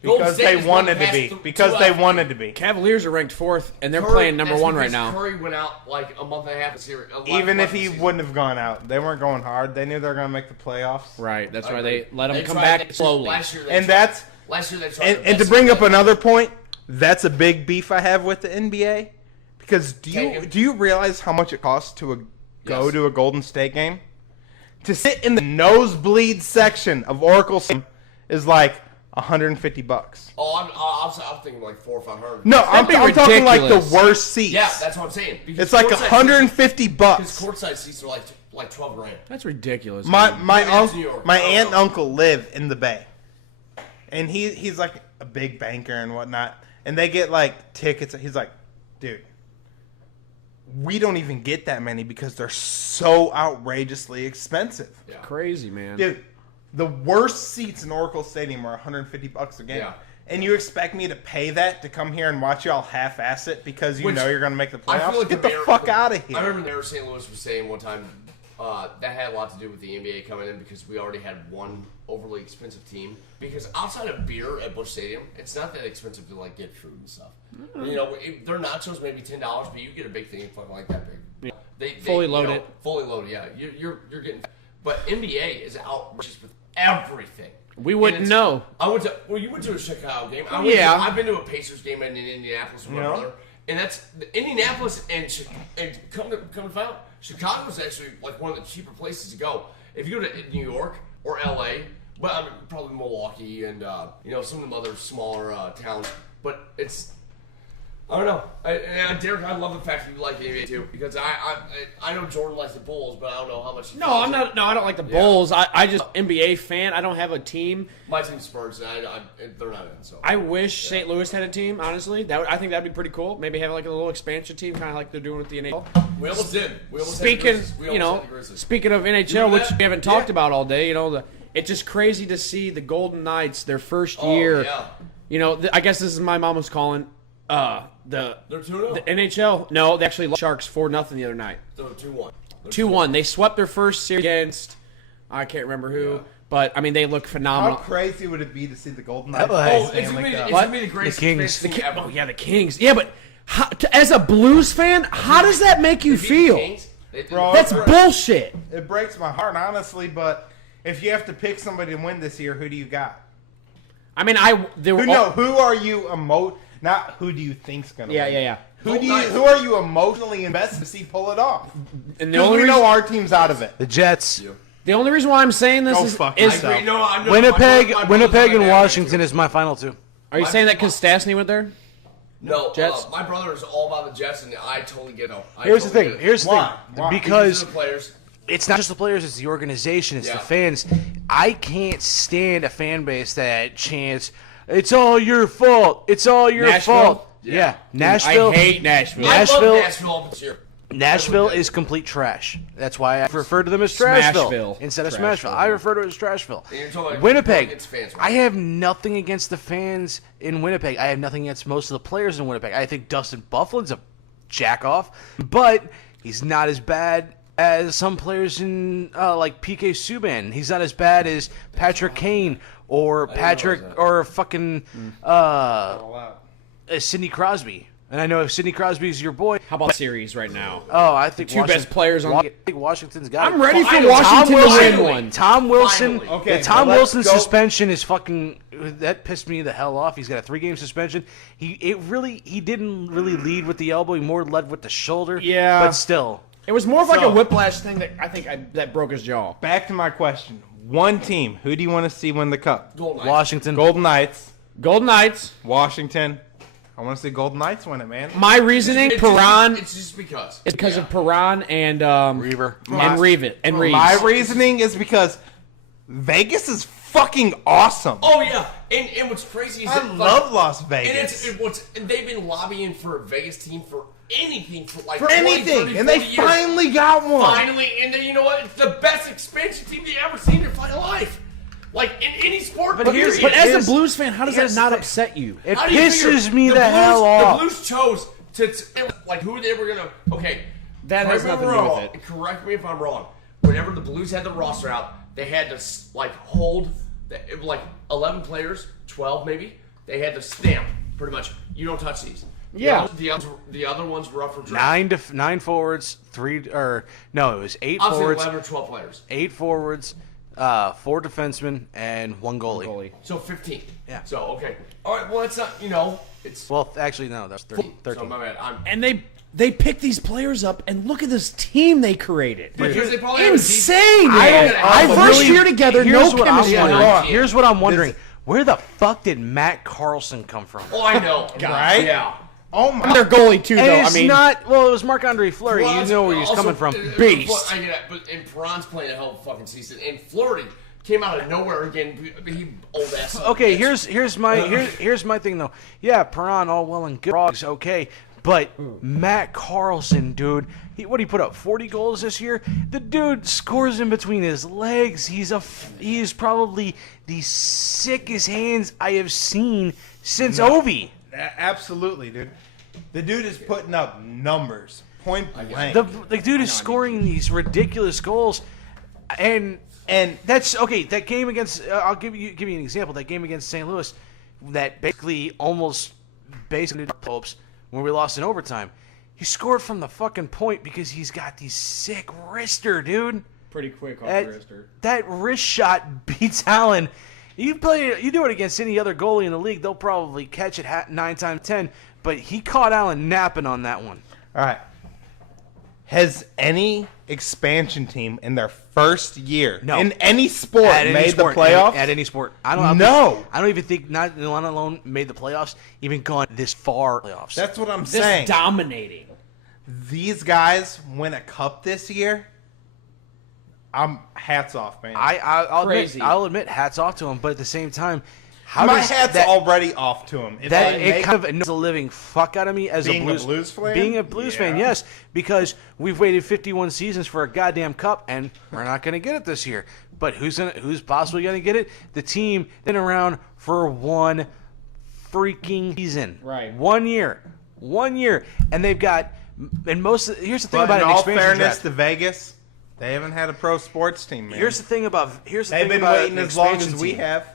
Golden Because State they has won wanted the to be. past Because two they out. wanted to be. Cavaliers are ranked 4th, and they're Curry- playing number that's 1 right because now. Curry went out like a month and a half of series. Even if he wouldn't have gone out, they weren't going hard. They knew they were gonna make the playoffs. Right. That's why they let them They come tried- back slowly. Last year, And that's last year they tried. and to bring up another point, That's a big beef I have with the NBA. Because do you realize how much it costs to go to a Golden State game? To sit in the nosebleed section of Oracle Stadium is like $150. Oh, I'm thinking like $400 or $500. No, I'm talking like the worst seats. Yeah, that's what I'm saying. Because it's like $150. Because courtside seats are like $12,000. That's ridiculous. My aunt and uncle live in the Bay, and he's like a big banker and whatnot, and they get like tickets. He's like, dude, we don't even get that many because they're so outrageously expensive. Yeah. Crazy, man. Dude, the worst seats in Oracle Stadium are $150 a game. Yeah. And you expect me to pay that to come here and watch y'all half-ass it because you know you're going to make the playoffs? Like get the fuck out of here. I remember Mayor St. Louis was saying one time that had a lot to do with the NBA coming in because we already had one overly expensive team. Because outside of beer at Busch Stadium, it's not that expensive to like get food and stuff. Mm-hmm. You know, their nachos maybe $10, but you get a big thing fucking like that big. Yeah. Fully loaded. Fully loaded, yeah. You're getting. But NBA is outrageous with everything. We wouldn't know. You went to a Chicago game. I've been to a Pacers game in Indianapolis with my brother, and that's Indianapolis and come to find out, Chicago is actually like one of the cheaper places to go. If you go to New York or LA, but probably Milwaukee and some of them other smaller towns, but it's. I don't know. Derek, I love the fact that you like the NBA too, because I know Jordan likes the Bulls, but I don't know how much. I don't like the Bulls. I just NBA fan. I don't have a team. My team's Spurs, and they're not in. So I wish St. Louis had a team. Honestly, I think that'd be pretty cool. Maybe have like a little expansion team, kind of like they're doing with the NHL. We almost did. Speaking of NHL, which we haven't talked about all day, it's just crazy to see the Golden Knights their first year. Yeah. I guess this is my mama's calling. They're 2-0. The NHL, no, they actually lost Sharks 4-0 the other night. They're 2-1. 2-1. They swept their first series against, I can't remember who, but I mean they look phenomenal. How crazy would it be to see the Golden Knights? It's gonna be the greatest Kings. ever. Oh yeah, the Kings. Yeah, but as a Blues fan, how does that make you feel? Bro, that's bullshit. It breaks my heart, honestly. But if you have to pick somebody to win this year, who do you got? I mean, who are you Not who do you think's gonna win? Yeah. Who are you emotionally invested to see pull it off? And we know our team's out of it. The Jets. The only reason why I'm saying this is Winnipeg and Washington is my final two. Are you saying that because Stastny went there? No, Jets. My brother is all about the Jets, and I totally get it. Here's the thing. Why? Because the players. It's not just the players; it's the organization, it's the fans. I can't stand a fan base that chants, "It's all your fault. It's all your fault." Yeah, Nashville. I hate Nashville. I love Nashville this year. Nashville is complete trash. That's why I refer to them as Trashville instead of Smashville. I refer to it as Trashville. Winnipeg. I have nothing against the fans in Winnipeg. I have nothing against most of the players in Winnipeg. I think Dustin Byfuglien's a jack-off, but he's not as bad as some players in like PK Subban. He's not as bad as Patrick Kane or fucking Sidney Crosby. And I know if Sidney Crosby is your boy. How about series right now? Oh, I think two best players on. I think Washington's got it. I'm ready for Washington to win one. Tom Wilson. Finally. Okay, the Tom Wilson suspension is fucking. That pissed me the hell off. He's got a 3-game suspension. He didn't really lead with the elbow. He more led with the shoulder. Yeah, but still, it was more of like a whiplash thing that I think that broke his jaw. Back to my question: one team. Who do you want to see win the cup? Washington. Golden Knights. Golden Knights. Washington. I want to see Golden Knights win it, man. My reasoning, Perron. It's just because. It's because of Perron and Reaver. And Reeves. My reasoning is because Vegas is fucking awesome. Oh yeah, and what's crazy is I love Las Vegas. And they've been lobbying for a Vegas team for anything for 20, 30, and they years. Finally got one. Finally, and then you know what? It's the best expansion team they ever seen in their fucking life. Like in any sport, but as a Blues fan, how does that not upset you? It pisses me the hell off. The Blues chose to who they were gonna. Okay, that has nothing to do with it. Correct me if I'm wrong. Whenever the Blues had the roster out, they had to hold 11 players, 12 maybe. They had to stamp pretty much. You don't touch these. Yeah. The other ones were up for draft. 9 forwards, it was 8 I'll forwards. say 11 or 12 players. 8 forwards. 4 defensemen and 1 goalie. So 15. Yeah. So okay. All right. Well, it's not. Well, actually, no, that's 13. So my bad. And they pick these players up, and look at this team they created. Because they probably have a Insane, decent- man. First year together, no chemistry. Here's what I'm wondering. Where the fuck did Matt Carlson come from? Oh, I know. Right? Yeah. Oh my! Their goalie too, though. And I it's mean, not. Well, it was Marc-Andre Fleury. You know where he's Also, coming from. Beast. I get that, but and Perron's playing a hell of a fucking season. And Fleury came out of nowhere again. He old ass. Okay, here's my thing though. Yeah, Perron, all well and good. Frogs, okay. But Matt Carlson, dude, what did he put up? 40 goals this year? The dude scores in between his legs. He's probably the sickest hands I have seen since Ovi. Absolutely, dude. The dude is putting up numbers, point blank. The dude is scoring these ridiculous goals, and that's okay. That game against I'll give you an example. That game against St. Louis, that basically hopes when we lost in overtime. He scored from the fucking point because he's got these sick wrister, dude. pretty quick off the wrister. That wrist shot beats Allen. You do it against any other goalie in the league, they'll probably catch it 9 times 10. But he caught Allen napping on that one. All right. Has any expansion team in their first year in any sport made the playoffs? At any sport. I don't even think, not alone made the playoffs, even gone this far playoffs. That's what I'm saying. Dominating. These guys win a cup this year. I'm hats off, man. I'll admit hats off to him, but at the same time, my hat's already off to him. It kind of annoys the living fuck out of me as being a Blues fan. Being a Blues fan, yes, because we've waited 51 seasons for a goddamn cup, and we're not going to get it this year. But who's possibly going to get it? The team been around for one freaking season, right? 1 year, and they've got. And here's the thing but about in an all expansion fairness draft. to Vegas, they haven't had a pro sports team, man. Here's the thing about they've been waiting as long as we have.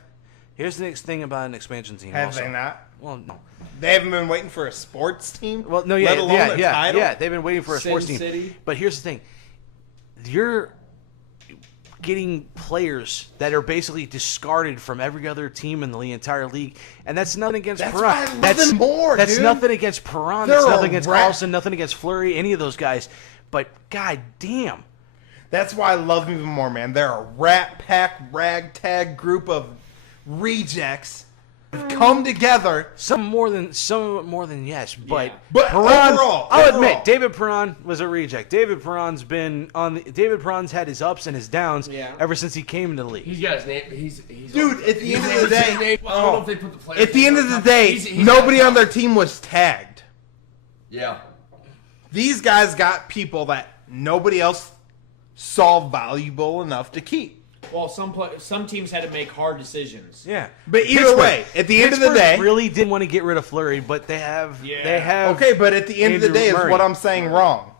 Here's the next thing about an expansion team. Have also. they not? Well, no. They haven't been waiting for a sports team. Well, no, let alone a title? Yeah. They've been waiting for a sports team. City. But here's the thing: you're getting players that are basically discarded from every other team in the entire league, and that's nothing against Perron. That's nothing against Perron. That's nothing against Carlson. Nothing against Fleury. Any of those guys. But god damn. That's why I love them even more, man. They're a rat pack, ragtag group of rejects who've come together. Some more than yes, but Perron, I'll admit, David Perron was a reject. David Perron's had his ups and his downs ever since he came into the league. He's got his name. He's dude. At the end of the day, I don't know if they put the players. At the end of the day, nobody on their team was tagged. Yeah. These guys got people that nobody else saw valuable enough to keep. Well, some teams had to make hard decisions. Yeah, but either way, at the end of the day, really didn't want to get rid of Fleury, but they have. Okay, but at the end of the day, is what I'm saying wrong.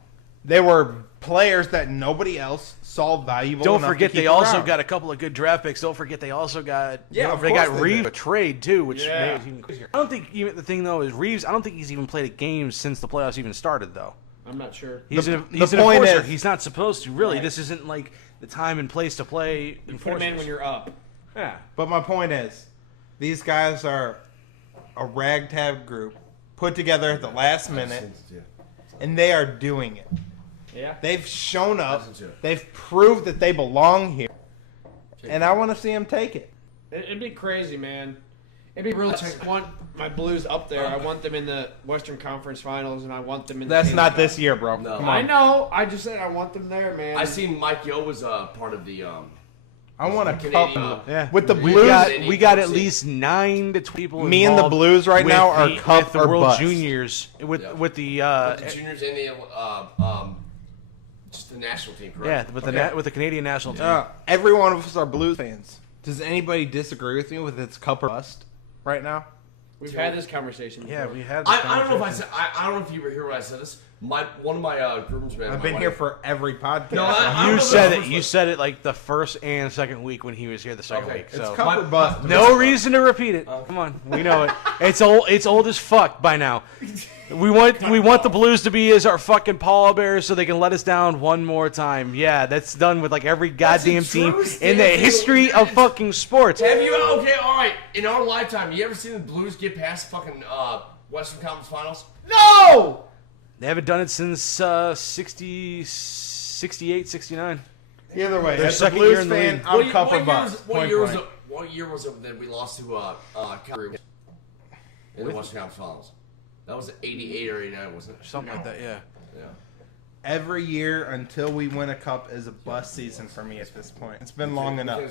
They were players that nobody else saw valuable. Don't enough forget to keep they also around. got a couple of good draft picks. Don't forget they also got they got Reeves a trade too, which Yeah. made it even crazier. I don't think even the thing though is Reeves. I don't think he's even played a game since the playoffs even started though. I'm not sure. He's an point enforcer. is- He's not supposed to really. Right. This isn't like the time and place to play. You put them in when you're up. Yeah. But my point is, these guys are a ragtag group put together at the last minute, and they are doing it. Yeah. They've shown up. They've proved that they belong here, and I want to see them take it. It'd be crazy, man. It'd be really. I want my Blues up there. I want them in the Western Conference Finals, and I want them in. That's the not Cup. this year, bro. No. Come I on. know. I just said I want them there, man. I seen Mike Yo was part of the. I want a Canadian, cup. With the we Blues, We got at least 9 to 12 people. Me and the involved Blues right with now are the, cup with the or World bust. Juniors with the with the juniors and the just the national team, correct? with the Canadian national team. every one of us are Blues fans. Does anybody disagree with me with its cup or bust right now? We've had this conversation. Before. Yeah, we had. This I don't know if I said. I don't know if you were here when I said this. One of my groomsmen. I've been here for every podcast. No, I You don't said know. it. You said it like the first and second week when he was here the second week. It's So cup or bust. no reason to repeat it. Come on, we know it. It's old. It's old as fuck by now. We want the Blues to be as our fucking pallbearers so they can let us down one more time. Yeah, that's done with like every goddamn team in the history of fucking sports. Have you? Okay, all right. In our lifetime, you ever seen the Blues get past fucking Western Conference Finals? No! They haven't done it since 68, 69. Either way, Their as a second year Blues in the fan, league. I'm Cupper Bucks. What year was it that we lost to Calgary in the Western Conference Finals? That was 88 or 89, wasn't it? Something like that, yeah. Yeah. Every year until we win a cup is a bust season for me at this point. It's been long enough.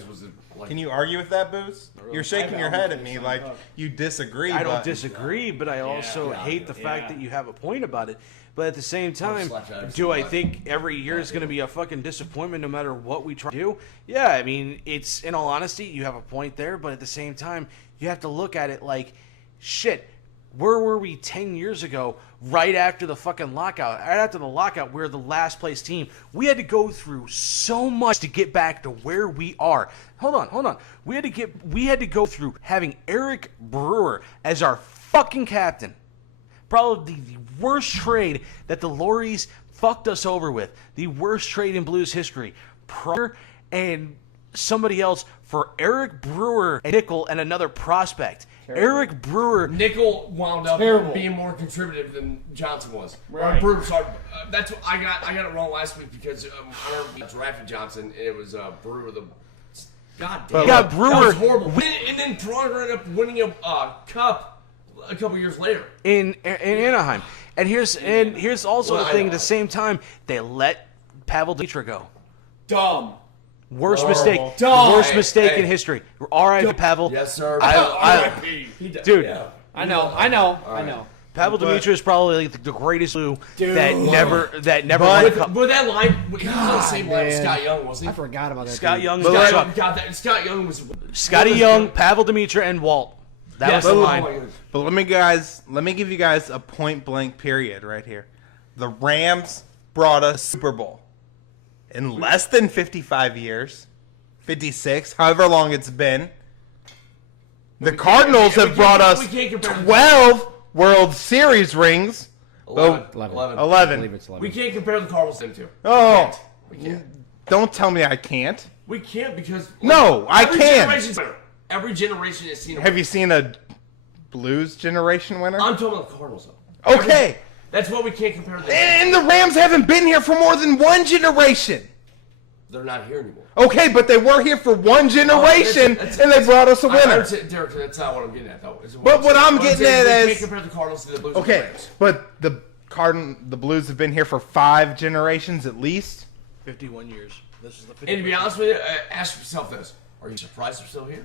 Can you argue with that, Booze? You're shaking your head at me like you disagree. I don't disagree, but I also hate the fact that you have a point about it. But at the same time, do I think every year is going to be a fucking disappointment no matter what we try to do? Yeah, I mean, it's, in all honesty, you have a point there, but at the same time, you have to look at it like, shit, where were we 10 years ago, right after the fucking lockout? Right after the lockout, we were the last place team. We had to go through so much to get back to where we are. Hold on. We had to go through having Eric Brewer as our fucking captain. Probably the worst trade that the Lorries fucked us over with. The worst trade in Blues history. Pryor and somebody else for Eric Brewer, a nickel, and another prospect. Terrible. Eric Brewer. Nickel wound up being more contributive than Johnson was. Right. Brewer, sorry. That's what I got it wrong last week because I remember we drafted Johnson and it was Brewer the. God damn. Yeah, Brewer. That was horrible. And then Pryor ended up winning a cup a couple years later in Anaheim. And here's also the thing. At the same time, they let Pavel Demitra go. Dumb. Worst mistake. Dumb. Worst mistake in history. R.I.P. Pavel. Yes, sir. Dude. Yeah. I know. Pavel Demitra is probably the greatest Blue that never won a cup. But that line, he was on the same line as Scott Young, wasn't he? I forgot about that. Scott Young. Scott Young was. Scotty Young, Pavel Demitra, and Walt. That was the line. But let me give you guys a point blank period right here. The Rams brought us Super Bowl in less than 55 years, 56, however long it's been. The Cardinals have brought us 12 World Series rings. 11. I believe it's 11. We can't compare the Cardinals to them two. Oh, We can't. Don't tell me I can't. We can't because No, I can. Every generation has seen. Have you seen a Blues generation winner? I'm talking about the Cardinals though. Okay. That's what we can't compare. And the Rams haven't been here for more than one generation. They're not here anymore. Okay, but they were here for one generation, and they brought us a winner. Derek, that's not what I'm getting at, though. But what I'm getting at is... We can't compare the Cardinals to the Blues. Okay, but the Blues have been here for 5 generations at least. 51 years. This is the 50. And to be honest with you, ask yourself this. Are you surprised they're still here?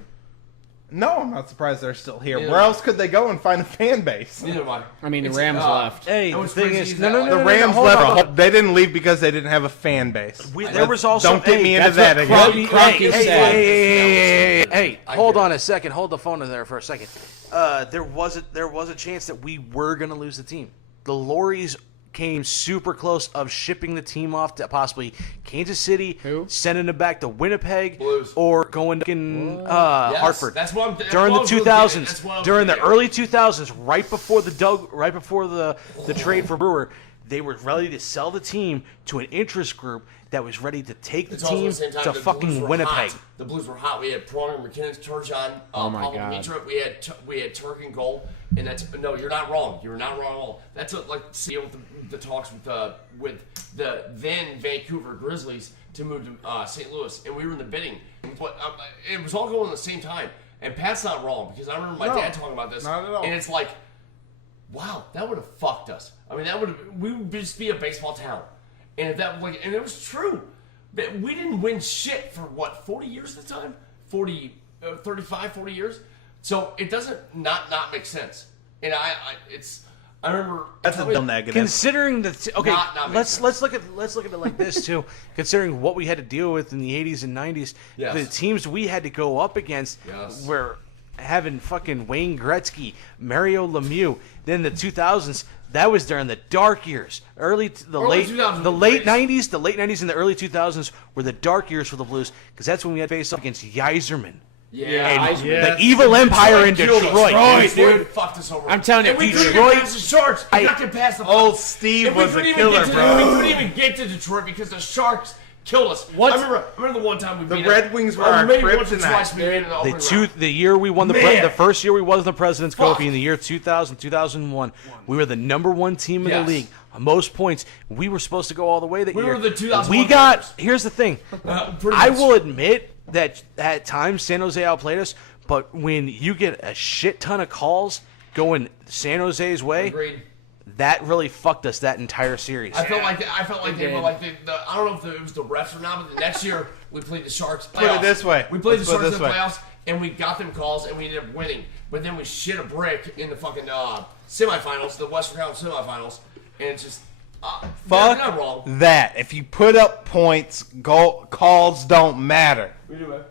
No, I'm not surprised they're still here. Where else could they go and find a fan base? Neither am I. I mean, the Rams left. Hey, the thing is... The Rams left. They didn't leave because they didn't have a fan base. There was also... Don't get me into that again. Hey, hold on a second. Hold the phone in there for a second. There was a chance that we were going to lose the team. The Lorries came super close of shipping the team off to possibly Kansas City, sending them back to Winnipeg, Blues. or going to Hartford. That's what I'm during the 2000s, during the early 2000s, right before the trade for Brewer, they were ready to sell the team to an interest group that was ready to take the team to fucking Winnipeg. The Blues were hot. We had Pronger, McKinnon, Turgeon, Pavel Demitra. We had Turk and goal. And that's no, you're not wrong. You're not wrong at all. That's what, like with the talks with the then Vancouver Grizzlies to move to St. Louis, and we were in the bidding. But it was all going at the same time. And Pat's not wrong because I remember my dad talking about this. Not at all. And it's like, wow, that would have fucked us. I mean, we would just be a baseball town. And if that and it was true. But we didn't win shit for 40 years at the time? 35, 40 years? So it doesn't not make sense. And I remember that's a real negative. Considering let's look at it like this too. Considering what we had to deal with in the 80s and 90s, the teams we had to go up against were having fucking Wayne Gretzky, Mario Lemieux. Then the 2000s, that was during the dark years. The late 90s and the early 2000s were the dark years for the Blues because that's when we had to face up against Yzerman. Yeah, the evil empire in Detroit. Dude, fucked us over. I'm telling you, we couldn't get past the Sharks. We got to pass the Old Steve was a killer, bro. We couldn't even get to Detroit because the Sharks Killed us. What? I remember the one time we beat The Red Wings were our maybe once or kryptonite. twice we made it in the opening round. The year we won the first year we won the President's Fuck. Trophy in the year 2000, 2001, we were the #1 team in Yes. the league. Most points. We were supposed to go all the way that We year. were the 2001 We got. Panthers. Here's the thing. Pretty I much. will admit that at times San Jose outplayed us, but when you get a shit ton of calls going San Jose's way, Agreed. that really fucked us that entire series. I felt like they were like the I don't know if it was the refs or not, but the next year we played the Sharks. Put it this way. We played Let's the put it Sharks in this the way. playoffs, and we got them calls, and we ended up winning. But then we shit a brick in the fucking semifinals, the Western Conference semifinals, and it's just Fuck they're not wrong. that. If you put up points, calls don't matter. We do it.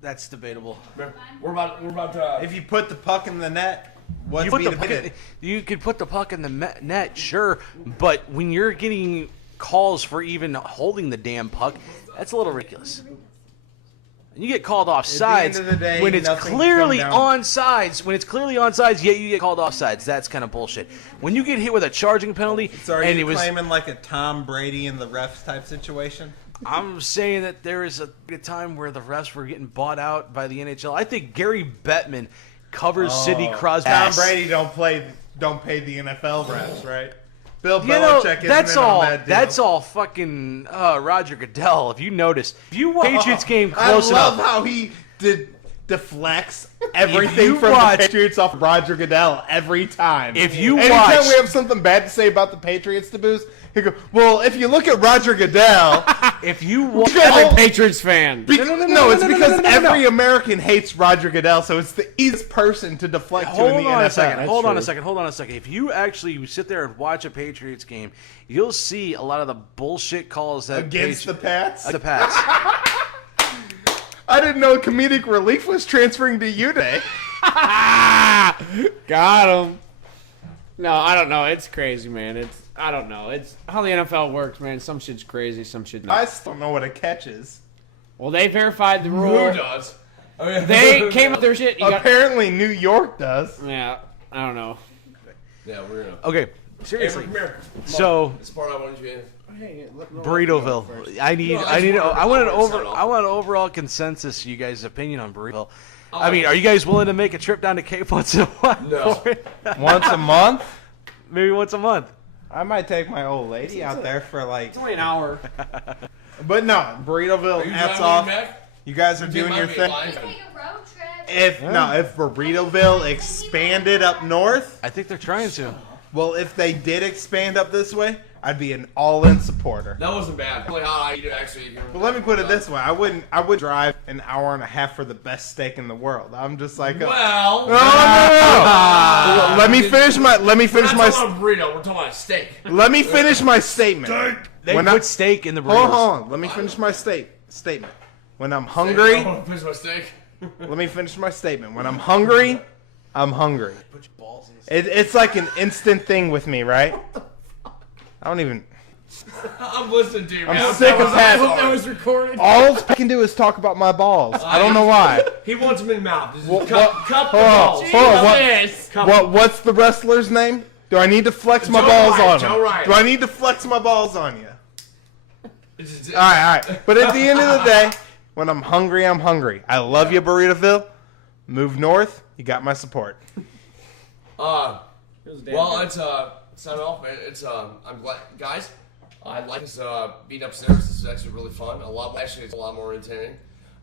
That's debatable. We're about to. If you put the puck in the net, what's You put the being puck you could put the puck in the net, sure, but when you're getting calls for even holding the damn puck, that's a little ridiculous. And you get called offsides end of the day, when it's nothing clearly come down. onsides. When it's clearly onsides, yet you get called offsides. That's kind of bullshit. When you get hit with a charging penalty, So are and you it was, claiming like a Tom Brady and the refs type situation? I'm saying that there is a time where the refs were getting bought out by the NHL. I think Gary Bettman covers Sidney Crosby. Tom Brady don't pay the NFL refs, right? Bill You know, Belichick isn't that's in all. on that deal. That's all fucking Roger Goodell. If you notice, Patriots game close I love enough. how he deflects everything you from watch- the Patriots off Roger Goodell every time. If you Anytime watch- we have something bad to say about the Patriots to boost, he go, well, if you look at Roger Goodell, If you watch, Every Patriots fan. it's because every American hates Roger Goodell, so it's the easiest person to deflect to in the hold on NFL. a second. That's Hold on a true. second. Hold on a second. If you actually sit there and watch a Patriots game, you'll see a lot of the bullshit calls that Against the Pats? The Pats. I didn't know comedic relief was transferring to you today. Got him. No, I don't know. It's crazy, man. I don't know. It's how the NFL works, man. Some shit's crazy, some shit not. I still don't know what a catch is. Well, they verified the Who rule. does? I mean, They came up with their shit. You got, Apparently, New York does. yeah, I don't know. Yeah, we're gonna. Okay, Hey, seriously. come here. So This part I wanted you in. Burritoville. I need. No, I need. I I want an want to start over. off. I want an overall consensus. You guys' opinion on Burritoville. I mean, are you guys willing to make a trip down to Cape once in a while? No. for it? Once a month? Maybe once a month. I might take my old lady out there for like. It's only an hour. But no, Burritoville, Are you hats driving off. back? You guys are You doing might your be thing. lying. Take a road trip. If Burritoville expanded up north, I think they're trying to. well, if they did expand up this way, I'd be an all-in supporter. That wasn't bad. Really how I actually. But let me put it this way: I would drive an hour and a half for the best steak in the world. I'm just like, Well. no. Let me finish my. We're not talking about a burrito. We're talking about a steak. Let me finish my statement. They When put I- steak in the burritos. Hold on. Let me finish my statement. When I'm hungry, I want to finish my steak. let me finish my statement. When I'm hungry, I'm hungry. It's like an instant thing with me, right? I don't even. I'm listening to you, man. I'm sick as I hope hell. that was recorded. All I can do is talk about my balls. I don't know why. He wants them in mouth. Just What- cup the hold on, balls. hold on, what- Yes. What's the wrestler's name? Do I need to flex my Joe balls Ryan, on Joe him? Ryan. Do I need to flex my balls on you? It's just- All right. But at the end of the day, when I'm hungry, I'm hungry. I love you, Burritoville. Move north. You got my support. Well, it's sign off, man. It's I'm glad, guys. I like this being upstairs. This is actually really fun. It's a lot more entertaining.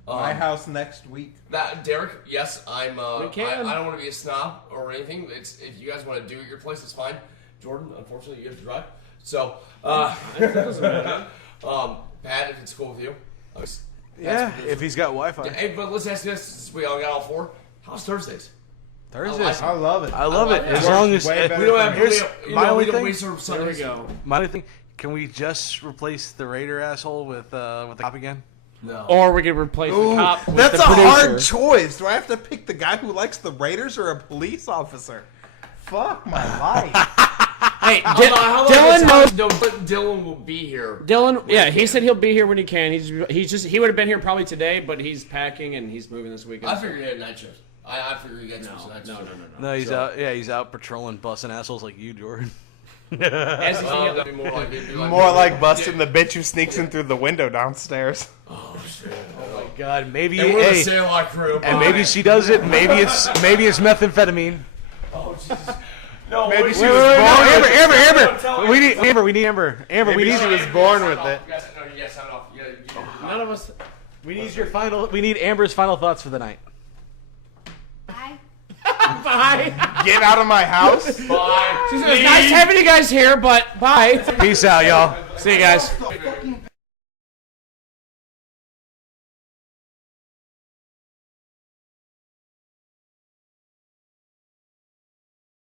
My house next week. That Derek, yes, I'm. We can. I don't want to be a snob or anything. It's if you guys want to do it at your place, it's fine. Jordan, unfortunately, you have to drive. So, Pat, if it's cool with you. Yeah, if he's got Wi-Fi. Hey, but let's ask this: since we all got all four, how's Thursdays? Thursdays. I love it. I love it. As Works long as way better We don't than have. Here's my only we don't thing. sort of There we Sundays. go. My only thing, can we just replace the Raider asshole with the cop again? No. Or we could replace the Ooh, cop with that's the a producer. hard choice. Do I have to pick the guy who likes the Raiders or a police officer? Fuck my life. Hey, Dylan knows. Dylan will be here. Dylan, yeah, he said he'll be here when he can. He would have been here probably today, but he's packing and he's moving this weekend. I figured he had night shift. I figured he got some night shift. No, he's out. Yeah, he's out patrolling, busting assholes like you, Jordan. As that'd be more like, it'd be like More like busting the bitch who sneaks in through the window downstairs. Oh shit! Oh my God, maybe And we're the hey, Sandlot Crew. and maybe she does it. Maybe it's methamphetamine. Oh Jesus! No, Maybe what she is- was No, born with Amber. We need Amber. Amber, we Maybe need she was born with it. You guys, no, you guys sound off. You gotta- none of us. we need your final. We need Amber's final thoughts for the night. Bye. Bye. Get out of my house. Bye. It's nice having you guys here, but bye. Peace out, y'all. See you guys.